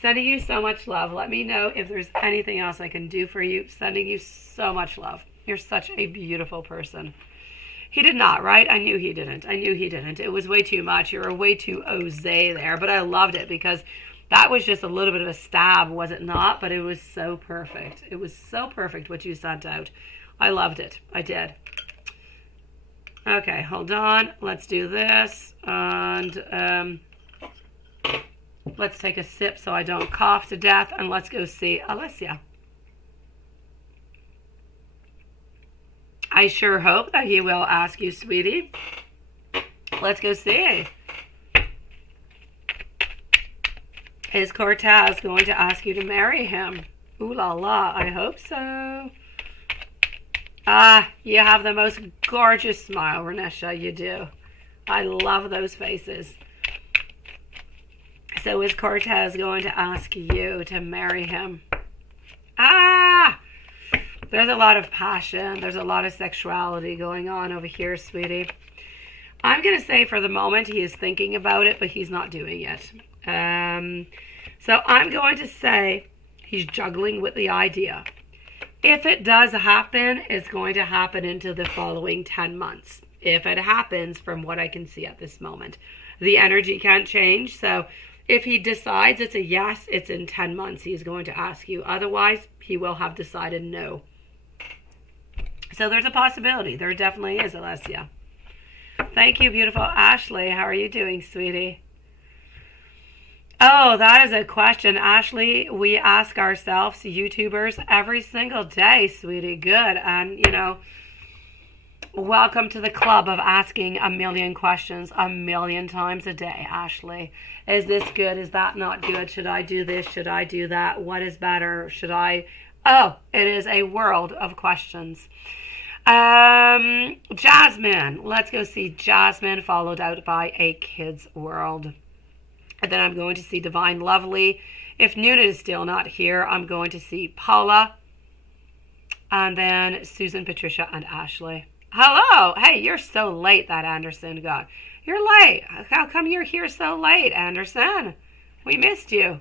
Sending you so much love. Let me know if there's anything else I can do for you. Sending you so much love. You're such a beautiful person. He did not, right? I knew he didn't. I knew he didn't. It was way too much. You were way too osé there, but I loved it because that was just a little bit of a stab, was it not? But it was so perfect. It was so perfect what you sent out. I loved it. I did. Okay, hold on. Let's do this. And let's take a sip so I don't cough to death. And let's go see Alessia. I sure hope that he will ask you, sweetie. Let's go see. Is Cortez going to ask you to marry him? Ooh la la, I hope so. Ah, you have the most gorgeous smile, Renesha, you do. I love those faces. So is Cortez going to ask you to marry him? Ah! There's a lot of passion. There's a lot of sexuality going on over here, sweetie. I'm going to say for the moment he is thinking about it, but he's not doing it. So I'm going to say he's juggling with the idea. If it does happen, it's going to happen into the following 10 months. If it happens, from what I can see at this moment. The energy can't change, so if he decides it's a yes, it's in 10 months he's going to ask you. Otherwise, he will have decided no. So there's a possibility. There definitely is, Alessia. Thank you, beautiful Ashley. How are you doing, sweetie? Oh, that is a question, Ashley. We ask ourselves, YouTubers, every single day, sweetie. Good. And, you know, welcome to the club of asking a million questions a million times a day, Ashley. Is this good? Is that not good? Should I do this? Should I do that? What is better? Should I... Oh, it is a world of questions. Jasmine. Let's go see Jasmine, followed out by A Kid's World. And then I'm going to see Divine Lovely. If Nuna is still not here, I'm going to see Paula. And then Susan, Patricia, and Ashley. Hello. Hey, you're so late, that Anderson guy. You're late. How come you're here so late, Anderson? We missed you.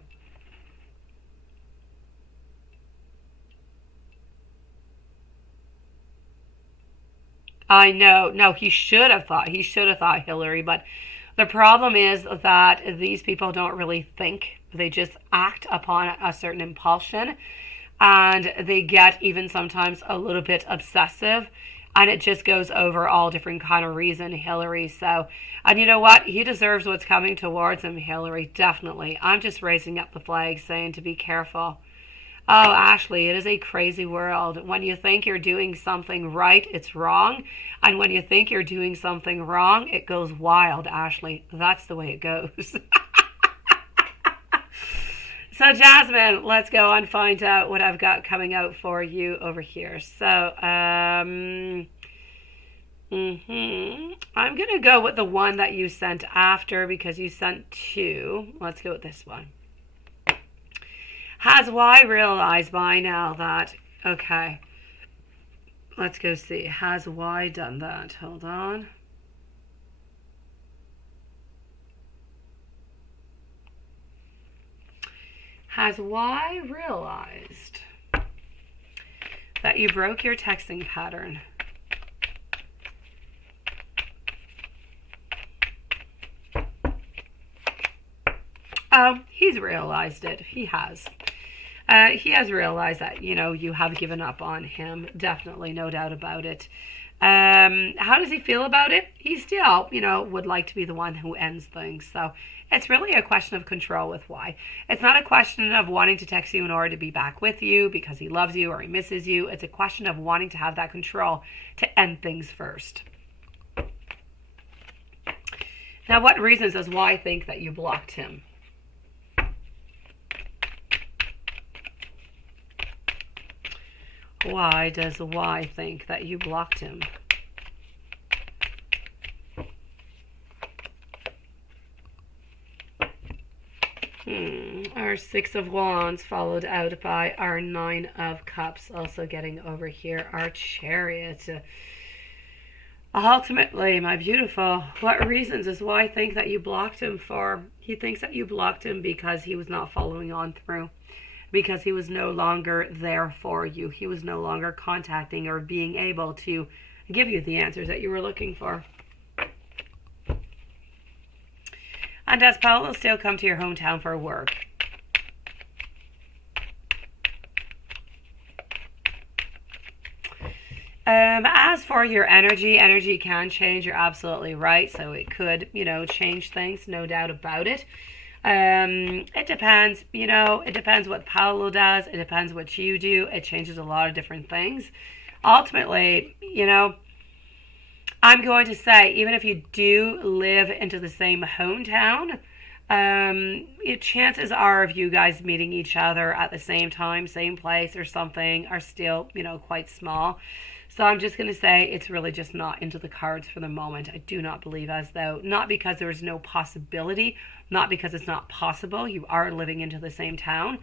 I know. No, he should have thought Hillary, but the problem is that these people don't really think. They just act upon a certain impulsion, and they get even sometimes a little bit obsessive, and it just goes over all different kind of reason, Hillary. So, and you know what? He deserves what's coming towards him, Hillary, definitely. I'm just raising up the flag saying to be careful. Oh, Ashley, it is a crazy world. When you think you're doing something right, it's wrong. And when you think you're doing something wrong, it goes wild, Ashley. That's the way it goes. So, Jasmine, let's go and find out what I've got coming out for you over here. So, I'm going to go with the one that you sent after because you sent two. Let's go with this one. Has Y realized by now that, okay, let's go see. Has Y done that? Hold on. Has Y realized that you broke your texting pattern? Oh, he's realized it. He has. He has realized that, you know, you have given up on him. Definitely, no doubt about it. How does he feel about it? He still, you know, would like to be the one who ends things. So it's really a question of control with Y. It's not a question of wanting to text you in order to be back with you because he loves you or he misses you. It's a question of wanting to have that control to end things first. Now, what reasons does Y think that you blocked him? Why does Y think that you blocked him? Our Six of Wands followed out by our Nine of Cups, also getting over here our Chariot. Ultimately, my beautiful, what reasons does Y think that you blocked him for? He thinks that you blocked him because he was not following on through. Because he was no longer there for you. He was no longer contacting or being able to give you the answers that you were looking for. And does Paolo still come to your hometown for work? As for your energy can change. You're absolutely right. So it could, you know, change things, no doubt about it. It depends, you know, it depends what Paolo does. It depends what you do. It changes a lot of different things. Ultimately, you know, I'm going to say, even if you do live into the same hometown, Chances are of you guys meeting each other at the same time, same place or something are still, quite small. So I'm just going to say it's really just not into the cards for the moment. I do not believe as though, not because there is no possibility, not because it's not possible. You are living into the same town.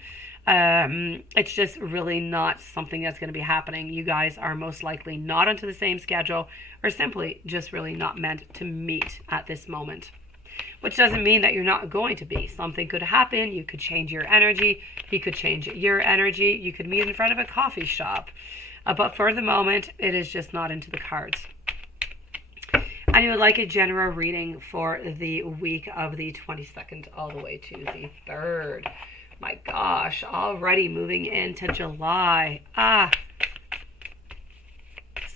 It's just really not something that's going to be happening. You guys are most likely not onto the same schedule, or simply just really not meant to meet at this moment. Which doesn't mean that you're not going to be. Something could happen. You could change your energy. He could change your energy. You could meet in front of a coffee shop. But for the moment, it is just not into the cards. And you would like a general reading for the week of the 22nd all the way to the 3rd. My gosh, already moving into July.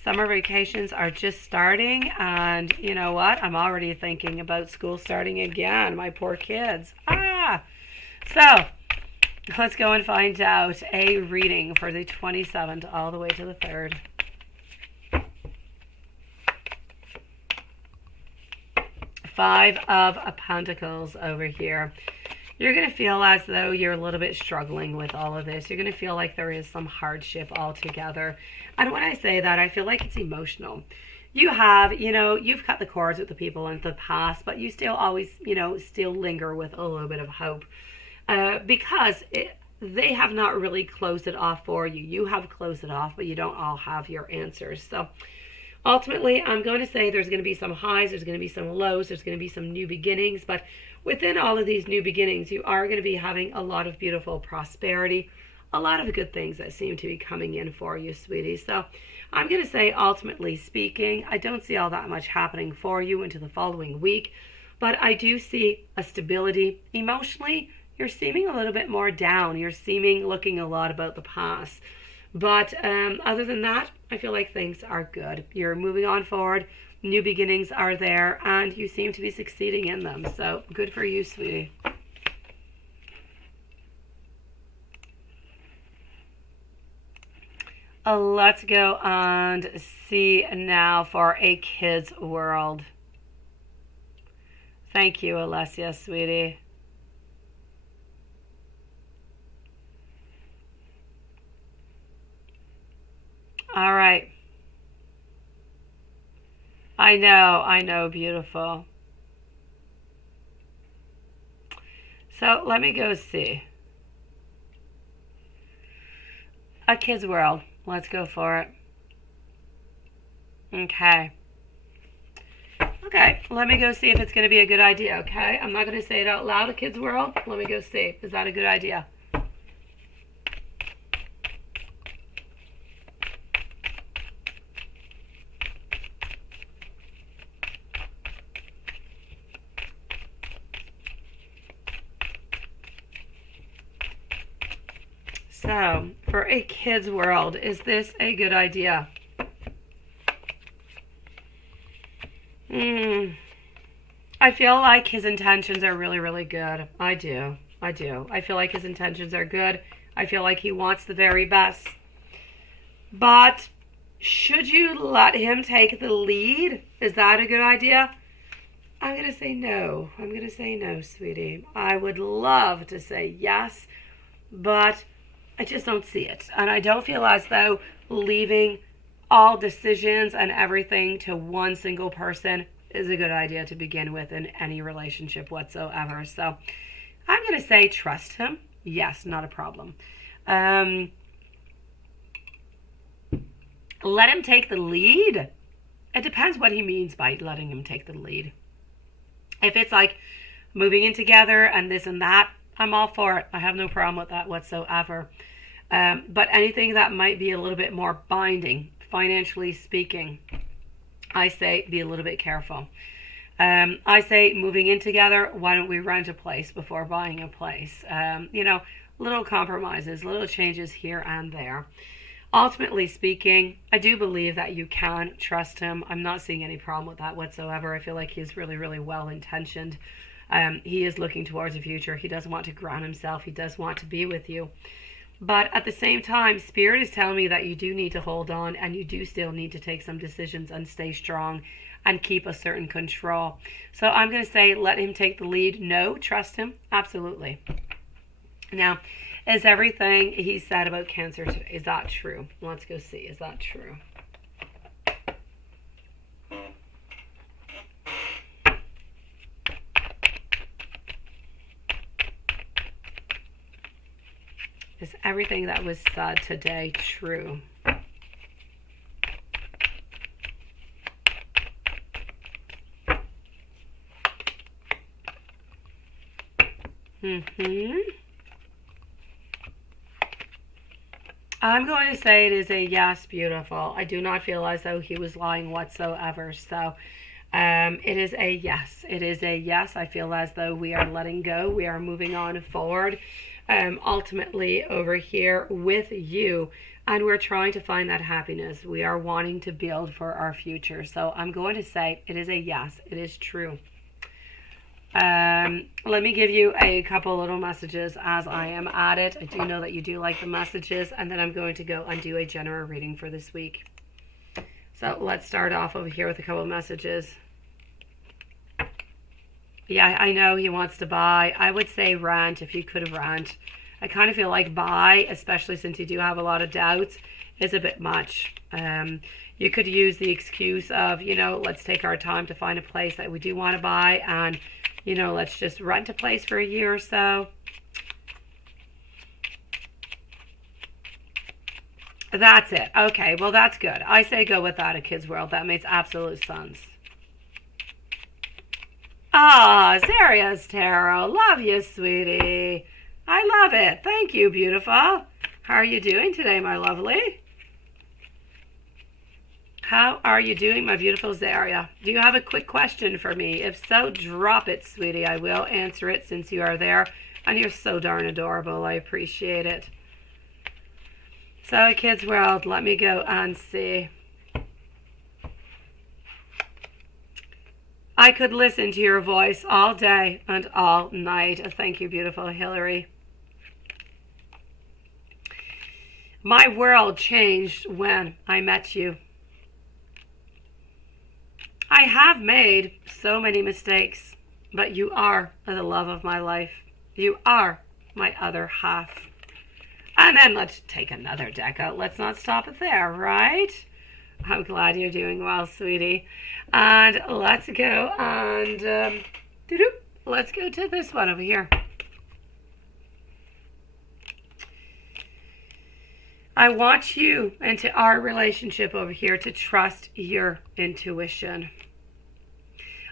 Summer vacations are just starting, and you know what? I'm already thinking about school starting again. My poor kids. So, let's go and find out a reading for the 27th all the way to the 3rd. Five of Pentacles over here. You're going to feel as though you're a little bit struggling with all of this. You're going to feel like there is some hardship altogether. And when I say that, I feel like it's emotional. You have, you've cut the cords with the people in the past, but you still always, still linger with a little bit of hope. Because they have not really closed it off for you. You have closed it off, but you don't all have your answers. So ultimately, I'm going to say there's going to be some highs, there's going to be some lows, there's going to be some new beginnings, but within all of these new beginnings, you are going to be having a lot of beautiful prosperity, a lot of good things that seem to be coming in for you, sweetie. So I'm going to say, ultimately speaking, I don't see all that much happening for you into the following week, but I do see a stability. Emotionally, you're seeming a little bit more down. You're seeming looking a lot about the past. But other than that, I feel like things are good. You're moving on forward. New beginnings are there, and you seem to be succeeding in them. So good for you, sweetie. Let's go and see now for a kid's world. Thank you, Alessia, sweetie. All right. I know, beautiful. So let me go see. A kid's world. Let's go for it. Okay, let me go see if it's going to be a good idea, okay? I'm not going to say it out loud, a kid's world. Let me go see. Is that a good idea? So, for a kid's world, is this a good idea? I feel like his intentions are really, really good. I do. I feel like his intentions are good. I feel like he wants the very best. But should you let him take the lead? Is that a good idea? I'm going to say no. I'm going to say no, sweetie. I would love to say yes, but I just don't see it. And I don't feel as though leaving all decisions and everything to one single person is a good idea to begin with in any relationship whatsoever. So I'm going to say trust him. Yes, not a problem. Let him take the lead. It depends what he means by letting him take the lead. If it's like moving in together and this and that, I'm all for it. I have no problem with that whatsoever. But anything that might be a little bit more binding, financially speaking, I say be a little bit careful. I say moving in together, why don't we rent a place before buying a place? Little compromises, little changes here and there. Ultimately speaking, I do believe that you can trust him. I'm not seeing any problem with that whatsoever. I feel like he's really, really well-intentioned. He is looking towards the future. He does want to ground himself. He does want to be with you. But at the same time, Spirit is telling me that you do need to hold on, and you do still need to take some decisions and stay strong and keep a certain control. So I'm going to say let him take the lead. No, trust him. Absolutely. Now, is everything he said about Cancer today, is that true? Let's go see. Is that true? Is everything that was said today true? I'm going to say it is a yes, beautiful. I do not feel as though he was lying whatsoever. So it is a yes. It is a yes. I feel as though we are letting go. We are moving on forward. Ultimately over here with you, and we're trying to find that happiness. We are wanting to build for our future. So I'm going to say it is a yes. It is true. Let me give you a couple little messages as I am at it. I do know that you do like the messages, and then I'm going to go and do a general reading for this week. So let's start off over here with a couple of messages. Yeah, I know he wants to buy. I would say rent if you could rent. I kind of feel like buy, especially since you do have a lot of doubts, is a bit much. You could use the excuse of, let's take our time to find a place that we do want to buy, and, let's just rent a place for a year or so. That's it. Okay, well, that's good. I say go with that, A Kid's World. That makes absolute sense. Ah, Zaria's Tarot. Love you, sweetie. I love it. Thank you, beautiful. How are you doing today, my lovely? How are you doing, my beautiful Zaria? Do you have a quick question for me? If so, drop it, sweetie. I will answer it since you are there. And you're so darn adorable. I appreciate it. So, A Kid's World, let me go and see. I could listen to your voice all day and all night. Thank you, beautiful Hillary. My world changed when I met you. I have made so many mistakes, but you are the love of my life. You are my other half. And then let's take another deck out. Let's not stop it there, right? I'm glad you're doing well, sweetie. And let's go and let's go to this one over here. I want you into our relationship over here to trust your intuition.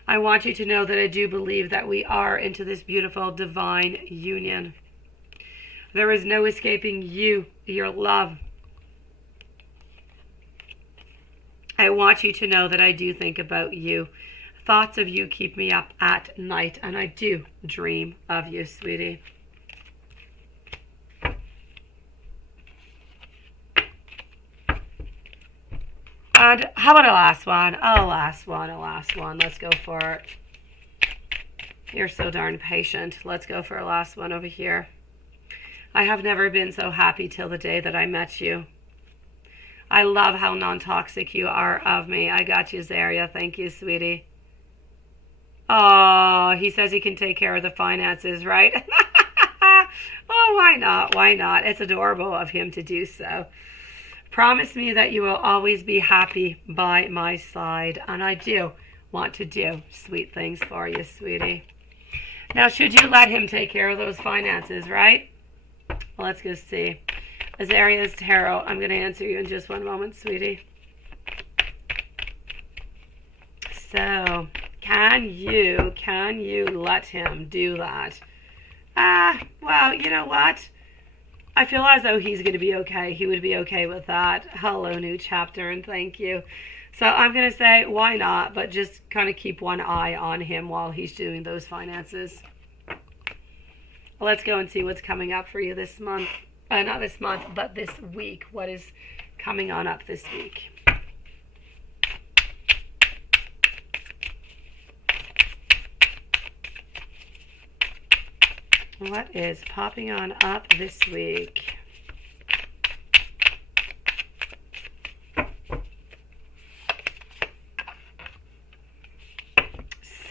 I want you to know that I do believe that we are into this beautiful divine union. There is no escaping you, your love. I want you to know that I do think about you. Thoughts of you keep me up at night, and I do dream of you, sweetie. And how about a last one? A last one. Let's go for it. You're so darn patient. Let's go for a last one over here. I have never been so happy till the day that I met you. I love how non-toxic you are of me. I got you, Zaria. Thank you, sweetie. Oh, he says he can take care of the finances, right? Oh, why not? Why not? It's adorable of him to do so. Promise me that you will always be happy by my side. And I do want to do sweet things for you, sweetie. Now, should you let him take care of those finances, right? Let's go see. Azaria's Tarot. I'm going to answer you in just one moment, sweetie. So, can you let him do that? Well, you know what? I feel as though he's going to be okay. He would be okay with that. Hello, new chapter, and thank you. So I'm going to say, why not? But just kind of keep one eye on him while he's doing those finances. Let's go and see what's coming up for you this month. Not this month, but this week. What is coming on up this week? What is popping on up this week?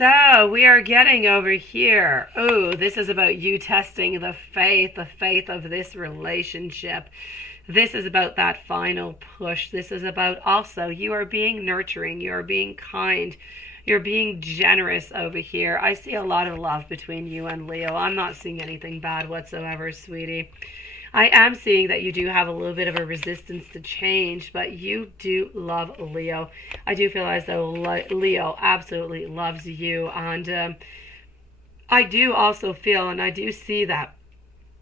So we are getting over here. Oh, this is about you testing the faith of this relationship. This is about that final push. This is about also you are being nurturing, you are being kind, you're being generous over here. I see a lot of love between you and Leo. I'm not seeing anything bad whatsoever, sweetie. I am seeing that you do have a little bit of a resistance to change, but you do love Leo. I do feel as though Leo absolutely loves you. And I do also feel, and I do see that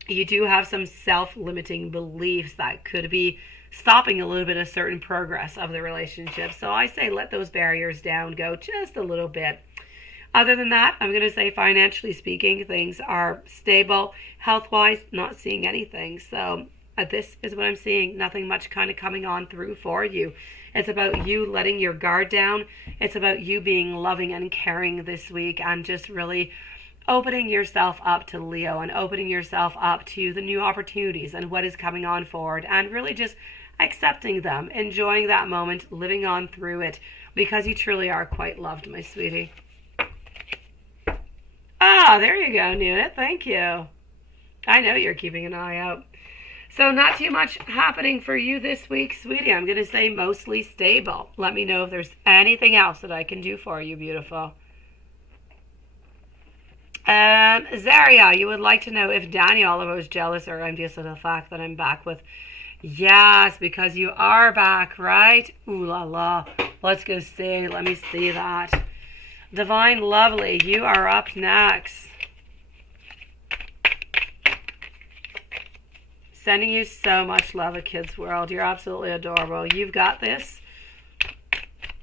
you do have some self-limiting beliefs that could be stopping a little bit of certain progress of the relationship. So I say let those barriers down, go just a little bit. Other than that, I'm going to say financially speaking, things are stable. Health-wise, not seeing anything. So this is what I'm seeing. Nothing much kind of coming on through for you. It's about you letting your guard down. It's about you being loving and caring this week and just really opening yourself up to Leo and opening yourself up to the new opportunities and what is coming on forward and really just accepting them, enjoying that moment, living on through it because you truly are quite loved, my sweetie. Ah, there you go, Nunit. Thank you. I know you're keeping an eye out. So not too much happening for you this week, sweetie. I'm going to say mostly stable. Let me know if there's anything else that I can do for you, beautiful. Zaria, you would like to know if Danny Oliver was jealous or envious of the fact that I'm back with... Yes, because you are back, right? Ooh la la. Let's go see. Let me see that. Divine Lovely, you are up next. Sending you so much love at Kids World. You're absolutely adorable. You've got this.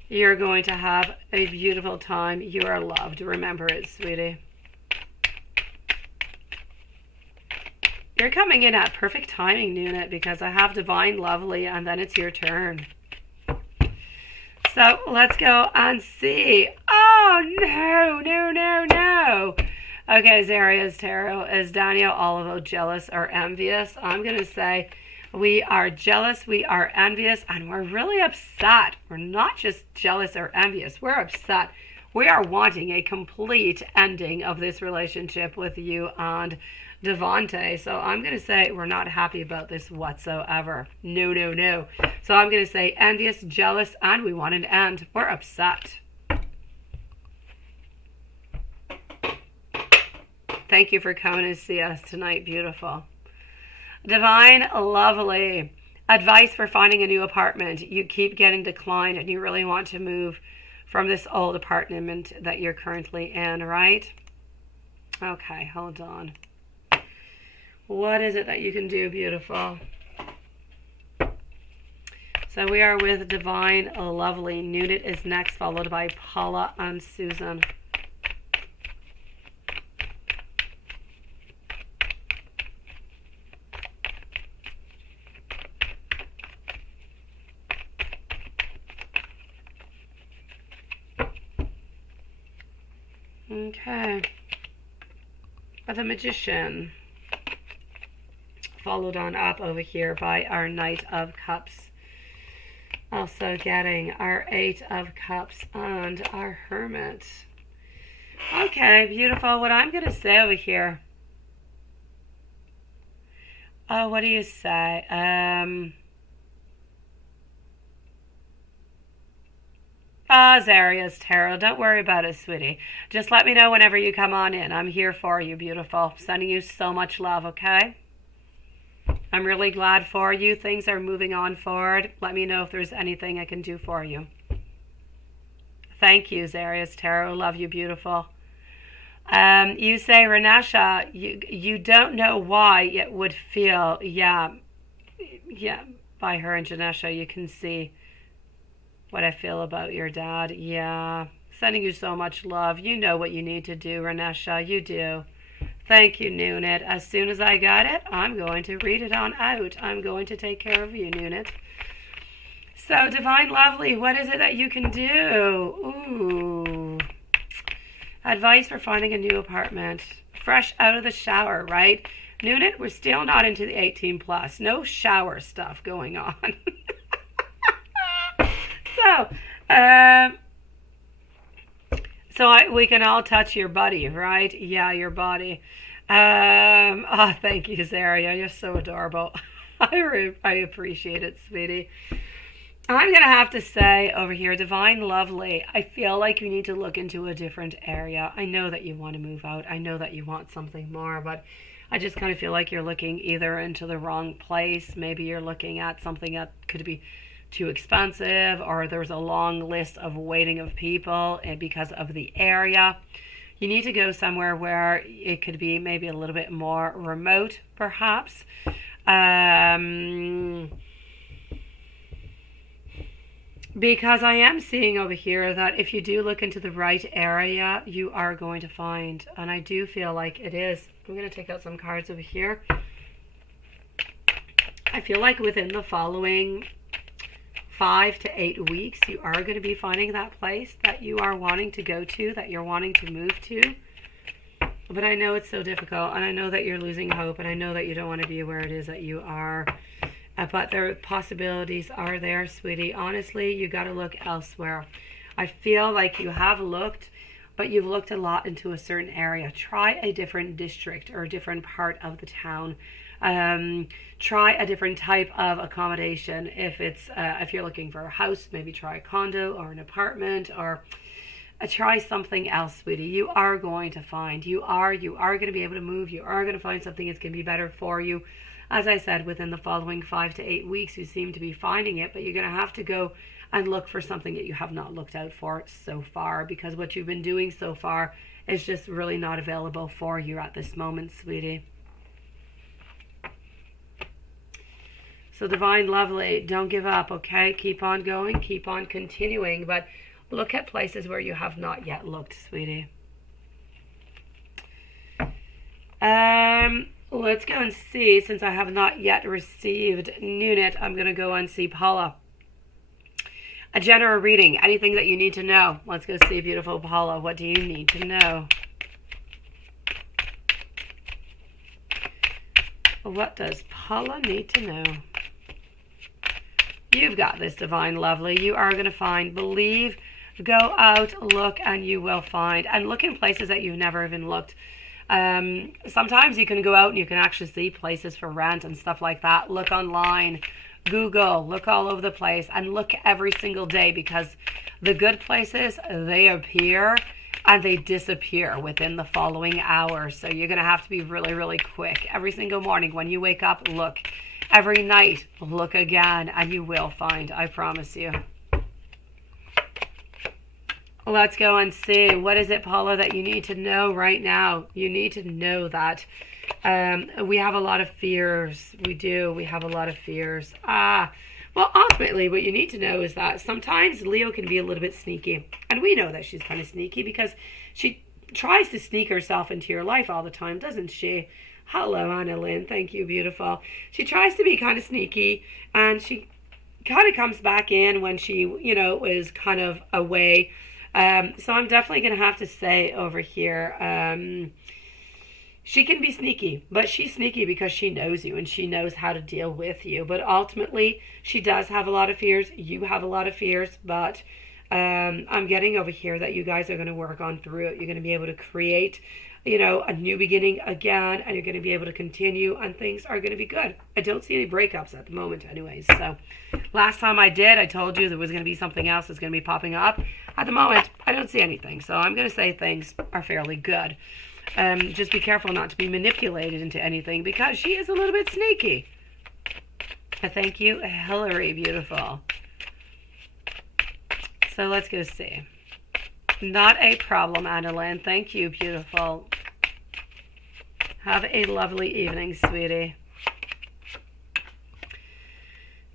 You're going to have a beautiful time. You are loved. Remember it, sweetie. You're coming in at perfect timing, Nunit, because I have Divine Lovely and then it's your turn. So let's go and see. Oh, no. Okay, Zaria's Tarot. Is Daniel Olivo jealous or envious? I'm going to say we are jealous, we are envious, and we're really upset. We're not just jealous or envious. We're upset. We are wanting a complete ending of this relationship with you and Devante. So I'm going to say we're not happy about this whatsoever. No. So I'm going to say envious, jealous, and we want an end. We're upset. Thank you for coming to see us tonight, beautiful. Divine Lovely. Advice for finding a new apartment. You keep getting declined and you really want to move from this old apartment that you're currently in, right? Okay, hold on. What is it that you can do, beautiful? So we are with Divine Lovely. Nunit is next, followed by Paula and Susan. Okay. The Magician. Followed on up over here by our Knight of Cups. Also getting our Eight of Cups and our Hermit. Okay, beautiful. What I'm going to say over here. Oh, what do you say? Zaria's Tarot. Don't worry about it, sweetie. Just let me know whenever you come on in. I'm here for you, beautiful. Sending you so much love, okay? I'm really glad for you. Things are moving on forward. Let me know if there's anything I can do for you. Thank you, Zaria's Tarot. Love you, beautiful. You say, Renesha, you don't know why it would feel, yeah, by her and Janesha, you can see what I feel about your dad. Yeah, sending you so much love. You know what you need to do, Renesha. You do. Thank you, Nunit. As soon as I got it, I'm going to read it on out. I'm going to take care of you, Nunit. So, Divine Lovely, what is it that you can do? Ooh. Advice for finding a new apartment. Fresh out of the shower, right? Nunit, we're still not into the 18 plus. No shower stuff going on. So we can all touch your buddy, right? Yeah, your body. Oh, thank you, Zaria. You're so adorable. I appreciate it, sweetie. I'm going to have to say over here, Divine Lovely, I feel like you need to look into a different area. I know that you want to move out. I know that you want something more, but I just kind of feel like you're looking either into the wrong place. Maybe you're looking at something that could be too expensive, or there's a long list of waiting of people and because of the area. You need to go somewhere where it could be maybe a little bit more remote, perhaps. Because I am seeing over here that if you do look into the right area, you are going to find, and I do feel like it is. I'm going to take out some cards over here. I feel like within the following 5 to 8 weeks, you are going to be finding that place that you are wanting to go to, that you're wanting to move to. But I know it's so difficult, and I know that you're losing hope, and I know that you don't want to be where it is that you are. But the possibilities are there, sweetie. Honestly, you got to look elsewhere. I feel like you have looked, but you've looked a lot into a certain area. Try a different district or a different part of the town. Try a different type of accommodation. If you're looking for a house, maybe try a condo or an apartment, or try something else, sweetie. You are going to find. You are going to be able to move. You are going to find something that's going to be better for you. As I said, within the following 5 to 8 weeks, you seem to be finding it, but you're going to have to go and look for something that you have not looked out for so far, because what you've been doing so far is just really not available for you at this moment, sweetie. So Divine Lovely, don't give up, okay? Keep on going, keep on continuing, but look at places where you have not yet looked, sweetie. Let's go and see, since I have not yet received Nunit, I'm going to go and see Paula. A general reading, anything that you need to know. Let's go see beautiful Paula. What do you need to know? What does Paula need to know? You've got this, Divine Lovely. You are going to find. Believe, go out, look, and you will find. And look in places that you've never even looked. Sometimes you can go out and you can actually see places for rent and stuff like that. Look online, Google, look all over the place, and look every single day, because the good places, they appear and they disappear within the following hours. So you're going to have to be really, really quick. Every single morning when you wake up, look. Every night, look again, and you will find, I promise you. Let's go and see. What is it, Paula, that you need to know right now? You need to know that we have a lot of fears. We do. We have a lot of fears. Well, ultimately, what you need to know is that sometimes Leo can be a little bit sneaky. And we know that she's kind of sneaky because she tries to sneak herself into your life all the time, doesn't she? Hello, Anna Lynn. Thank you, beautiful. She tries to be kind of sneaky, and she kind of comes back in when she, is kind of away. So I'm definitely going to have to say over here, she can be sneaky, but she's sneaky because she knows you and she knows how to deal with you. But ultimately, she does have a lot of fears. You have a lot of fears, but I'm getting over here that you guys are going to work on through it. You're going to be able to create, a new beginning again, and you're going to be able to continue, and things are going to be good. I don't see any breakups at the moment anyways. So last time I did, I told you there was going to be something else that's going to be popping up. At the moment, I don't see anything. So I'm going to say things are fairly good. Just be careful not to be manipulated into anything, because she is a little bit sneaky. Thank you, Hillary, beautiful. So let's go see. Not a problem, Annalyn. Thank you, beautiful. Have a lovely evening, sweetie.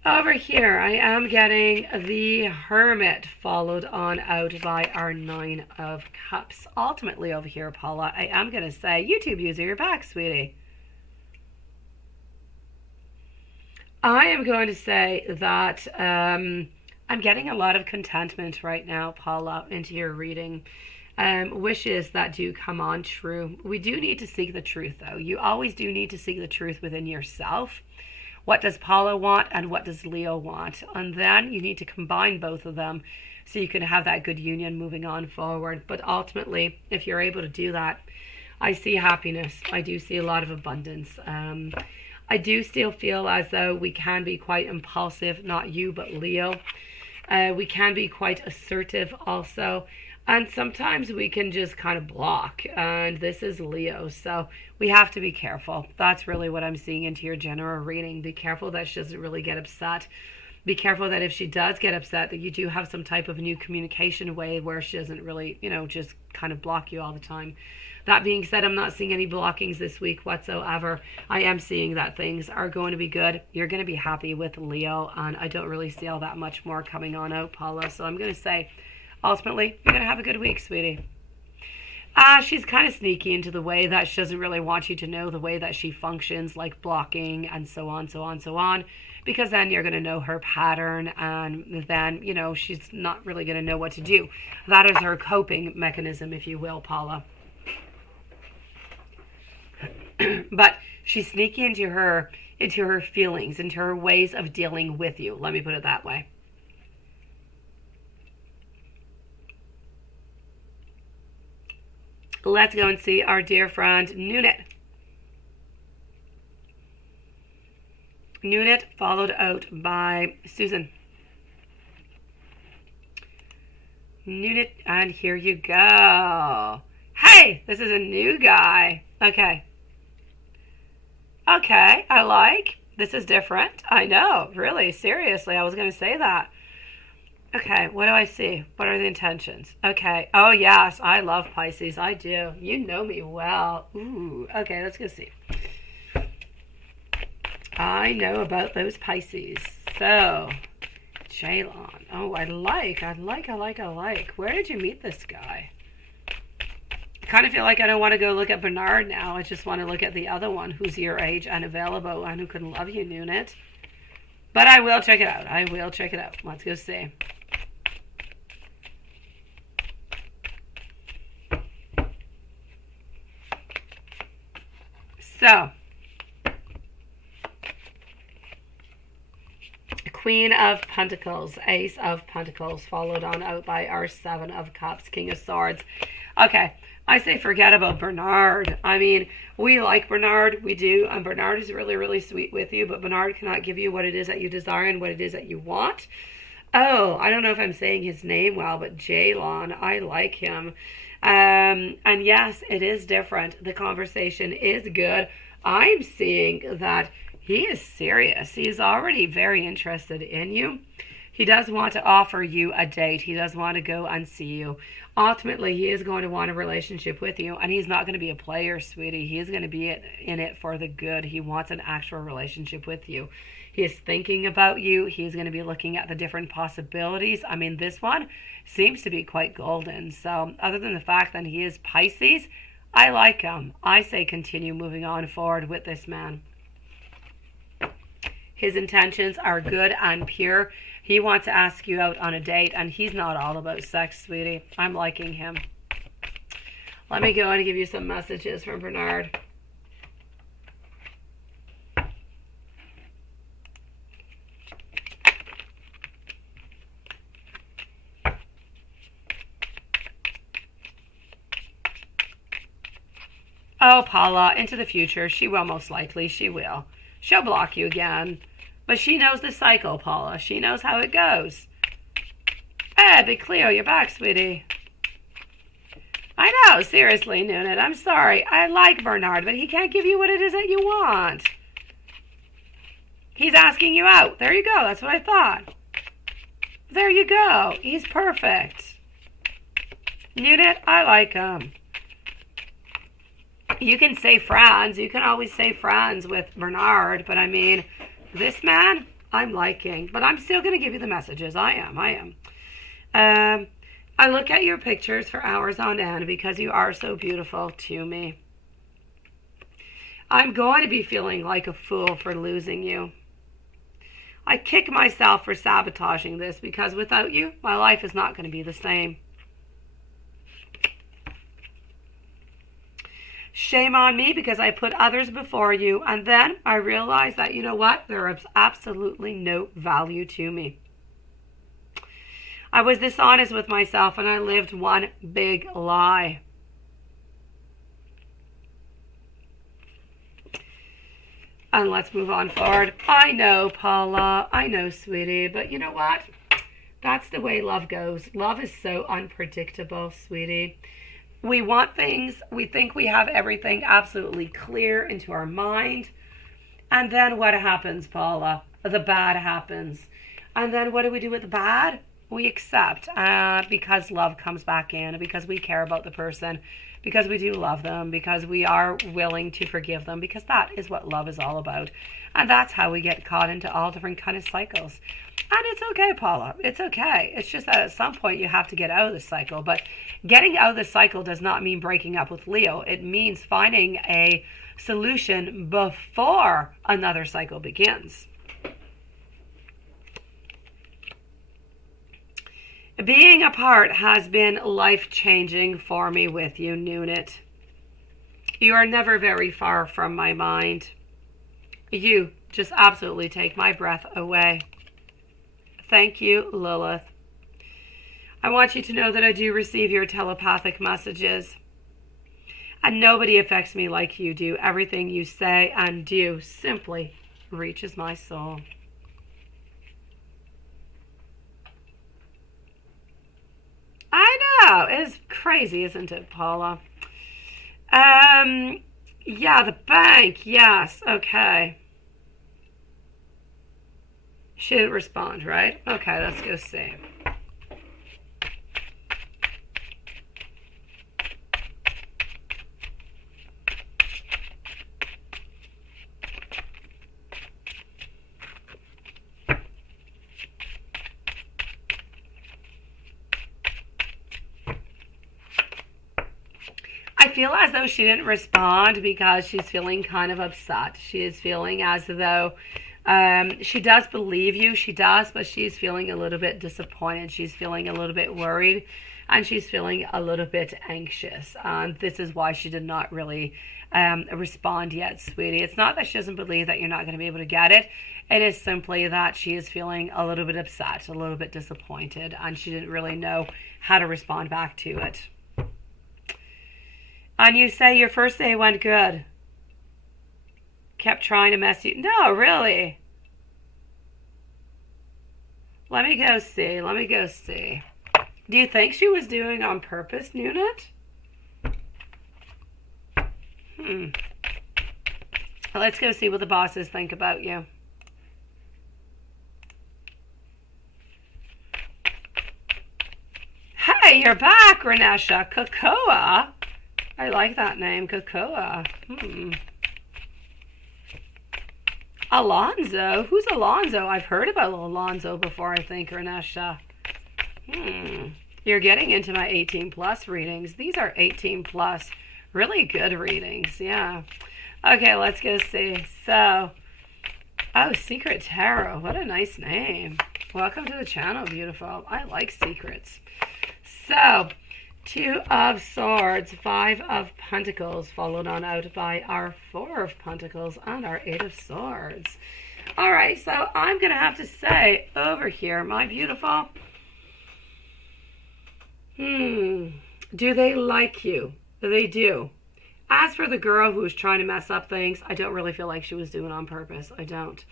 Over here, I am getting the Hermit, followed on out by our Nine of Cups. Ultimately, over here, Paula, I am going to say, YouTube user, you're back, sweetie. I am going to say that I'm getting a lot of contentment right now, Paula, into your reading. Wishes that do come on true. We do need to seek the truth, though. You always do need to seek the truth within yourself. What does Paula want and what does Leo want? And then you need to combine both of them so you can have that good union moving on forward. But ultimately, if you're able to do that, I see happiness. I do see a lot of abundance. I do still feel as though we can be quite impulsive, not you, but Leo. We can be quite assertive also. And sometimes we can just kind of block. And this is Leo. So we have to be careful. That's really what I'm seeing into your general reading. Be careful that she doesn't really get upset. Be careful that if she does get upset, that you do have some type of new communication way where she doesn't really, just kind of block you all the time. That being said, I'm not seeing any blockings this week whatsoever. I am seeing that things are going to be good. You're going to be happy with Leo, and I don't really see all that much more coming on out, Paula. So I'm going to say, ultimately, you're going to have a good week, sweetie. She's kind of sneaky into the way that she doesn't really want you to know the way that she functions, like blocking and so on, so on, so on. Because then you're going to know her pattern, and then, she's not really going to know what to do. That is her coping mechanism, if you will, Paula. But she's sneaky into her feelings, into her ways of dealing with you. Let me put it that way. Let's go and see our dear friend Nunit. Nunit followed out by Susan. Nunit, and here you go. Hey, this is a new guy. Okay. Okay, I like. This is different. I know, really, seriously, I was going to say that. Okay, what do I see? What are the intentions? Okay, oh yes, I love Pisces. I do. You know me well. Ooh, okay, let's go see. I know about those Pisces. So, Jalon. Oh, I like. Where did you meet this guy? I kind of feel like I don't want to go look at Bernard now. I just want to look at the other one who's your age and available and who can love you, Nunit. But I will check it out. Let's go see. So, Queen of Pentacles, Ace of Pentacles, followed on out by our Seven of Cups, King of Swords. Okay, I say forget about Bernard. I mean, we like Bernard, we do, and Bernard is really, really sweet with you, but Bernard cannot give you what it is that you desire and what it is that you want. Oh, I don't know if I'm saying his name well, but Jalon, I like him. And yes, it is different. The conversation is good. I'm seeing that he is serious. He is already very interested in you. He does want to offer you a date. He does want to go and see you. Ultimately, he is going to want a relationship with you, and he's not going to be a player, sweetie. He is going to be in it for the good. He wants an actual relationship with you. He is thinking about you. He's going to be looking at the different possibilities. I mean, this one seems to be quite golden. So other than the fact that he is Pisces, I like him. I say continue moving on forward with this man. His intentions are good and pure. He wants to ask you out on a date, and he's not all about sex, sweetie. I'm liking him. Let me go and give you some messages from Bernard. Oh, Paula, into the future, she will most likely. She will. She'll block you again. But she knows the cycle, Paula. She knows how it goes. Hey, be clear. You're back, sweetie. I know, seriously, Nunit. I'm sorry. I like Bernard, but he can't give you what it is that you want. He's asking you out. There you go. That's what I thought. There you go. He's perfect. Nunit, I like him. You can say Franz. You can always say Franz with Bernard. But I mean, this man, I'm liking. But I'm still going to give you the messages. I am. I look at your pictures for hours on end because you are so beautiful to me. I'm going to be feeling like a fool for losing you. I kick myself for sabotaging this because without you, my life is not going to be the same. Shame on me because I put others before you. And then I realized that, you know what? There is absolutely no value to me. I was dishonest with myself and I lived one big lie. And let's move on forward. I know, Paula. I know, sweetie. But you know what? That's the way love goes. Love is so unpredictable, sweetie. We want things. We think we have everything absolutely clear into our mind. And then what happens, Paula? The bad happens. And then what do we do with the bad? We accept because love comes back in, because we care about the person, because we do love them, because we are willing to forgive them, because that is what love is all about. And that's how we get caught into all different kind of cycles. And it's okay, Paula. It's okay. It's just that at some point you have to get out of the cycle. But getting out of the cycle does not mean breaking up with Leo. It means finding a solution before another cycle begins. Being apart has been life-changing for me with you, Nunit. You are never very far from my mind. You just absolutely take my breath away. Thank you, Lilith. I want you to know that I do receive your telepathic messages. And nobody affects me like you do. Everything you say and do simply reaches my soul. I know. It's crazy, isn't it, Paula? Yeah, the bank. Yes. Okay. She didn't respond, right? Okay, let's go see. I feel as though she didn't respond because she's feeling kind of upset. She is feeling as though she does believe you. She does, but she's feeling a little bit disappointed. She's feeling a little bit worried, and she's feeling a little bit anxious. This is why she did not really respond yet, sweetie. It's not that she doesn't believe that you're not going to be able to get it. It is simply that she is feeling a little bit upset, a little bit disappointed, and she didn't really know how to respond back to it. And you say your first day went good. Kept trying to mess you. No, really. Let me go see. Let me go see. Do you think she was doing on purpose, Nunit? Let's go see what the bosses think about you. Hey, you're back, Renesha. Cocoa. I like that name, Cocoa. Alonzo? Who's Alonzo? I've heard about Alonzo before, I think, Renesha. You're getting into my 18 plus readings. These are 18 plus. Really good readings, yeah. Okay, let's go see. So, oh, Secret Tarot. What a nice name. Welcome to the channel, beautiful. I like secrets. So, 2 of Swords, 5 of Pentacles, followed on out by our 4 of Pentacles and our 8 of Swords. All right, so I'm going to have to say over here, my beautiful, do they like you? They do. As for the girl who's trying to mess up things, I don't really feel like she was doing it on purpose. I don't.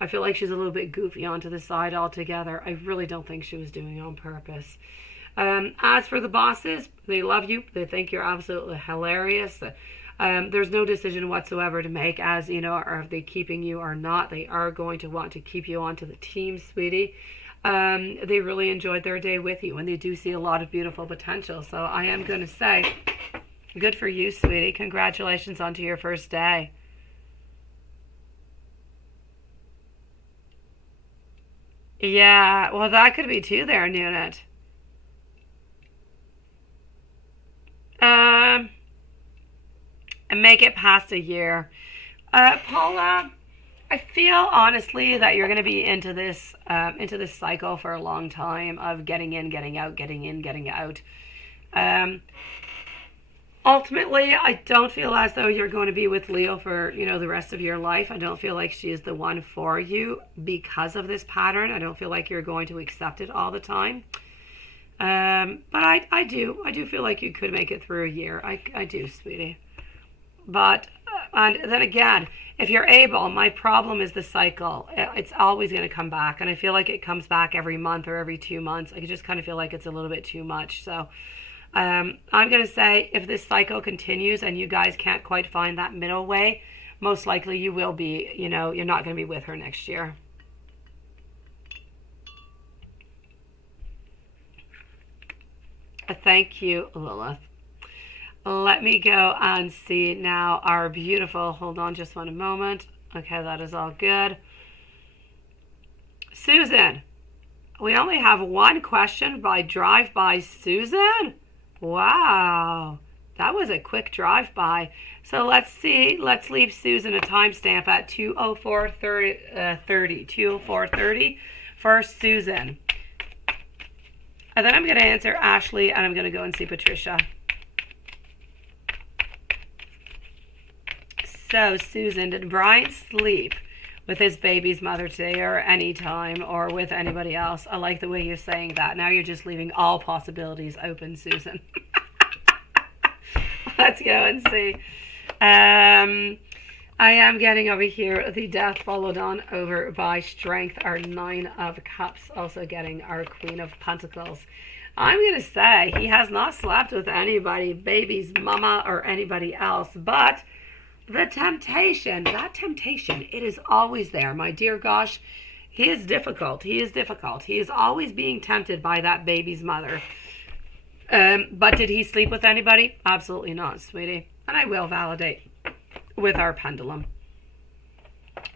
I feel like she's a little bit goofy onto the side altogether. I really don't think she was doing it on purpose. As for the bosses, they love you. They think you're absolutely hilarious. There's no decision whatsoever to make as, you know, are they keeping you or not. They are going to want to keep you onto the team, sweetie. They really enjoyed their day with you, and they do see a lot of beautiful potential. So I am going to say, good for you, sweetie. Congratulations onto your first day. Yeah, well, that could be too there, Nunit. And make it past a year. Paula, I feel honestly that you're going to be into this cycle for a long time of getting in, getting out, getting in, getting out. Ultimately, I don't feel as though you're going to be with Leo for, the rest of your life. I don't feel like she is the one for you because of this pattern. I don't feel like you're going to accept it all the time. But I do feel like you could make it through a year. I do, sweetie. But, and then again, if you're able, my problem is the cycle. It's always going to come back. And I feel like it comes back every month or every 2 months. I just kind of feel like it's a little bit too much. So I'm going to say if this cycle continues and you guys can't quite find that middle way, most likely you will be, you're not going to be with her next year. Thank you, Lilith. Let me go and see now our beautiful, hold on just one moment. Okay, that is all good. Susan, we only have one question by drive-by. Susan? Wow, that was a quick drive-by. So let's see, let's leave Susan a timestamp at 2:04:30 for Susan. And then I'm going to answer Ashley, and I'm going to go and see Patricia. So, Susan, did Brian sleep with his baby's mother today or any time or with anybody else? I like the way you're saying that. Now you're just leaving all possibilities open, Susan. Let's go and see. I am getting over here the Death followed on over by Strength, our 9 of Cups, also getting our Queen of Pentacles. I'm going to say he has not slept with anybody, baby's mama or anybody else, but the temptation, that temptation, it is always there. My dear gosh, he is difficult. He is difficult. He is always being tempted by that baby's mother. But did he sleep with anybody? Absolutely not, sweetie. And I will validate with our pendulum.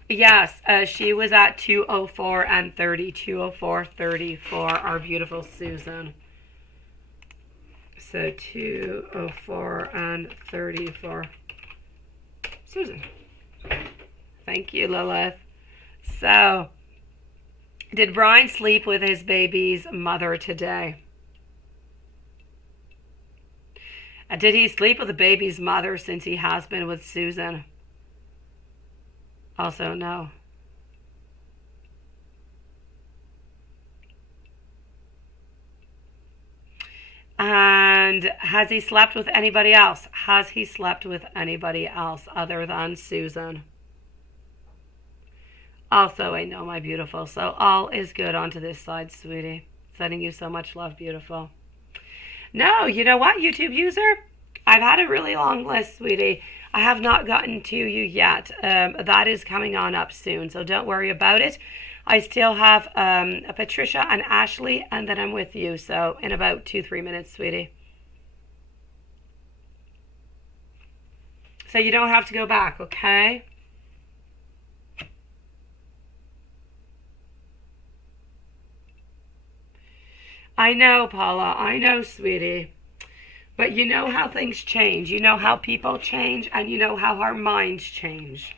Yes, she was at 2:04:30, 2:04:30 for our beautiful Susan. So 2:04:30 for Susan. Thank you, Lilith. So, did Brian sleep with his baby's mother today? And did he sleep with the baby's mother since he has been with Susan? Also, no. And has he slept with anybody else? Has he slept with anybody else other than Susan? Also, I know, my beautiful. So all is good onto this side, sweetie. Sending you so much love, beautiful. No, you know what, YouTube user? I've had a really long list, sweetie. I have not gotten to you yet. That is coming on up soon, so don't worry about it. I still have Patricia and Ashley, and then I'm with you. So in about 2-3 minutes, sweetie. So you don't have to go back, okay? I know, Paula. I know, sweetie. But you know how things change. You know how people change, and you know how our minds change.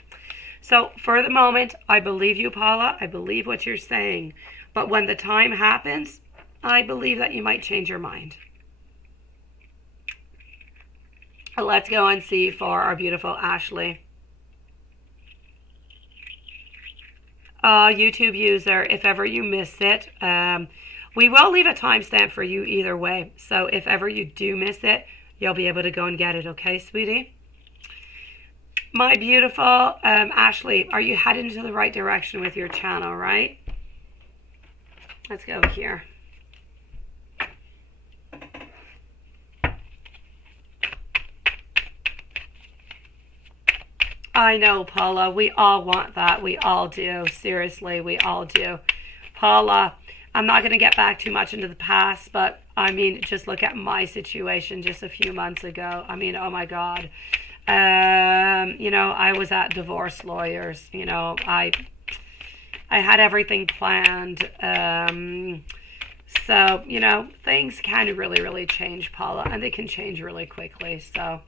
So for the moment, I believe you, Paula. I believe what you're saying. But when the time happens, I believe that you might change your mind. Let's go and see for our beautiful Ashley. YouTube user, if ever you miss it, we will leave a timestamp for you either way. So if ever you do miss it, you'll be able to go and get it. Okay, sweetie? My beautiful Ashley, are you heading into the right direction with your channel, right? Let's go here. I know, Paula. We all want that. We all do. Seriously, we all do. Paula, I'm not going to get back too much into the past, but I mean, just look at my situation just a few months ago. I mean, oh my God. You know, I was at divorce lawyers. You know, I had everything planned. So, you know, things can really, really change, Paula, and they can change really quickly. So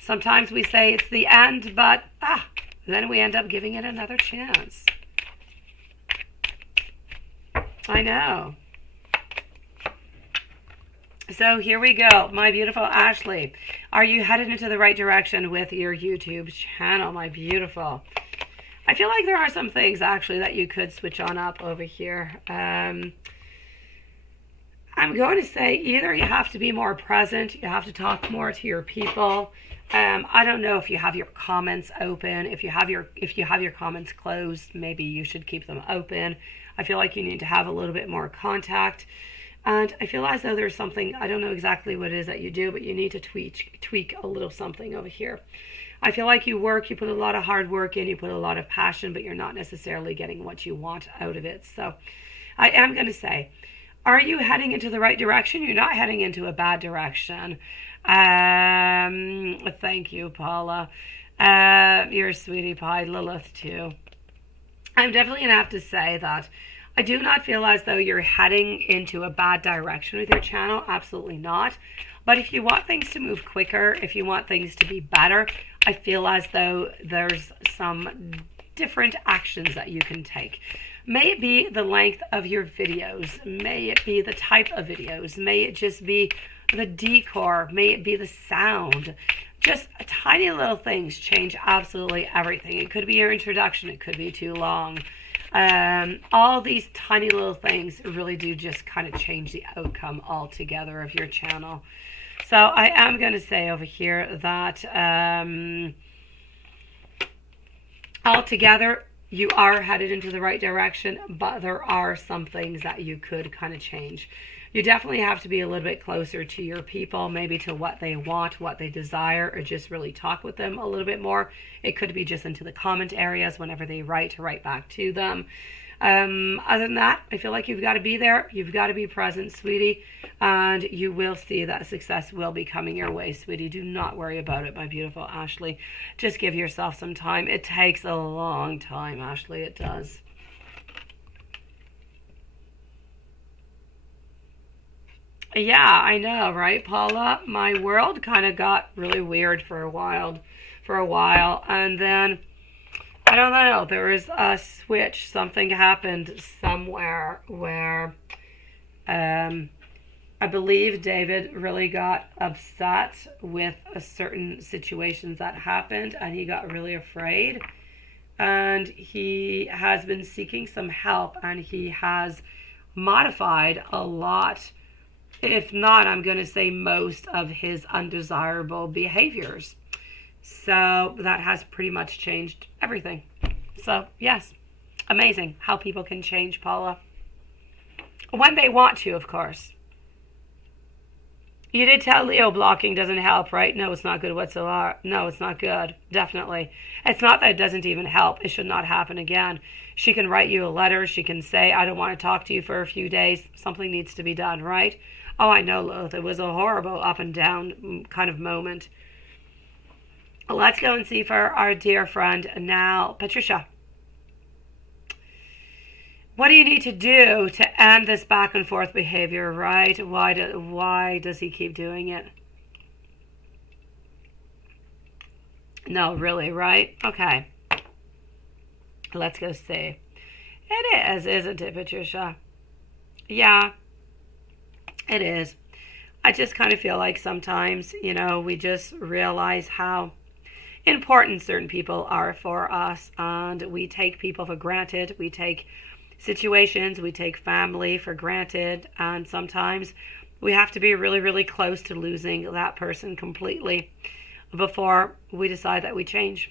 sometimes we say it's the end, but then we end up giving it another chance. I know. So here we go, my beautiful Ashley. Are you headed into the right direction with your YouTube channel, my beautiful? I feel like there are some things actually that you could switch on up over here. I'm going to say either you have to be more present, you have to talk more to your people. I don't know if you have your comments open. If you have your comments closed, maybe you should keep them open. I feel like you need to have a little bit more contact. And I feel as though there's something, I don't know exactly what it is that you do, but you need to tweak a little something over here. I feel like you put a lot of hard work in, you put a lot of passion, but you're not necessarily getting what you want out of it. So I am going to say, are you heading into the right direction? You're not heading into a bad direction. Thank you, Paula. You're a sweetie pie, Lilith too. I'm definitely going to have to say that I do not feel as though you're heading into a bad direction with your channel. Absolutely not. But if you want things to move quicker, if you want things to be better, I feel as though there's some different actions that you can take. May it be the length of your videos. May it be the type of videos. May it just be the decor. May it be the sound. Just tiny little things change absolutely everything. It could be your introduction. It could be too long. All these tiny little things really do just kind of change the outcome altogether of your channel. So I am going to say over here that altogether you are headed into the right direction, but there are some things that you could kind of change. You definitely have to be a little bit closer to your people, maybe to what they want, what they desire, or just really talk with them a little bit more. It could be just into the comment areas whenever they write, to write back to them. Other than that, I feel like you've got to be there. You've got to be present, sweetie, and you will see that success will be coming your way, sweetie. Do not worry about it, my beautiful Ashley. Just give yourself some time. It takes a long time, Ashley. It does. Yeah, I know, right, Paula? My world kind of got really weird for a while, and then I don't know, there was a switch. Something happened somewhere where I believe David really got upset with a certain situations that happened, and he got really afraid, and he has been seeking some help, and he has modified a lot, if not, I'm going to say most of his undesirable behaviors. So that has pretty much changed everything. So yes, amazing how people can change, Paula. When they want to, of course. You did tell Leo blocking doesn't help, right? No, it's not good whatsoever. No, it's not good. Definitely. It's not that it doesn't even help. It should not happen again. She can write you a letter. She can say, I don't want to talk to you for a few days. Something needs to be done, right? Oh, I know, Lilith. It was a horrible up and down kind of moment. Let's go and see for our dear friend now, Patricia. What do you need to do to end this back and forth behavior, right? Why does he keep doing it? No, really, right? Okay. Let's go see. It is, isn't it, Patricia? Yeah, it is. I just kind of feel like sometimes, we just realize how important certain people are for us, and we take people for granted. We take situations, we take family for granted, and sometimes we have to be really, really close to losing that person completely before we decide that we change.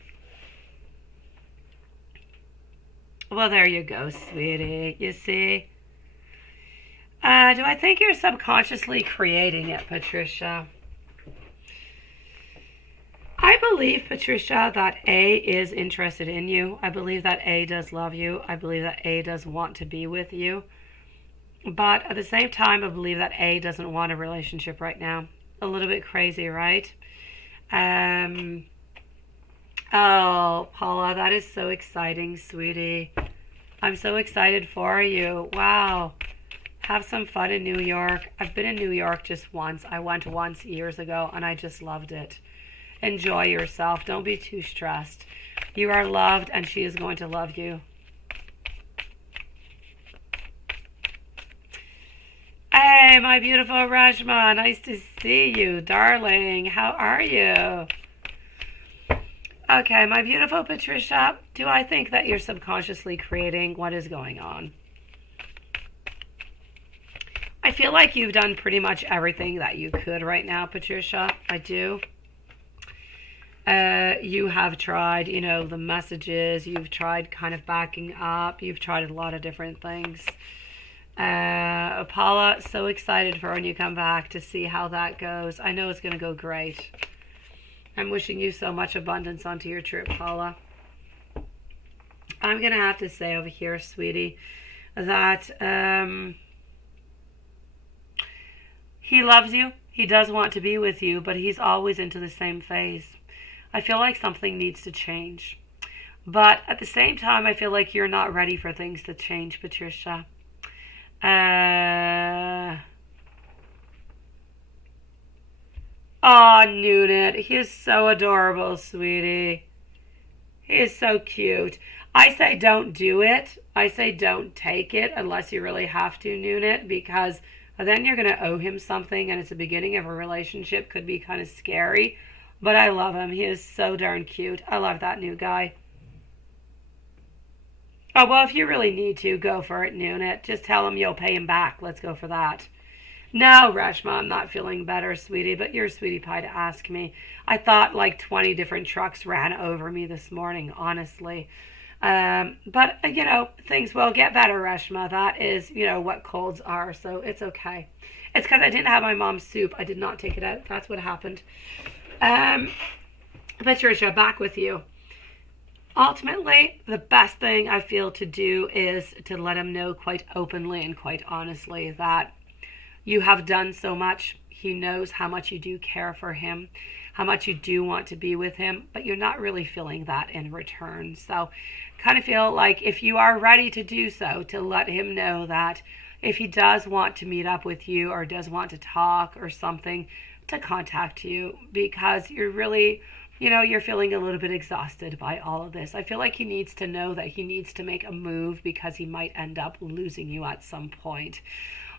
Well, there you go, sweetie. You see? Do I think you're subconsciously creating it, Patricia? I believe, Patricia, that A is interested in you. I believe that A does love you. I believe that A does want to be with you. But at the same time, I believe that A doesn't want a relationship right now. A little bit crazy, right? Oh, Paula, that is so exciting, sweetie. I'm so excited for you. Wow. Have some fun in New York. I've been in New York just once. I went once years ago, and I just loved it. Enjoy yourself. Don't be too stressed. You are loved, and she is going to love you. Hey, my beautiful Rajma. Nice to see you, darling. How are you? Okay, my beautiful Patricia, do I think that you're subconsciously creating what is going on? I feel like you've done pretty much everything that you could right now, Patricia. I do. You have tried, the messages. You've tried kind of backing up. You've tried a lot of different things. Paula, so excited for when you come back to see how that goes. I know it's going to go great. I'm wishing you so much abundance onto your trip, Paula. I'm going to have to say over here, sweetie, that he loves you. He does want to be with you, but he's always into the same phase. I feel like something needs to change. But at the same time, I feel like you're not ready for things to change, Patricia. Oh, Nunit. He is so adorable, sweetie. He is so cute. I say don't do it. I say don't take it unless you really have to, Nunit, because then you're going to owe him something, and it's the beginning of a relationship. Could be kind of scary, but I love him. He is so darn cute. I love that new guy. Oh, well, if you really need to, go for it, Nunit. Just tell him you'll pay him back. Let's go for that. No, Rashma, I'm not feeling better, sweetie, but you're a sweetie pie to ask me. I thought like 20 different trucks ran over me this morning, honestly. But, things will get better, Rashma. That is, what colds are, so it's okay. It's because I didn't have my mom's soup. I did not take it out. That's what happened. Patricia, back with you. Ultimately, the best thing I feel to do is to let him know quite openly and quite honestly that you have done so much. He knows how much you do care for him, how much you do want to be with him, but you're not really feeling that in return. So kind of feel like if you are ready to do so, to let him know that if he does want to meet up with you or does want to talk or something, to contact you, because you're really, you're feeling a little bit exhausted by all of this. I feel like he needs to know that he needs to make a move because he might end up losing you at some point.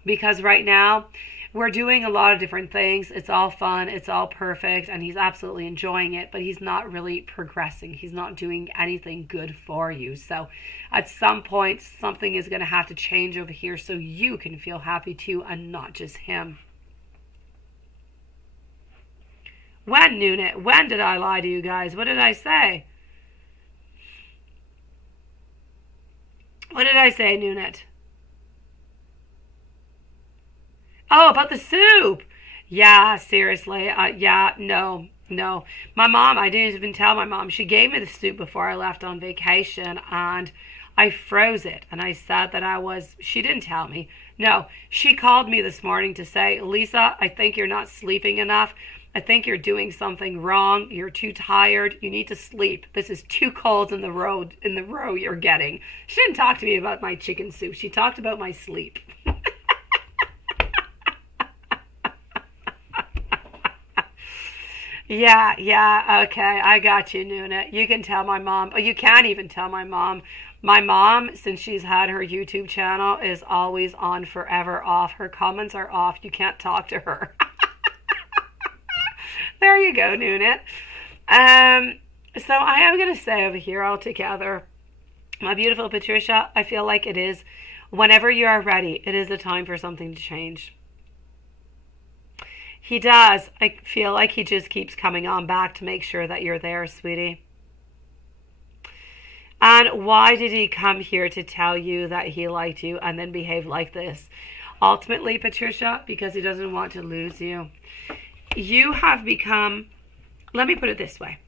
Because right now, we're doing a lot of different things. It's all fun. It's all perfect. And he's absolutely enjoying it. But he's not really progressing. He's not doing anything good for you. So at some point, something is going to have to change over here so you can feel happy too and not just him. When, Nunit? When did I lie to you guys? What did I say? What did I say, Nunit? Oh, about the soup. Yeah, seriously. No. My mom, I didn't even tell my mom. She gave me the soup before I left on vacation, and I froze it. And I said that she didn't tell me. No, she called me this morning to say, Lisa, I think you're not sleeping enough. I think you're doing something wrong. You're too tired. You need to sleep. This is 2 colds in the row you're getting. She didn't talk to me about my chicken soup. She talked about my sleep. Yeah, okay, I got you, Nuna. You can tell my mom, you can't even tell my mom. My mom, since she's had her YouTube channel, is always on forever off. Her comments are off. You can't talk to her. There you go, Nuna. So I am going to say over here altogether, my beautiful Patricia, I feel like it is, whenever you are ready, it is a time for something to change. He does. I feel like he just keeps coming on back to make sure that you're there, sweetie. And why did he come here to tell you that he liked you and then behave like this? Ultimately, Patricia, because he doesn't want to lose you. You have become, let me put it this way.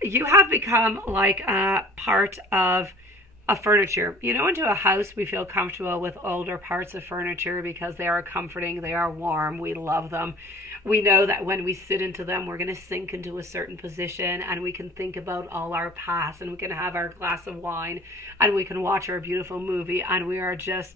You have become like a part of a furniture. Into a house, we feel comfortable with older parts of furniture because they are comforting, they are warm, we love them. We know that when we sit into them, we're going to sink into a certain position and we can think about all our past and we can have our glass of wine and we can watch our beautiful movie and we are just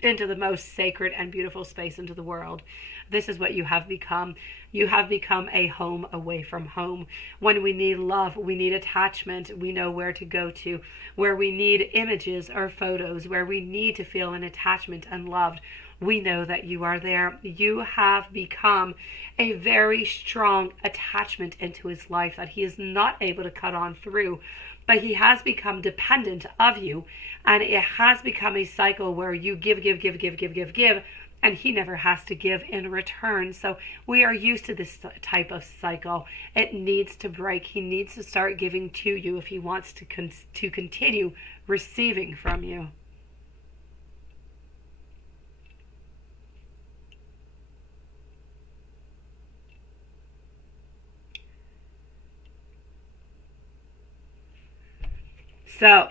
into the most sacred and beautiful space into the world. This is what you have become. You have become a home away from home. When we need love, we need attachment, we know where to go to. Where we need images or photos, where we need to feel an attachment and loved, We know that you are there. You have become a very strong attachment into his life that he is not able to cut on through, but he has become dependent of you, and it has become a cycle where you give, and he never has to give in return. So we are used to this type of cycle. It needs to break. He needs to start giving to you if he wants to continue receiving from you. So,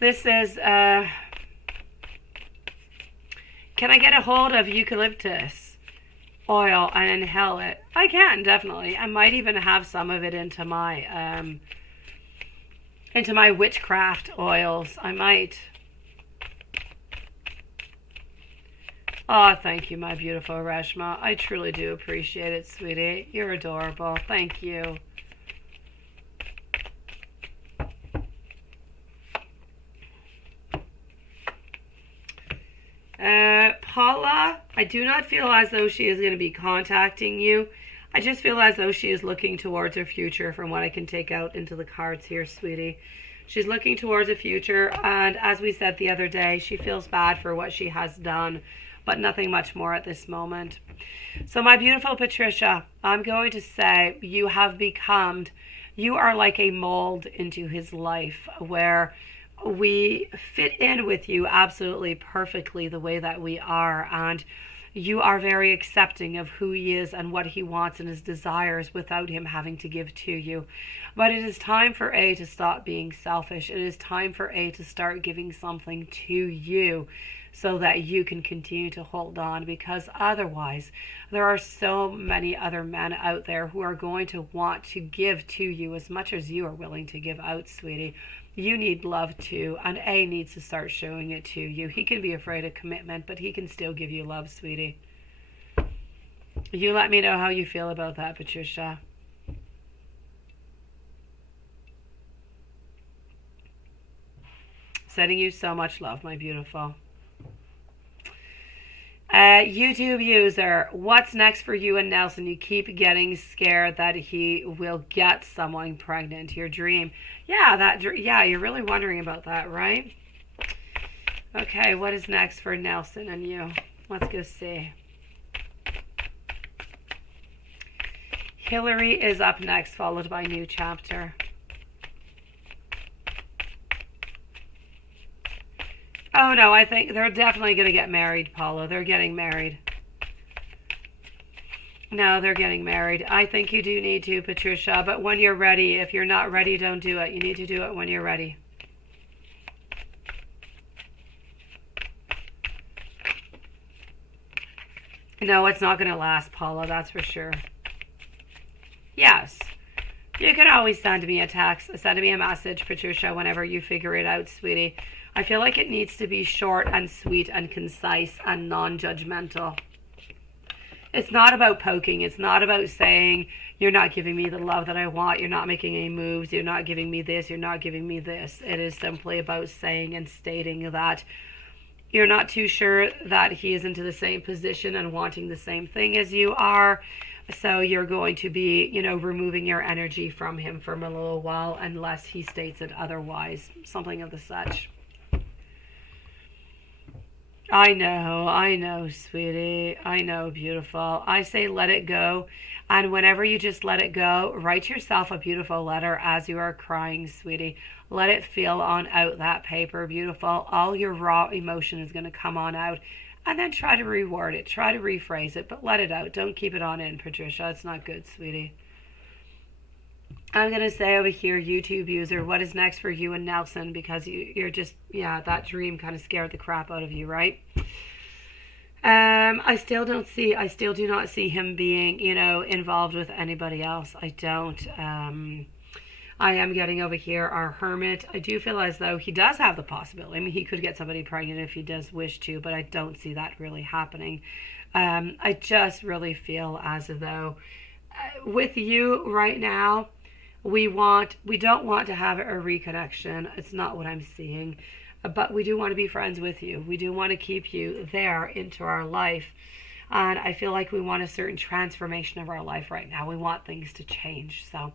this is, can I get a hold of eucalyptus oil and inhale it? I can, definitely. I might even have some of it into my witchcraft oils. I might. Oh, thank you, my beautiful Reshma. I truly do appreciate it, sweetie. You're adorable. Thank you. Paula, I do not feel as though she is going to be contacting you. I just feel as though she is looking towards her future from what I can take out into the cards here, sweetie. She's looking towards a future, and as we said the other day, she feels bad for what she has done, but nothing much more at this moment. So my beautiful Patricia, I'm going to say you are like a mold into his life where we fit in with you absolutely perfectly the way that we are, and you are very accepting of who he is and what he wants and his desires without him having to give to you. But it is time for A to stop being selfish. It is time for A to start giving something to you so that you can continue to hold on, because otherwise there are so many other men out there who are going to want to give to you as much as you are willing to give out, sweetie. You need love too, and A needs to start showing it to you. He can be afraid of commitment, but he can still give you love, sweetie. You let me know how you feel about that, Patricia. Sending you so much love, my beautiful. YouTube user, what's next for you and Nelson? You keep getting scared that he will get someone pregnant. Your dream. Yeah, you're really wondering about that, right? Okay, what is next for Nelson and you? Let's go see. Hillary is up next, followed by new chapter. Oh, no, I think they're definitely going to get married, Paula. They're getting married. No, they're getting married. I think you do need to, Patricia, but when you're ready. If you're not ready, don't do it. You need to do it when you're ready. No, it's not going to last, Paula, that's for sure. Yes. You can always send me a text, send me a message, Patricia, whenever you figure it out, sweetie. I feel like it needs to be short and sweet and concise and non-judgmental. It's not about poking. It's not about saying, you're not giving me the love that I want. You're not making any moves. You're not giving me this. You're not giving me this. It is simply about saying and stating that you're not too sure that he is into the same position and wanting the same thing as you are. So you're going to be, removing your energy from him for a little while unless he states it otherwise. Something of the such. I know, sweetie. I know, beautiful. I say let it go. And whenever you just let it go, write yourself a beautiful letter as you are crying, sweetie. Let it feel on out that paper, beautiful. All your raw emotion is going to come on out. And then try to reword it. Try to rephrase it, but let it out. Don't keep it on in, Patricia. It's not good, sweetie. I'm going to say over here, YouTube user, what is next for you and Nelson? Because you're just, that dream kind of scared the crap out of you, right? I still do not see him being, involved with anybody else. I don't. I am getting over here our hermit. I do feel as though he does have the possibility. I mean, he could get somebody pregnant if he does wish to, but I don't see that really happening. I just really feel as though with you right now, we don't want to have a reconnection. It's not what I'm seeing. but we do want to be friends with you. We do want to keep you there into our life. And I feel like we want a certain transformation of our life right now. We want things to change. So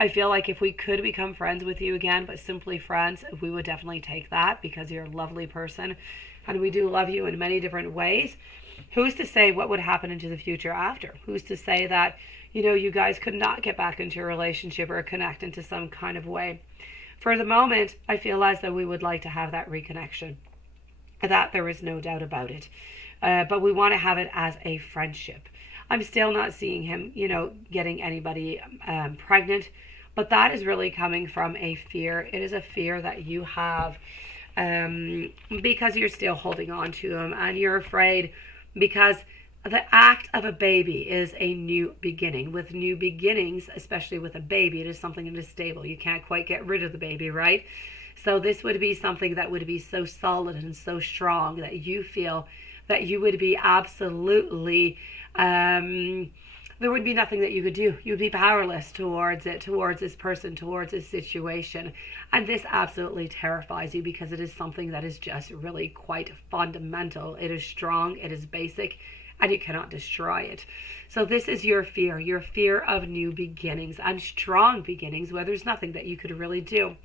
I feel like if we could become friends with you again, but simply friends, we would definitely take that, because you're a lovely person and we do love you in many different ways. Who's to say what would happen into the future after? Who's to say that, you guys could not get back into a relationship or connect into some kind of way? For the moment, I feel as though we would like to have that reconnection. That there is no doubt about it. But we want to have it as a friendship. I'm still not seeing him, getting anybody pregnant. But that is really coming from a fear. It is a fear that you have because you're still holding on to him, and you're afraid because the act of a baby is a new beginning. With new beginnings, especially with a baby, it is something that is stable. You can't quite get rid of the baby, right? So this would be something that would be so solid and so strong that you feel that you would be absolutely, there would be nothing that you could do. You would be powerless towards it, towards this person, towards this situation. And this absolutely terrifies you, because it is something that is just really quite fundamental. It is strong, it is basic, and you cannot destroy it. So this is your fear of new beginnings and strong beginnings, where there's nothing that you could really do.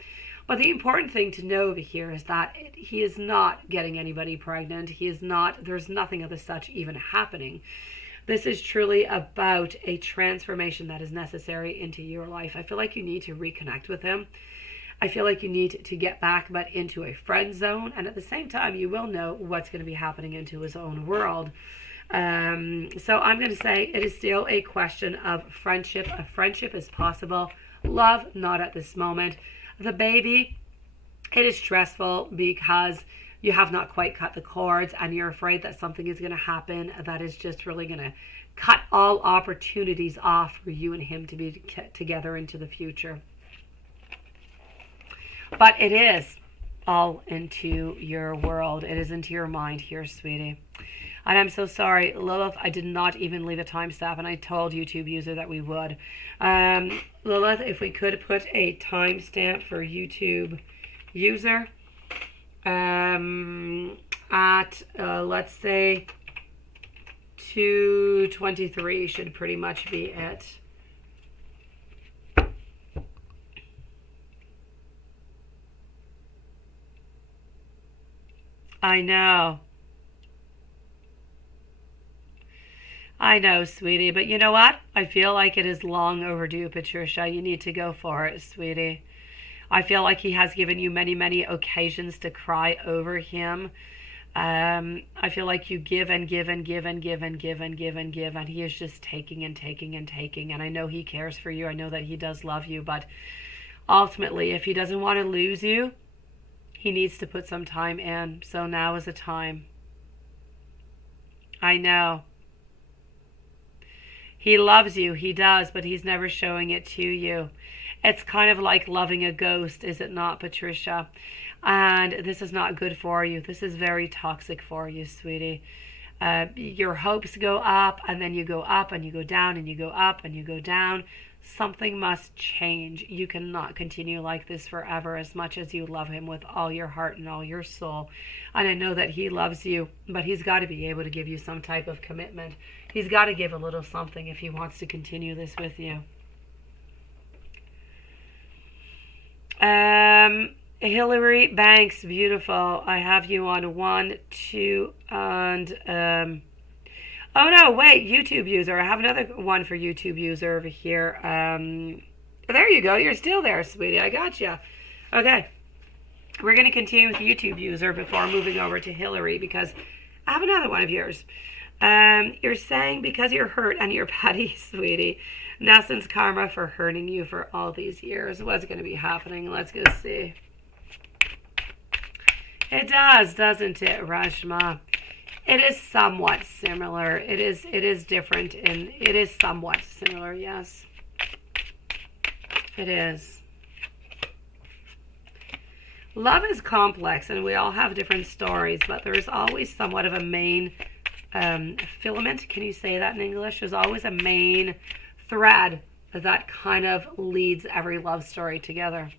But the important thing to know over here is that he is not getting anybody pregnant. He is not, there's nothing of the such even happening. This is truly about a transformation that is necessary into your life. I feel like you need to reconnect with him. I feel like you need to get back, but into a friend zone. And at the same time, you will know what's going to be happening into his own world. So I'm going to say it is still a question of friendship. A friendship is possible. Love, not at this moment. The baby, it is stressful because you have not quite cut the cords, and you're afraid that something is going to happen that is just really going to cut all opportunities off for you and him to be together into the future. But it is all into your world. It is into your mind here, sweetie. And I'm so sorry, Lilith, I did not even leave a timestamp, and I told YouTube user that we would. Lilith, if we could put a timestamp for YouTube user at, let's say, 2:23 should pretty much be it. I know, sweetie, but you know what? I feel like it is long overdue, Patricia. You need to go for it, sweetie. I feel like he has given you many, many occasions to cry over him. I feel like you give and give and give and give and give and give and give, and he is just taking and taking and taking. And I know he cares for you. I know that he does love you, but ultimately, if he doesn't want to lose you, he needs to put some time in. So now is the time. I know. He loves you, he does, but he's never showing it to you. It's kind of like loving a ghost, is it not, Patricia? And this is not good for you. This is very toxic for you, sweetie. Your hopes go up, and then you go up, and you go down, and you go up, and you go down. Something must change. You cannot continue like this forever, as much as you love him with all your heart and all your soul. And I know that he loves you, but he's got to be able to give you some type of commitment. He's got to give a little something if he wants to continue this with you. Hillary Banks, beautiful. I have you on 1, 2, and oh no, wait, YouTube user. I have another one for YouTube user over here. There you go. You're still there, sweetie. I got you. Okay. We're going to continue with YouTube user before moving over to Hillary, because I have another one of yours. You're saying because you're hurt and you're petty, sweetie. Nelson's karma for hurting you for all these years. What's going to be happening? Let's go see. It does, doesn't it, Rashma? It is somewhat similar. It is different, and it is somewhat similar, yes. It is. Love is complex, and we all have different stories, but there is always somewhat of a main filament. Can you say that in English? There's always a main thread that kind of leads every love story together.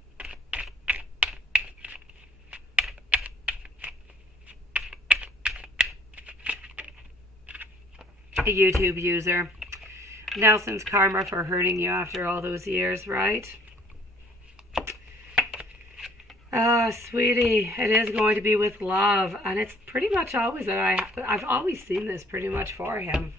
a YouTube user. Nelson's karma for hurting you after all those years, right? Oh, sweetie, it is going to be with love, and it's pretty much always that I've always seen this pretty much for him.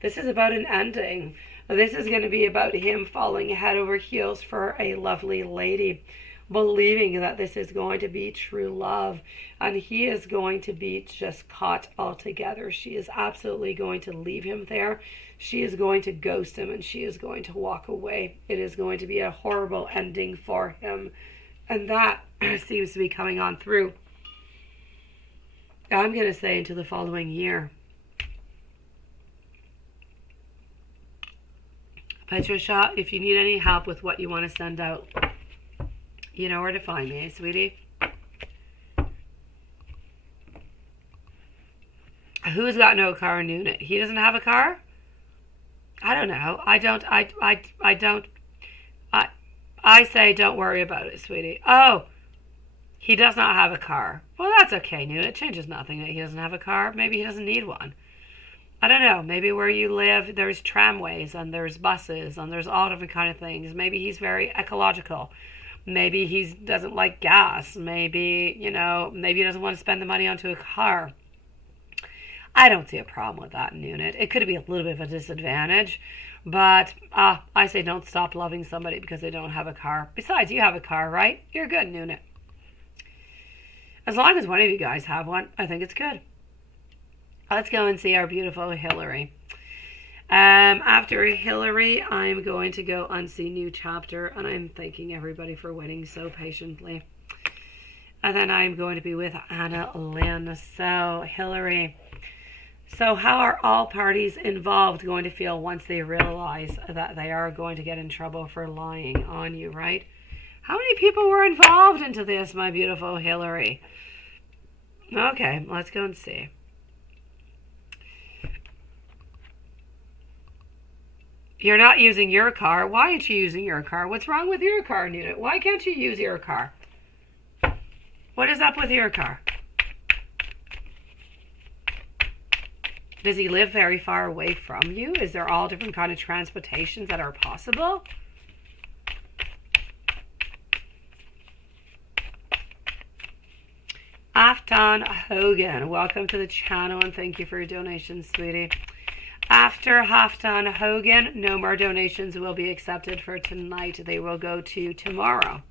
This is about an ending. This is going to be about him falling head over heels for a lovely lady, believing that this is going to be true love, and he is going to be just caught altogether. She is absolutely going to leave him there. She is going to ghost him, and she is going to walk away. It is going to be a horrible ending for him, and that seems to be coming on through. I'm going to say into the following year. Patricia, if you need any help with what you want to send out, you know where to find me, sweetie. Who's got no car in unit? He doesn't have a car? I don't know. I say don't worry about it, sweetie. Oh, he does not have a car. Well, that's okay, Nuna. It changes nothing that he doesn't have a car. Maybe he doesn't need one. I don't know. Maybe where you live, there's tramways and there's buses and there's all different kind of things. Maybe he's very ecological. Maybe he doesn't like gas. Maybe, maybe he doesn't want to spend the money onto a car. I don't see a problem with that in unit. It could be a little bit of a disadvantage, but I say don't stop loving somebody because they don't have a car. Besides, you have a car, right? You're good in unit. As long as one of you guys have one, I think it's good. Let's go and see our beautiful Hillary. After Hillary, I'm going to go unsee new chapter, and I'm thanking everybody for waiting so patiently. And then I'm going to be with Anna Lynn. So, Hillary. So how are all parties involved going to feel once they realize that they are going to get in trouble for lying on you, right? How many people were involved into this, my beautiful Hillary? Okay, let's go and see. You're not using your car. Why aren't you using your car? What's wrong with your car, Nuna? Why can't you use your car? What is up with your car? Does he live very far away from you? Is there all different kind of transportations that are possible? Afton Hogan, welcome to the channel and thank you for your donation, sweetie. After Haftan Hogan, no more donations will be accepted for tonight. They will go to tomorrow.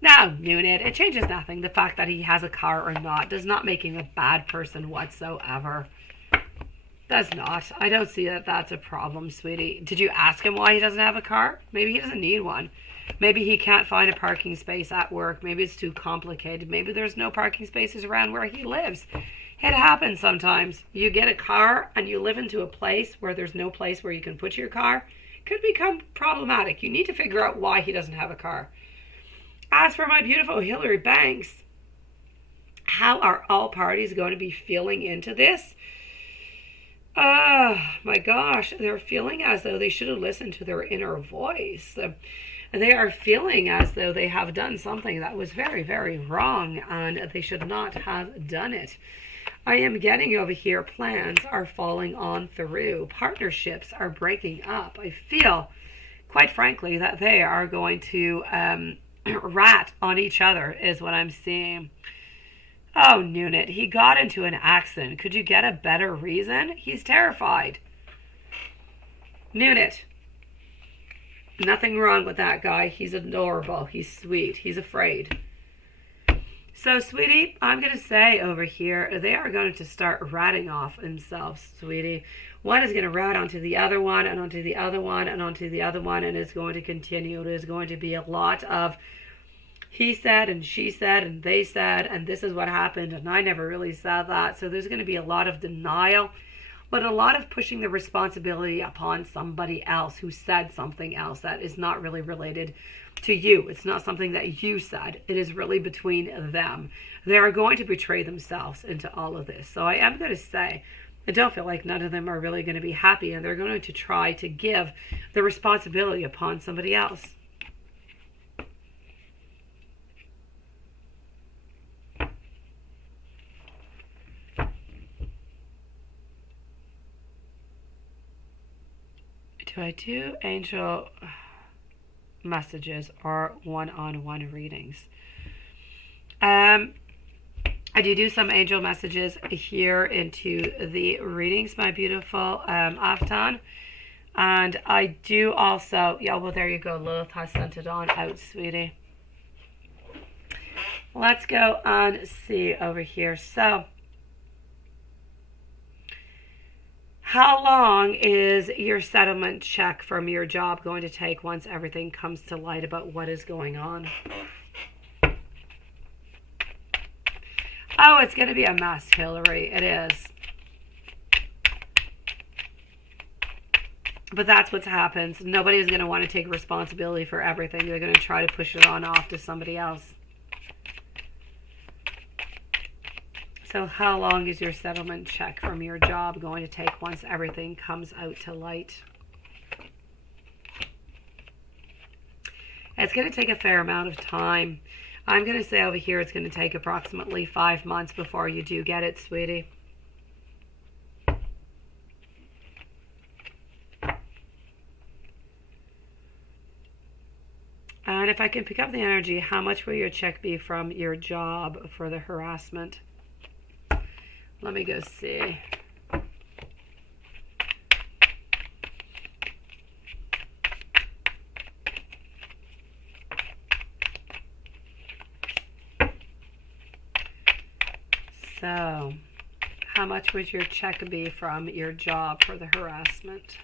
No, Nunit, it changes nothing. The fact that he has a car or not does not make him a bad person whatsoever. Does not. I don't see that that's a problem, sweetie. Did you ask him why he doesn't have a car? Maybe he doesn't need one. Maybe he can't find a parking space at work. Maybe it's too complicated. Maybe there's no parking spaces around where he lives. It happens sometimes. You get a car and you live into a place where there's no place where you can put your car. It could become problematic. You need to figure out why he doesn't have a car. As for my beautiful Hillary Banks, how are all parties going to be feeling into this? Oh my gosh, they're feeling as though they should have listened to their inner voice. They are feeling as though they have done something that was very, very wrong and they should not have done it. I am getting over here, plans are falling on through. Partnerships are breaking up. I feel, quite frankly, that they are going to rat on each other is what I'm seeing. Oh, Nunit, he got into an accident. Could you get a better reason? He's terrified. Nunit. Nothing wrong with that guy. He's adorable. He's sweet. He's afraid. So, sweetie, I'm going to say over here, they are going to start ratting off themselves, sweetie. One is going to rat onto the other one and onto the other one and onto the other one, and it's going to continue. It is going to be a lot of he said and she said and they said and this is what happened and I never really said that. So there's going to be a lot of denial, but a lot of pushing the responsibility upon somebody else who said something else that is not really related to you. It's not something that you said. It is really between them. They are going to betray themselves into all of this. So I am going to say, I don't feel like none of them are really going to be happy, and they're going to try to give the responsibility upon somebody else. Do I do angel messages or one-on-one readings? I do some angel messages here into the readings, my beautiful Afton. And I do also, yeah, well, there you go. Lilith has sent it on out, sweetie. Let's go and see over here. So, how long is your settlement check from your job going to take once everything comes to light about what is going on? Oh, it's going to be a mess, Hillary. It is. But that's what happens. Nobody's going to want to take responsibility for everything. They're going to try to push it on off to somebody else. So how long is your settlement check from your job going to take once everything comes out to light? It's going to take a fair amount of time. I'm going to say over here it's going to take approximately 5 months before you do get it, sweetie. And if I can pick up the energy, how much will your check be from your job for the harassment? Let me go see. So, how much would your check be from your job for the harassment?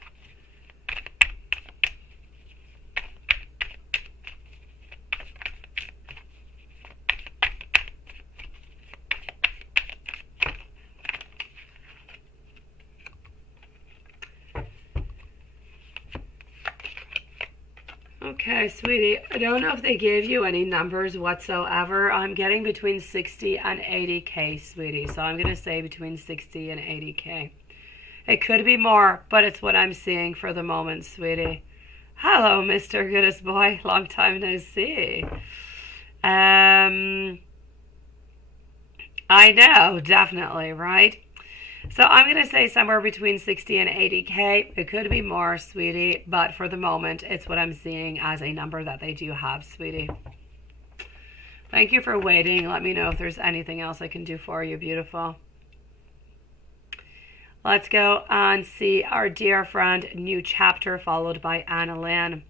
Okay, sweetie, I don't know if they gave you any numbers whatsoever. I'm getting between 60 and 80K, sweetie. So I'm going to say between 60 and 80K. It could be more, but it's what I'm seeing for the moment, sweetie. Hello, Mr. Goodest Boy. Long time no see. I know, definitely, right? So I'm going to say somewhere between 60 and 80K. It could be more, sweetie, but for the moment, it's what I'm seeing as a number that they do have, sweetie. Thank you for waiting. Let me know if there's anything else I can do for you, beautiful. Let's go and see our dear friend, New Chapter, followed by Anna Lynn.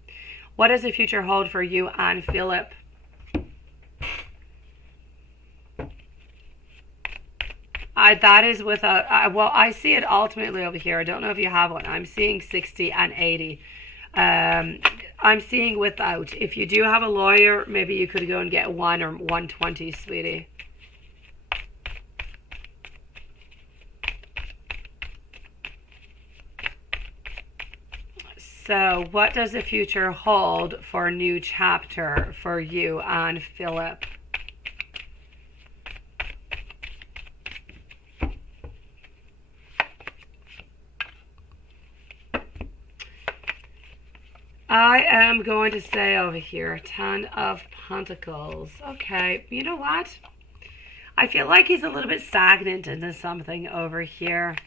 What does the future hold for you and Philip? That is with a, well, I see it ultimately over here. I don't know if you have one. I'm seeing 60 and 80. I'm seeing without. If you do have a lawyer, maybe you could go and get 1 or 120, sweetie. So what does the future hold for a New Chapter for you and Philip? I am going to say over here, 10 of Pentacles. Okay, you know what? I feel like he's a little bit stagnant into something over here.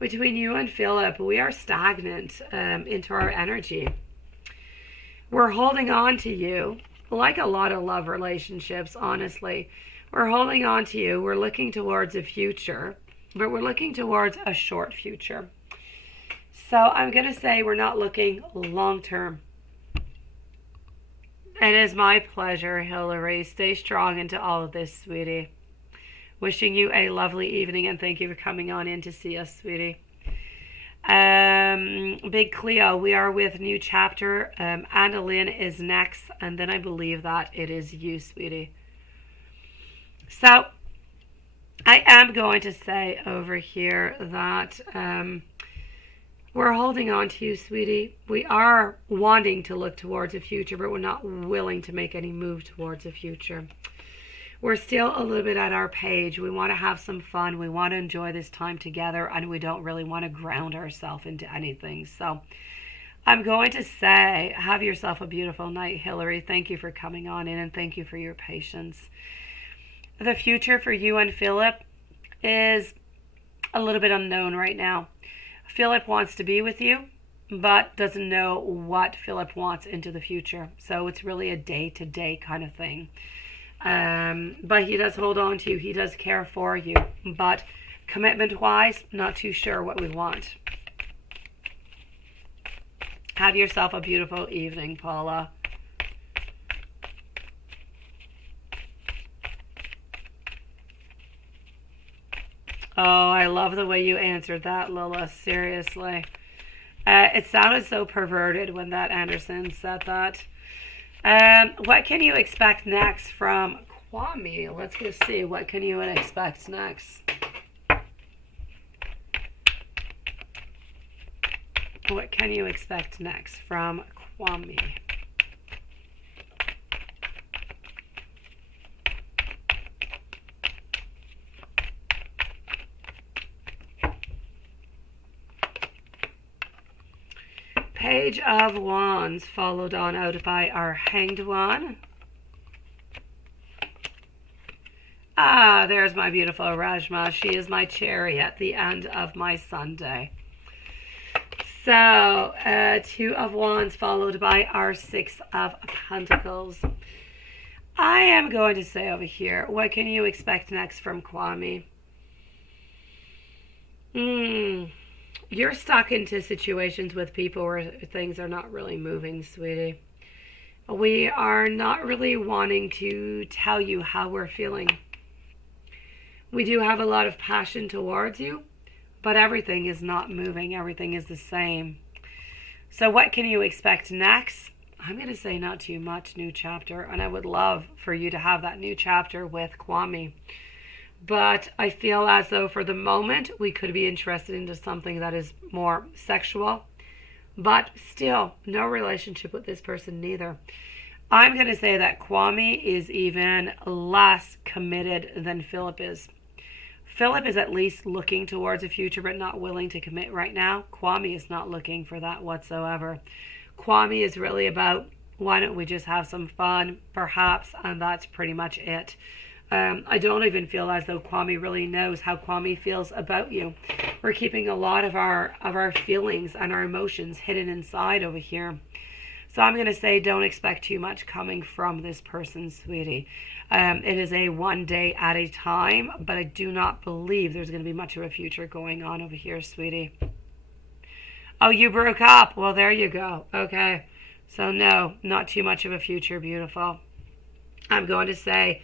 Between you and Philip, we are stagnant into our energy. We're holding on to you, like a lot of love relationships, honestly. We're holding on to you. We're looking towards a future, but we're looking towards a short future. So I'm going to say we're not looking long term. It is my pleasure, Hillary. Stay strong into all of this, sweetie. Wishing you a lovely evening, and thank you for coming on in to see us, sweetie. Big Cleo, we are with New Chapter. Anna Lynn is next, and then I believe that it is you, sweetie. So I am going to say over here that we're holding on to you, sweetie. We are wanting to look towards a future, but we're not willing to make any move towards a future. We're still a little bit at our page. We want to have some fun. We want to enjoy this time together, and we don't really want to ground ourselves into anything. So I'm going to say, have yourself a beautiful night, Hillary. Thank you for coming on in, and thank you for your patience. The future for you and Philip is a little bit unknown right now. Philip wants to be with you, but doesn't know what Philip wants into the future. So it's really a day-to-day kind of thing. But he does hold on to you. He does care for you. But commitment-wise, not too sure what we want. Have yourself a beautiful evening, Paula. Oh, I love the way you answered that, Lola. Seriously. It sounded so perverted when that Anderson said that. What can you expect next from Kwame? Let's go see. What can you expect next? What can you expect next from Kwame? Page of Wands, followed on out by our Hanged One. Ah, there's my beautiful Rajma. She is my cherry at the end of my Sunday. So, Two of Wands, followed by our Six of Pentacles. I am going to say over here, what can you expect next from Kwame? You're stuck into situations with people where things are not really moving, sweetie. We are not really wanting to tell you how we're feeling. We do have a lot of passion towards you, but everything is not moving. Everything is the same. So what can you expect next? I'm going to say not too much, new chapter, and I would love for you to have that new chapter with Kwame. But I feel as though for the moment we could be interested into something that is more sexual, but still no relationship with this person neither. I'm going to say that Kwame is even less committed than Philip is. Philip is at least looking towards a future but not willing to commit right now. Kwame is not looking for that whatsoever. Kwame is really about, why don't we just have some fun, perhaps, and that's pretty much it. I don't even feel as though Kwame really knows how Kwame feels about you. We're keeping a lot of our feelings and our emotions hidden inside over here. So I'm going to say don't expect too much coming from this person, sweetie. It is a one day at a time, but I do not believe there's going to be much of a future going on over here, sweetie. Oh, you broke up. Well, there you go. Okay. So no, not too much of a future, beautiful. I'm going to say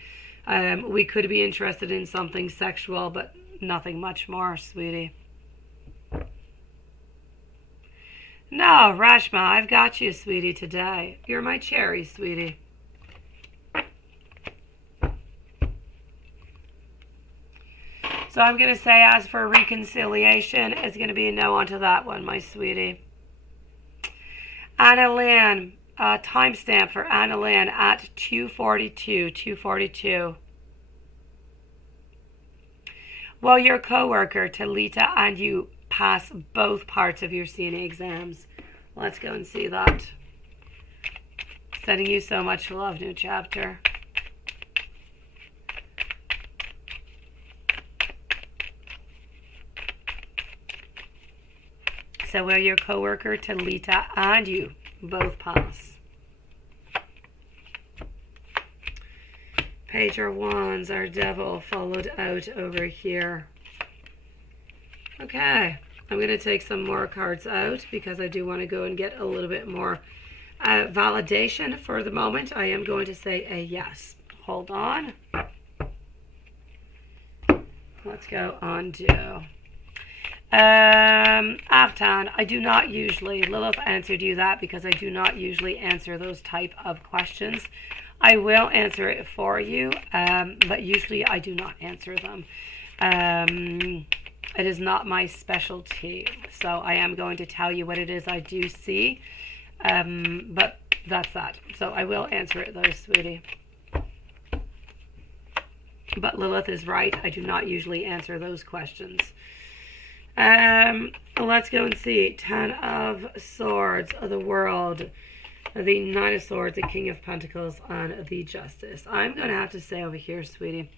we could be interested in something sexual, but nothing much more, sweetie. No, Rashma, I've got you, sweetie, today. You're my cherry, sweetie. So I'm going to say, as for reconciliation, it's going to be a no onto that one, my sweetie. Anna Lynn, timestamp for Anna Lynn at 2:42. Well, your coworker, Talita, and you pass both parts of your CNA exams. Let's go and see that. Sending you so much love, new chapter. So will your coworker, Talita, and you both pass? Page of Wands, our devil, followed out over here. Okay, I'm going to take some more cards out because I do want to go and get a little bit more validation. For the moment, I am going to say a yes. Hold on. Let's go undo. Aftan, I do not usually, Lilith answered you that because I do not usually answer those type of questions. I will answer it for you, but usually I do not answer them. It is not my specialty, so I am going to tell you what it is I do see, but that's that. So I will answer it though, sweetie. But Lilith is right, I do not usually answer those questions. Let's go and see. 10 of Swords, the World, the 9 of Swords, the King of Pentacles, and the Justice. I'm going to have to say over here, sweetie,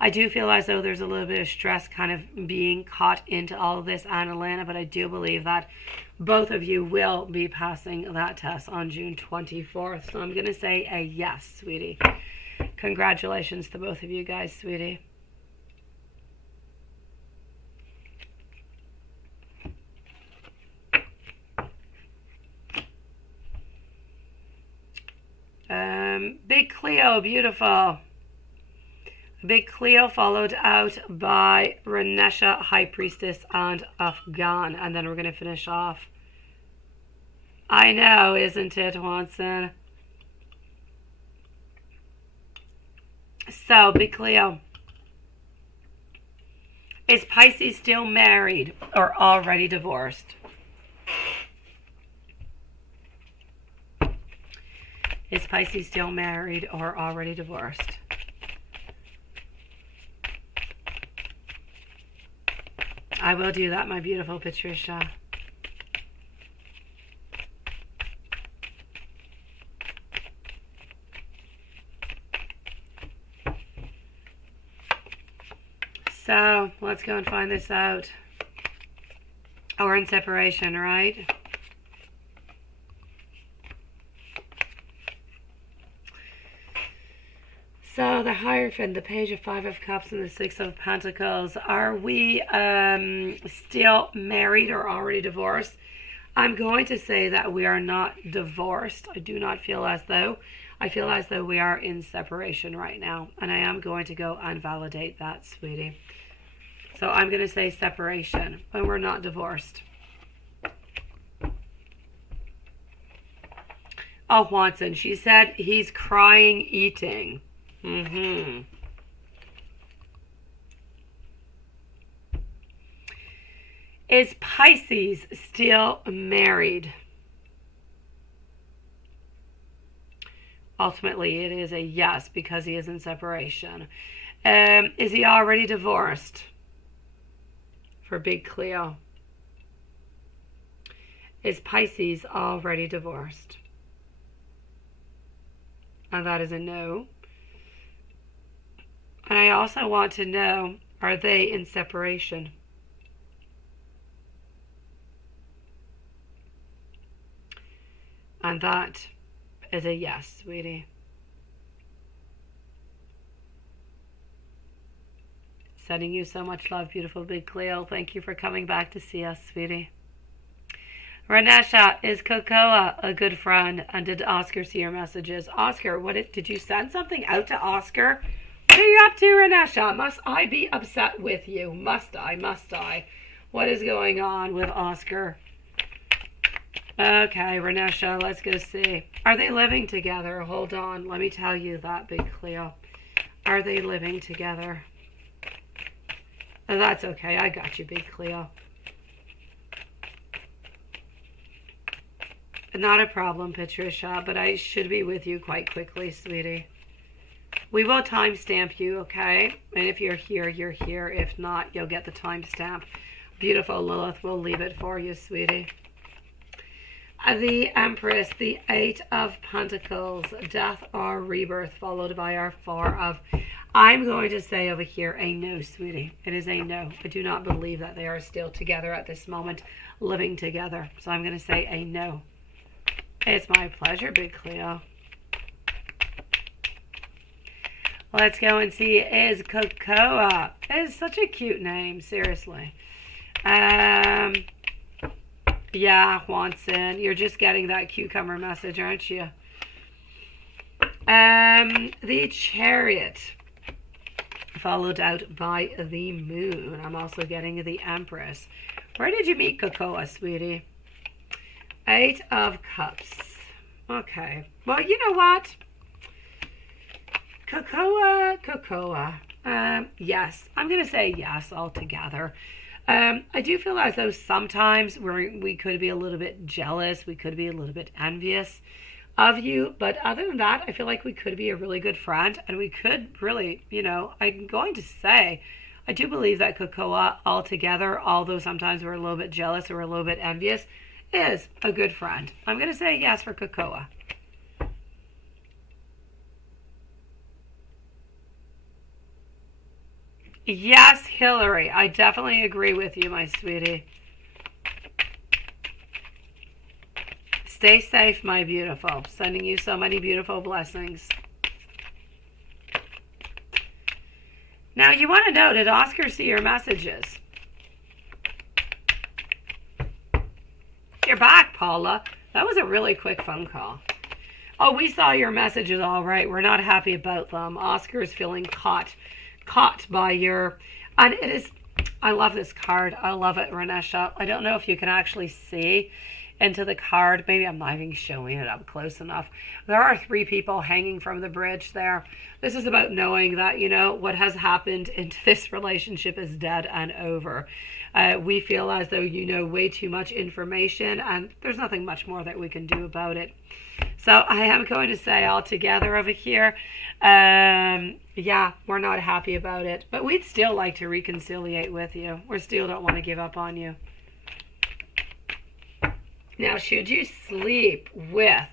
I do feel as though there's a little bit of stress kind of being caught into all of this, Anna Lana, but I do believe that both of you will be passing that test on June 24th. So I'm going to say a yes, sweetie. Congratulations to both of you guys, sweetie. Big Cleo, beautiful. Big Cleo followed out by Renesha, High Priestess, and Afghan. And then we're going to finish off. I know, isn't it, Watson? So, Big Cleo. Is Pisces still married or already divorced? Is Pisces still married or already divorced? I will do that, my beautiful Patricia. So, let's go and find this out. Oh, we're in separation, right? So the Hierophant, the Page of Five of Cups, and the Six of Pentacles. Are we still married or already divorced? I'm going to say that we are not divorced. I do not feel as though. I feel as though we are in separation right now. And I am going to go and validate that, sweetie. So I'm going to say separation, but we're not divorced. Oh, Watson, she said he's crying eating. Is Pisces still married? Ultimately, it is a yes because he is in separation. Is he already divorced? For Big Cleo. Is Pisces already divorced? And that is a no. And I also want to know, are they in separation? And that is a yes, sweetie. Sending you so much love, beautiful Big Cleo. Thank you for coming back to see us, sweetie. Renesha, is Cocoa a good friend? And did Oscar see your messages? Oscar, did you send something out to Oscar? What are you up to, Renesha? Must I be upset with you? Must I? Must I? What is going on with Oscar? Okay, Renesha, let's go see. Are they living together? Hold on. Let me tell you that, Big Cleo. Are they living together? Oh, that's okay. I got you, Big Cleo. Not a problem, Patricia, but I should be with you quite quickly, sweetie. We will timestamp you, okay? And if you're here, you're here. If not, you'll get the timestamp. Beautiful Lilith will leave it for you, sweetie. The Empress, the Eight of Pentacles, death or rebirth, followed by our Four of... I'm going to say over here a no, sweetie. It is a no. I do not believe that they are still together at this moment, living together. So I'm going to say a no. It's my pleasure, Big Cleo. Let's go and see. Is Cocoa. It is such a cute name, seriously. Yeah, Watson, you're just getting that cucumber message, aren't you? The Chariot, followed out by the Moon. I'm also getting the Empress. Where did you meet Cocoa, sweetie? Eight of Cups. Okay. Well, you know what? Cocoa. Yes. I'm going to say yes altogether. I do feel as though sometimes we could be a little bit jealous. We could be a little bit envious of you. But other than that, I feel like we could be a really good friend. And we could really, I'm going to say, I do believe that Cocoa altogether, although sometimes we're a little bit jealous or a little bit envious, is a good friend. I'm going to say yes for Cocoa. Yes, Hillary, I definitely agree with you, my sweetie. Stay safe, my beautiful. Sending you so many beautiful blessings. Now, you want to know, did Oscar see your messages? You're back, Paula. That was a really quick phone call. Oh, we saw your messages all right. We're not happy about them. Oscar is feeling caught by your... And it is... I love this card. I love it, Renesha. I don't know if you can actually see into the card. Maybe I'm not even showing it up close enough. There are 3 people hanging from the bridge there. This is about knowing that, you know, what has happened into this relationship is dead and over. We feel as though you know way too much information, and there's nothing much more that we can do about it. So I am going to say all together over here, yeah, we're not happy about it, but we'd still like to reconciliate with you. We still don't want to give up on you. Now, should you sleep with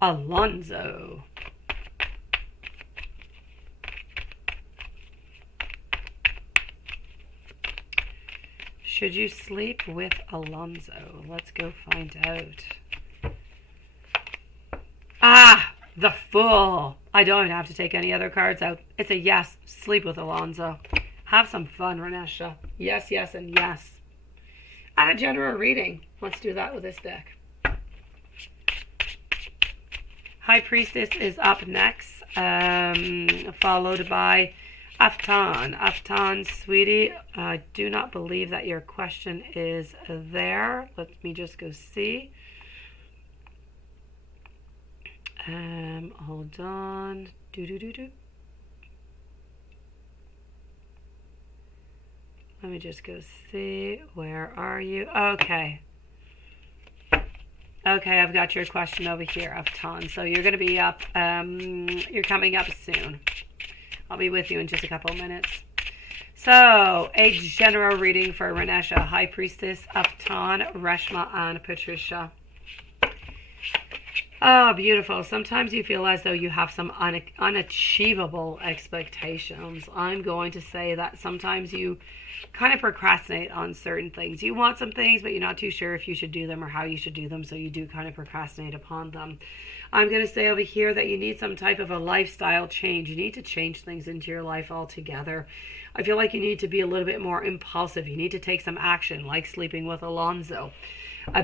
Alonzo? Should you sleep with Alonzo? Let's go find out. Ah, the Fool. I don't even have to take any other cards out. It's a yes. Sleep with Alonzo. Have some fun, Renesha. Yes, yes, and yes. And a general reading. Let's do that with this deck. High Priestess is up next, followed by Afton. Afton, sweetie, I do not believe that your question is there. Let me just go see. Hold on. Let me just go see. Where are you? Okay. Okay, I've got your question over here, Afton. So you're going to be up, you're coming up soon. I'll be with you in just a couple of minutes. So, a general reading for Renesha, High Priestess, Afton, Reshma, and Patricia. Oh, beautiful. Sometimes you feel as though you have some unachievable expectations. I'm going to say that sometimes you kind of procrastinate on certain things. You want some things, but you're not too sure if you should do them or how you should do them, so you do kind of procrastinate upon them. I'm going to say over here that you need some type of a lifestyle change. You need to change things into your life altogether. I feel like you need to be a little bit more impulsive. You need to take some action, like sleeping with Alonzo.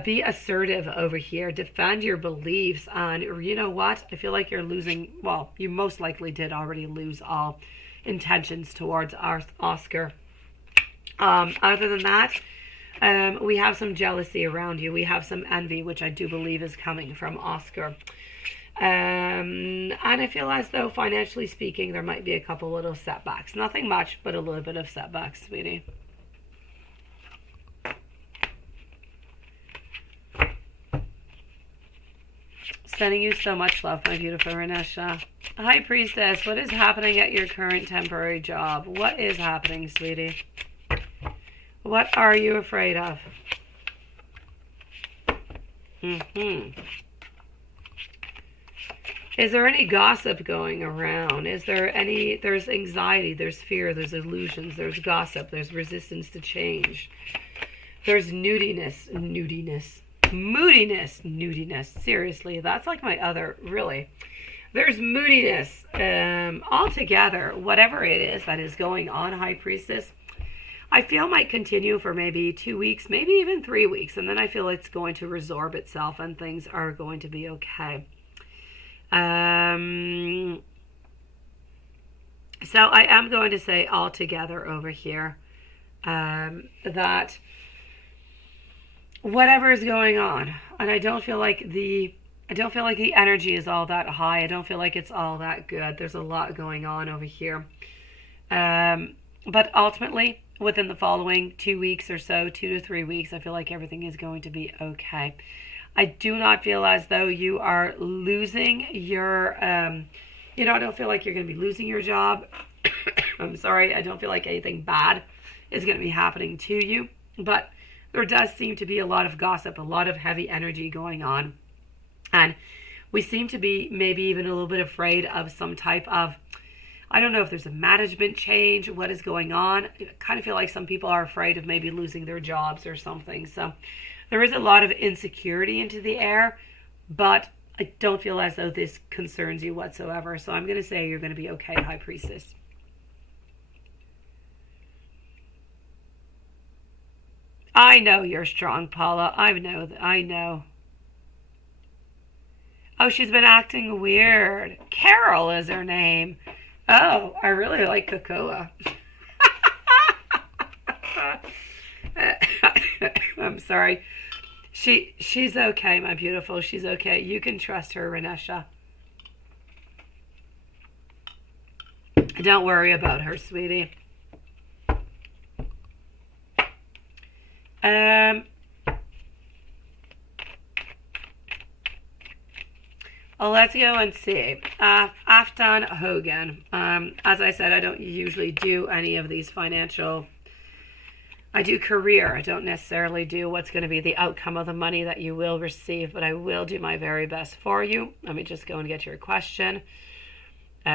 Be assertive over here. Defend your beliefs. And you know what? I feel like you're losing, well, you most likely did already lose all intentions towards Oscar. Other than that, we have some jealousy around you. We have some envy, which I do believe is coming from Oscar. And I feel as though, financially speaking, there might be a couple little setbacks. Nothing much, but a little bit of setbacks, sweetie. Sending you so much love, my beautiful Renesha. High Priestess, what is happening at your current temporary job? What is happening, sweetie? What are you afraid of? Is there any gossip going around? Is there any, there's anxiety, there's fear, there's illusions, there's gossip, there's resistance to change. There's moodiness. Seriously, that's like my other, really. There's moodiness. Altogether, whatever it is that is going on, High Priestess, I feel might continue for maybe 2 weeks, maybe even 3 weeks, and then I feel it's going to resorb itself and things are going to be okay. So I am going to say altogether over here that whatever is going on, and I don't feel like the energy is all that high. I don't feel like it's all that good. There's a lot going on over here. But ultimately, within the following 2 weeks or so, 2 to 3 weeks, I feel like everything is going to be okay. I do not feel as though you are losing your, I don't feel like you're going to be losing your job. I'm sorry, I don't feel like anything bad is going to be happening to you. But there does seem to be a lot of gossip, a lot of heavy energy going on. And we seem to be maybe even a little bit afraid of some type of, I don't know if there's a management change, what is going on. I kind of feel like some people are afraid of maybe losing their jobs or something. So there is a lot of insecurity into the air, but I don't feel as though this concerns you whatsoever. So I'm going to say you're going to be okay, High Priestess. I know you're strong, Paula. I know. Oh, she's been acting weird. Carol is her name. Oh, I really like cocoa. I'm sorry. She's okay, my beautiful. She's okay. You can trust her, Renesha. Don't worry about her, sweetie. Well, let's go and see. Afton Hogan. As I said, I don't usually do any of these financial. I do career. I don't necessarily do what's going to be the outcome of the money that you will receive, but I will do my very best for you. Let me just go and get your question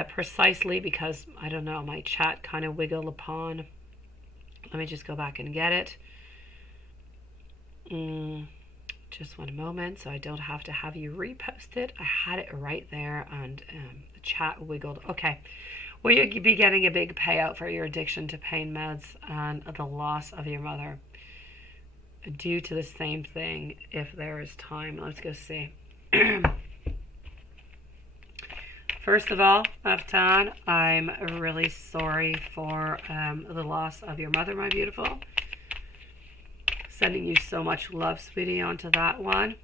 precisely because, I don't know, my chat kind of wiggled upon. Let me just go back and get it. Just one moment so I don't have to have you repost it. I had it right there and the chat wiggled. Okay. Will you be getting a big payout for your addiction to pain meds and the loss of your mother due to the same thing if there is time? Let's go see. First of all, Afton, I'm really sorry for the loss of your mother, my beautiful. Sending you so much love, sweetie, onto that one.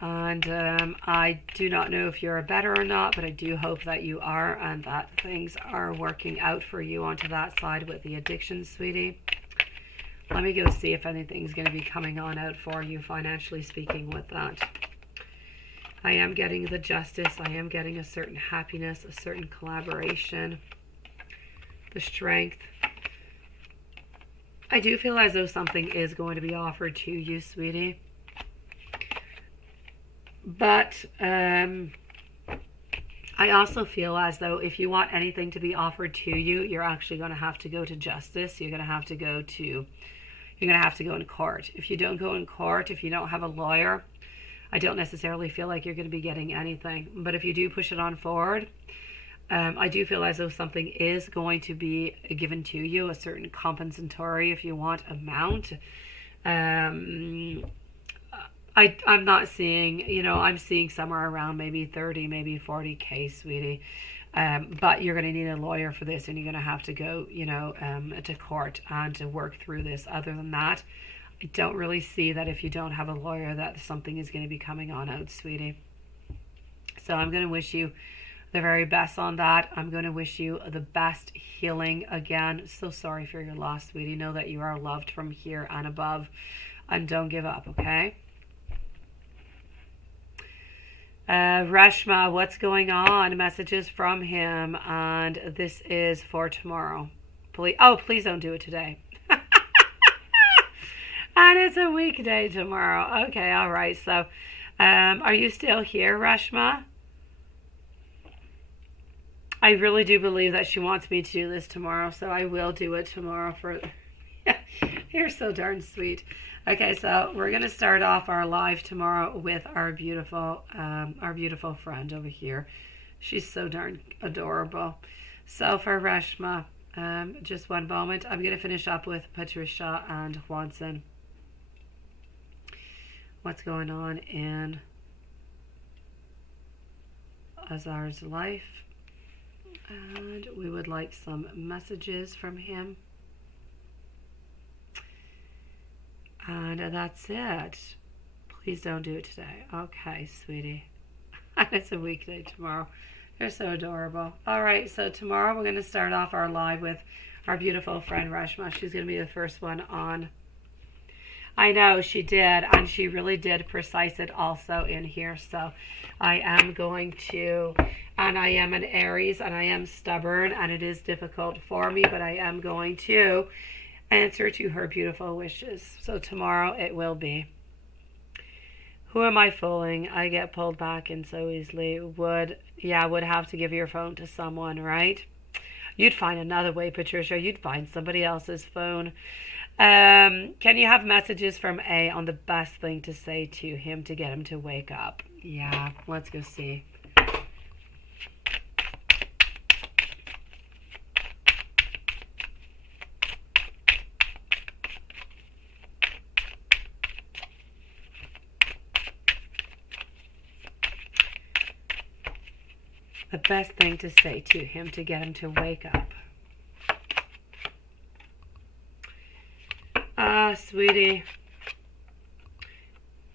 And I do not know if you're better or not, but I do hope that you are and that things are working out for you onto that side with the addiction, sweetie. Let me go see if anything's going to be coming on out for you, financially speaking, with that. I am getting the justice. I am getting a certain happiness, a certain collaboration, the strength. I do feel as though something is going to be offered to you, sweetie. But I also feel as though if you want anything to be offered to you, you're actually going to have to go to justice. You're going to have to go in court. If you don't go in court, if you don't have a lawyer, I don't necessarily feel like you're going to be getting anything. But if you do push it on forward, I do feel as though something is going to be given to you, a certain compensatory, if you want, amount. I'm not seeing, I'm seeing somewhere around maybe 30, maybe 40K, sweetie. But you're going to need a lawyer for this, and you're going to have to go, to court and to work through this. Other than that, I don't really see that if you don't have a lawyer that something is going to be coming on out, sweetie. So I'm going to wish you the very best on that. I'm going to wish you the best healing again. So sorry for your loss, sweetie. Know that you are loved from here and above, and don't give up, okay? Reshma, what's going on? Messages from him, and this is for tomorrow. Please don't do it today. And it's a weekday tomorrow. Okay, all right. So, are you still here, Reshma? I really do believe that she wants me to do this tomorrow, so I will do it tomorrow. You're so darn sweet. Okay, so we're gonna start off our live tomorrow with our beautiful friend over here. She's so darn adorable. So for Reshma, just one moment. I'm gonna finish up with Patricia and Juanson. What's going on in Azar's life? And we would like some messages from him. And that's it. Please don't do it today. Okay, sweetie. It's a weekday tomorrow. You're so adorable. All right, so tomorrow we're going to start off our live with our beautiful friend Reshma. She's going to be the first one on. I know she did, and she really did precise it also in here. So I am going to, and I am an Aries, and I am stubborn, and it is difficult for me, but I am going to answer to her beautiful wishes. So tomorrow it will be. Who am I fooling? I get pulled back in so easily. Would have to give your phone to someone, right? You'd find another way, Patricia. You'd find somebody else's phone. Can you have messages from A on the best thing to say to him to get him to wake up? Yeah, let's go see. The best thing to say to him to get him to wake up. Sweetie,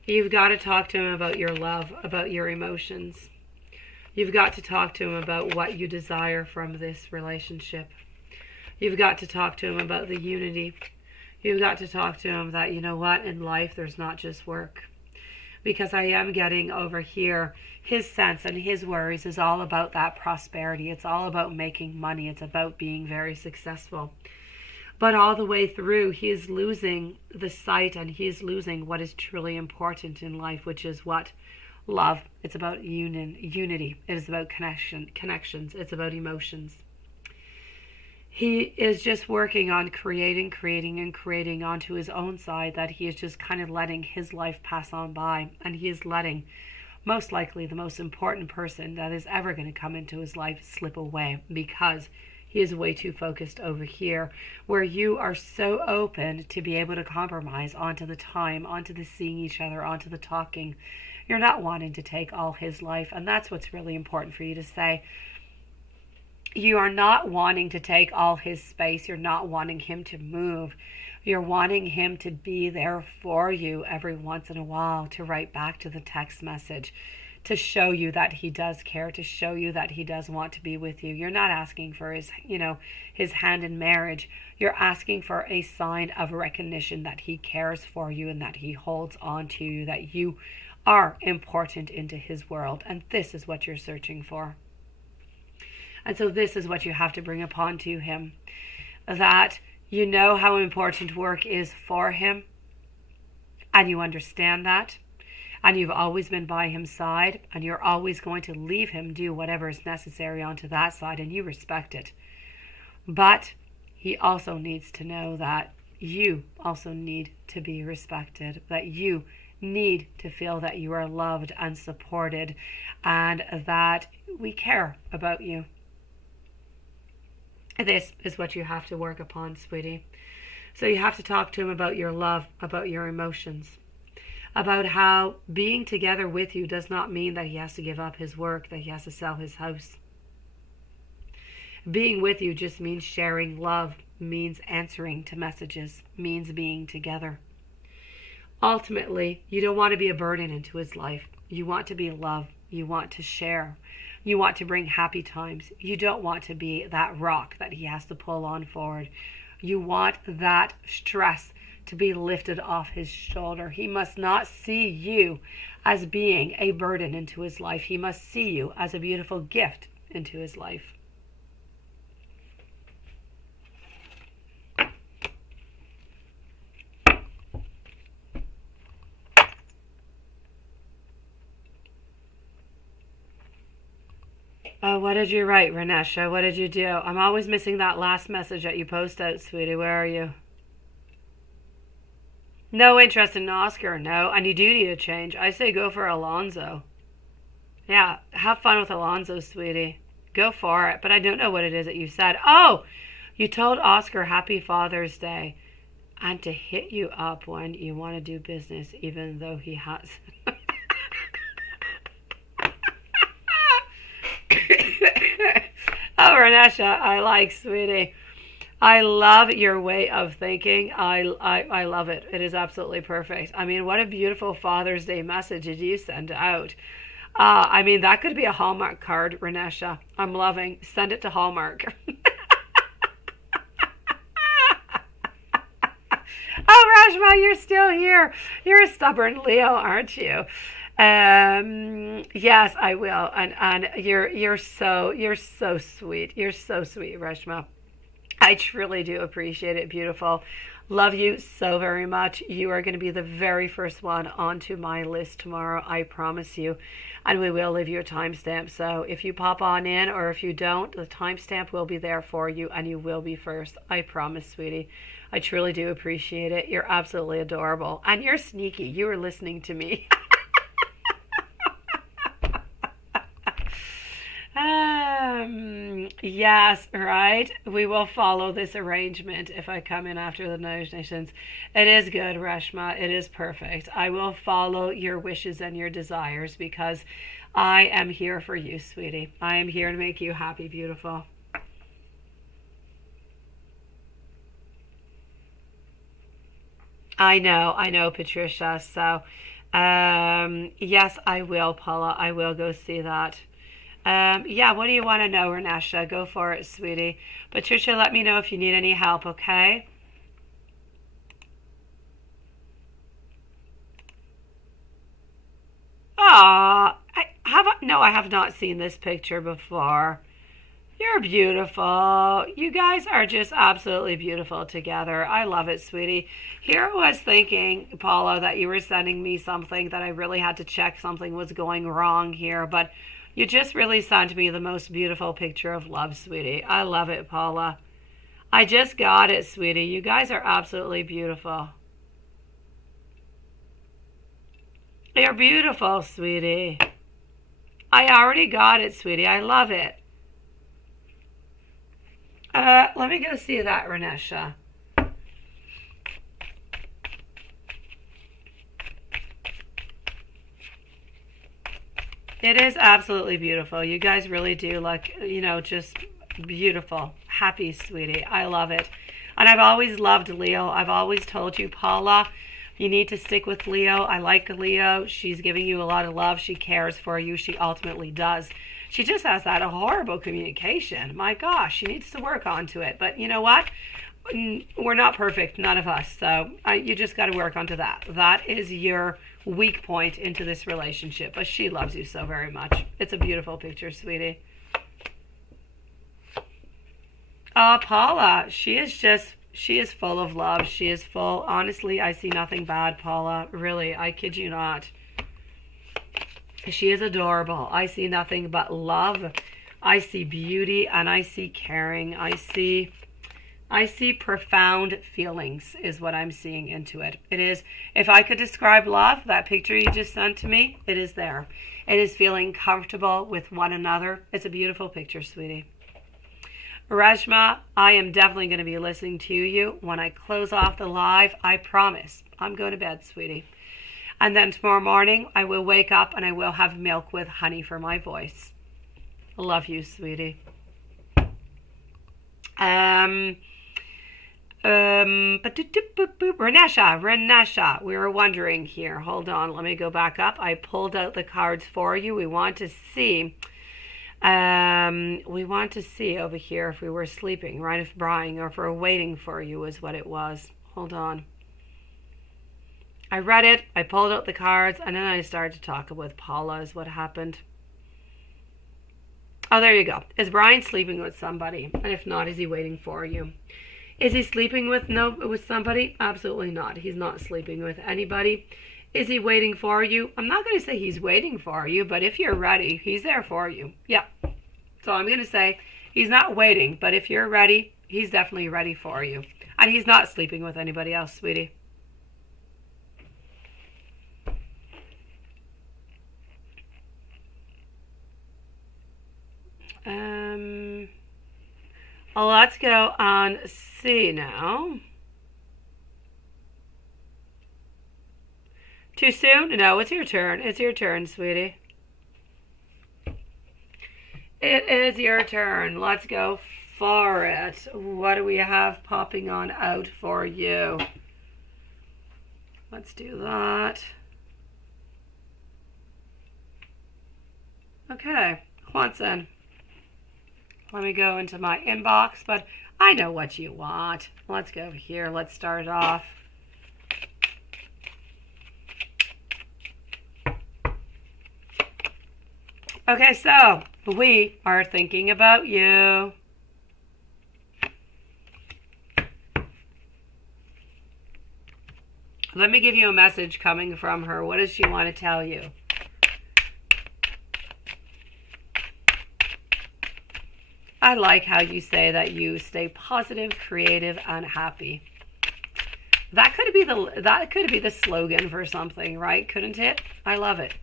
you've got to talk to him about your love, about your emotions. You've got to talk to him about what you desire from this relationship. You've got to talk to him about the unity. You've got to talk to him that, you know what, in life there's not just work. Because I am getting over here, his sense and his worries is all about that prosperity. It's all about making money. It's about being very successful. But all the way through, he is losing the sight and he is losing what is truly important in life, which is what? Love. It's about unity. It is about connections. It's about emotions. He is just working on creating onto his own side, that he is just kind of letting his life pass on by. And he is letting, most likely, the most important person that is ever going to come into his life slip away, because he is way too focused over here, where you are so open to be able to compromise onto the time, onto the seeing each other, onto the talking. You're not wanting to take all his life, and that's what's really important for you to say. You are not wanting to take all his space. You're not wanting him to move. You're wanting him to be there for you every once in a while, to write back to the text message, to show you that he does care, to show you that he does want to be with you. You're not asking for his hand in marriage. You're asking for a sign of recognition that he cares for you and that he holds on to you, that you are important into his world. And this is what you're searching for. And so this is what you have to bring upon to him, that you know how important work is for him, and you understand that, and you've always been by his side, and you're always going to leave him do whatever is necessary onto that side, and you respect it. But he also needs to know that you also need to be respected, that you need to feel that you are loved and supported, and that we care about you. This is what you have to work upon, sweetie. So you have to talk to him about your love, about your emotions, about how being together with you does not mean that he has to give up his work, that he has to sell his house. Being with you just means sharing love, means answering to messages, means being together. Ultimately, you don't want to be a burden into his life. You want to be loved. You want to share. You want to bring happy times. You don't want to be that rock that he has to pull on forward. You want that stress to be lifted off his shoulder. He must not see you as being a burden into his life. He must see you as a beautiful gift into his life. Oh, what did you write, Renesha? What did you do? I'm always missing that last message that you post out, sweetie. Where are you? No interest in Oscar, no. And you do need a change. I say go for Alonzo. Yeah, have fun with Alonzo, sweetie. Go for it. But I don't know what it is that you said. Oh, you told Oscar Happy Father's Day and to hit you up when you want to do business, even though he has. Oh, Renesha, I like, sweetie. I love your way of thinking. I love it. It is absolutely perfect. I mean, what a beautiful Father's Day message did you send out? I mean, that could be a Hallmark card, Renesha. I'm loving. Send it to Hallmark. Oh, Rashma, you're still here. You're a stubborn Leo, aren't you? Yes, I will. And you're so sweet. You're so sweet, Rashma. I truly do appreciate it, beautiful. Love you so very much. You are going to be the very first one onto my list tomorrow, I promise you. And we will leave you a timestamp. So if you pop on in or if you don't, the timestamp will be there for you and you will be first. I promise, sweetie. I truly do appreciate it. You're absolutely adorable. And you're sneaky. You were listening to me. Yes, right. We will follow this arrangement if I come in after the donations. It is good, Reshma. It is perfect. I will follow your wishes and your desires because I am here for you, sweetie. I am here to make you happy, beautiful. I know, Patricia. So, yes, I will, Paula. I will go see that. Yeah, what do you want to know, Renesha? Go for it, sweetie. Patricia, let me know if you need any help, okay? No, I have not seen this picture before. You're beautiful. You guys are just absolutely beautiful together. I love it, sweetie. Here I was thinking, Paula, that you were sending me something that I really had to check something was going wrong here, but you just really sent me the most beautiful picture of love, sweetie. I love it, Paula. I just got it, sweetie. You guys are absolutely beautiful. You're beautiful, sweetie. I already got it, sweetie. I love it. Let me go see that, Renesha. It is absolutely beautiful. You guys really do look, just beautiful. Happy, sweetie. I love it. And I've always loved Leo. I've always told you, Paula, you need to stick with Leo. I like Leo. She's giving you a lot of love. She cares for you. She ultimately does. She just has that horrible communication. My gosh, she needs to work onto it. But you know what? We're not perfect, none of us. So you just got to work onto that. That is your weak point into this relationship. But she loves you so very much. It's a beautiful picture, sweetie. Paula, she is full of love. She is full. Honestly, I see nothing bad, Paula. Really, I kid you not. She is adorable. I see nothing but love. I see beauty and I see caring. I see profound feelings is what I'm seeing into it. It is, if I could describe love, that picture you just sent to me, it is there. It is feeling comfortable with one another. It's a beautiful picture, sweetie. Reshma, I am definitely going to be listening to you when I close off the live. I promise. I'm going to bed, sweetie. And then tomorrow morning, I will wake up and I will have milk with honey for my voice. I love you, sweetie. Renesha, we were wondering here. Hold on, let me go back up. I pulled out the cards for you. We want to see over here if we were sleeping, right? If Brian or if we're waiting for you is what it was. Hold on. I read it, I pulled out the cards, and then I started to talk with Paula is what happened. Oh, there you go. Is Brian sleeping with somebody? And if not, is he waiting for you? Is he sleeping with somebody? Absolutely not. He's not sleeping with anybody. Is he waiting for you? I'm not going to say he's waiting for you, but if you're ready, he's there for you. Yeah. So I'm going to say he's not waiting, but if you're ready, he's definitely ready for you. And he's not sleeping with anybody else, sweetie. Let's go on C now. Too soon? No, it's your turn. It's your turn, sweetie. It is your turn. Let's go for it. What do we have popping on out for you? Let's do that. Okay, Juanson. Let me go into my inbox, but I know what you want. Let's go here. Let's start off. Okay, so we are thinking about you. Let me give you a message coming from her. What does she want to tell you? I like how you say that you stay positive, creative, and happy. That could be the slogan for something, right? Couldn't it? I love it.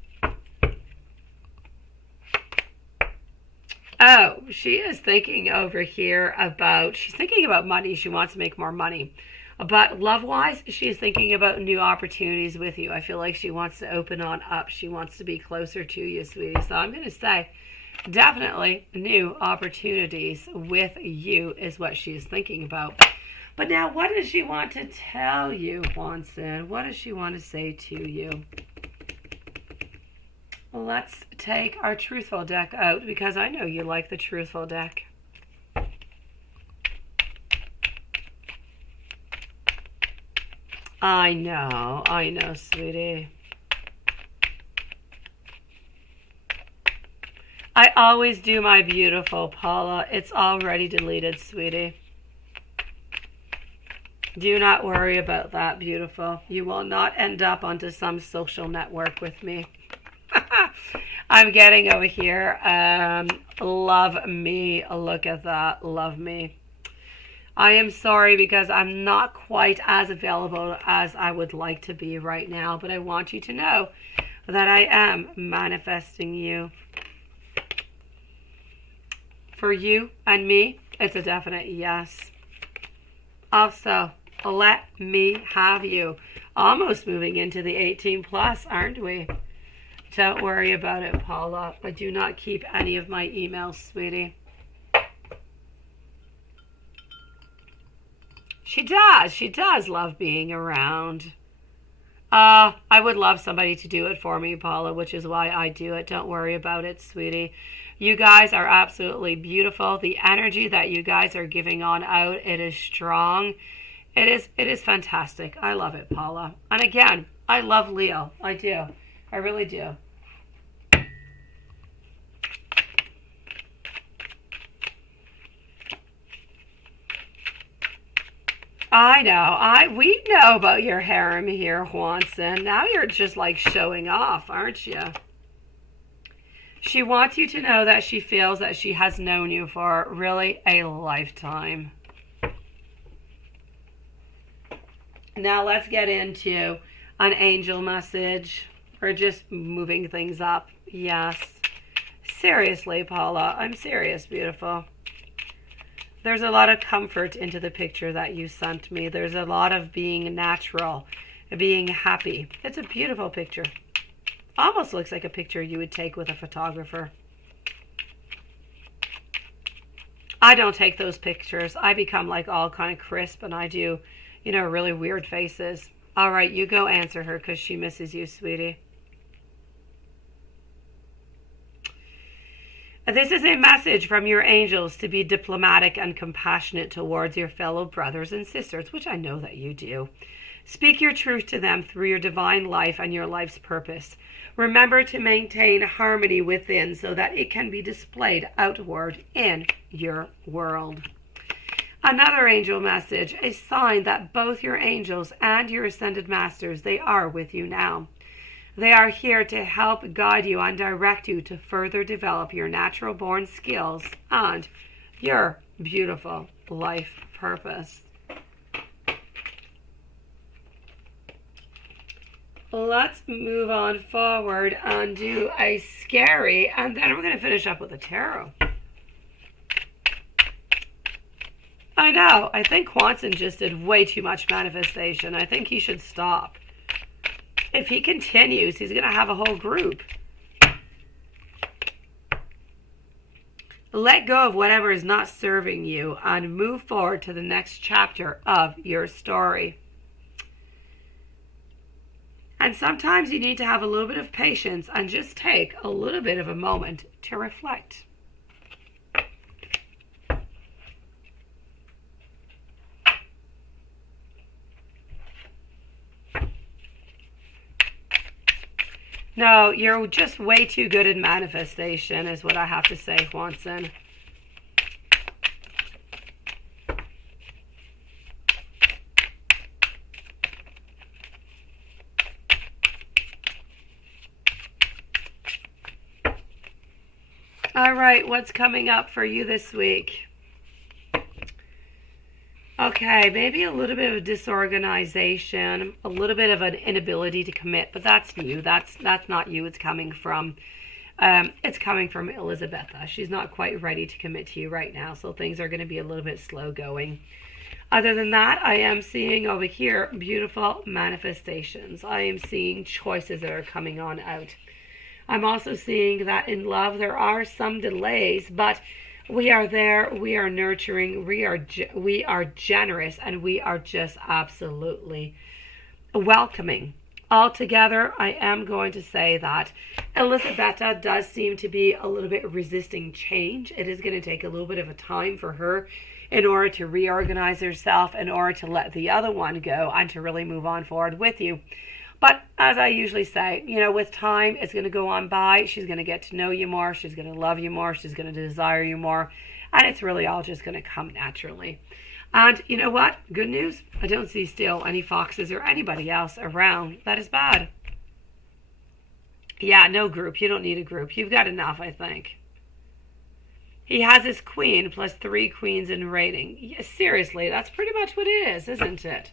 Oh, she is thinking over here about, she's thinking about money. She wants to make more money. But love-wise, she's thinking about new opportunities with you. I feel like she wants to open on up. She wants to be closer to you, sweetie. So I'm going to say definitely new opportunities with you is what she's thinking about. But now, what does she want to tell you, Juanson? What does she want to say to you? Let's take our Truthful deck out because I know you like the Truthful deck. I know, sweetie. I always do my beautiful, Paula. It's already deleted, sweetie. Do not worry about that, beautiful. You will not end up onto some social network with me. I'm getting over here. Love me. Look at that. Love me. I am sorry because I'm not quite as available as I would like to be right now, but I want you to know that I am manifesting you. For you and me, it's a definite yes. Also, let me have you. Almost moving into the 18 plus, aren't we? Don't worry about it, Paula. I do not keep any of my emails, sweetie. She does love being around. I would love somebody to do it for me, Paula, which is why I do it. Don't worry about it, sweetie. You guys are absolutely beautiful. The energy that you guys are giving on out, it is strong. It is fantastic. I love it, Paula. And again, I love Leo. I do. I really do. I know. We know about your harem here, Juanson. Now you're just like showing off, aren't you? She wants you to know that she feels that she has known you for really a lifetime. Now let's get into an angel message. We're just moving things up. Yes. Seriously, Paula. I'm serious, beautiful. There's a lot of comfort into the picture that you sent me. There's a lot of being natural, being happy. It's a beautiful picture. Almost looks like a picture you would take with a photographer. I don't take those pictures. I become like all kind of crisp and I do, you know, really weird faces. All right, you go answer her because she misses you, sweetie. This is a message from your angels to be diplomatic and compassionate towards your fellow brothers and sisters, which I know that you do. Speak your truth to them through your divine life and your life's purpose. Remember to maintain harmony within so that it can be displayed outward in your world. Another angel message, a sign that both your angels and your ascended masters, they are with you now. They are here to help guide you and direct you to further develop your natural born skills and your beautiful life purpose. Let's move on forward and do a scary, and then we're going to finish up with a tarot. I know. I think Juanson just did way too much manifestation. I think he should stop. If he continues, he's going to have a whole group. Let go of whatever is not serving you and move forward to the next chapter of your story. And sometimes you need to have a little bit of patience and just take a little bit of a moment to reflect. No, you're just way too good at manifestation is what I have to say, Juanson. All right, what's coming up for you this week? Okay, maybe a little bit of disorganization, a little bit of an inability to commit, but that's you. That's not you. It's coming from Elizabetha. She's not quite ready to commit to you right now, so things are going to be a little bit slow going. Other than that, I am seeing over here beautiful manifestations. I am seeing choices that are coming on out. I'm also seeing that in love there are some delays, but we are there, we are nurturing, we are generous, and we are just absolutely welcoming. Altogether, I am going to say that Elizabetha does seem to be a little bit resisting change. It is going to take a little bit of a time for her in order to reorganize herself, in order to let the other one go and to really move on forward with you. But as I usually say, you know, with time, it's going to go on by. She's going to get to know you more. She's going to love you more. She's going to desire you more. And it's really all just going to come naturally. And you know what? Good news. I don't see still any foxes or anybody else around. That is bad. Yeah, no group. You don't need a group. You've got enough, I think. He has his queen plus 3 queens in rating. Yeah, seriously, that's pretty much what it is, isn't it?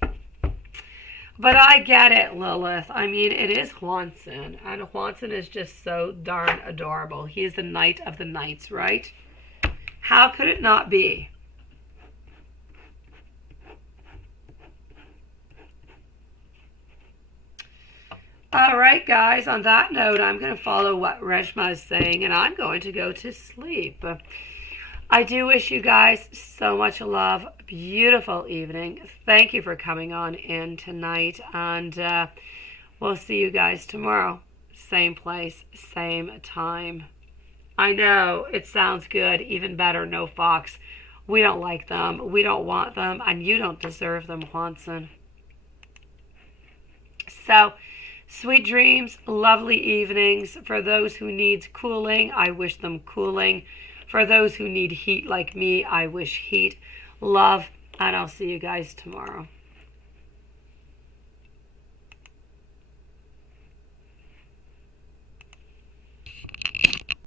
But I get it, Lilith. I mean, it is Hwanson. And Hwanson is just so darn adorable. He is the knight of the knights, right? How could it not be? All right, guys. On that note, I'm going to follow what Reshma is saying, and I'm going to go to sleep. I do wish you guys so much love. Beautiful evening. Thank you for coming on in tonight, and we'll see you guys tomorrow. Same place, same time. I know, it sounds good. Even better, no fox. We don't like them. We don't want them, and you don't deserve them, Hwanson. So, sweet dreams, lovely evenings. For those who need cooling, I wish them cooling. For those who need heat like me, I wish heat, love, and I'll see you guys tomorrow.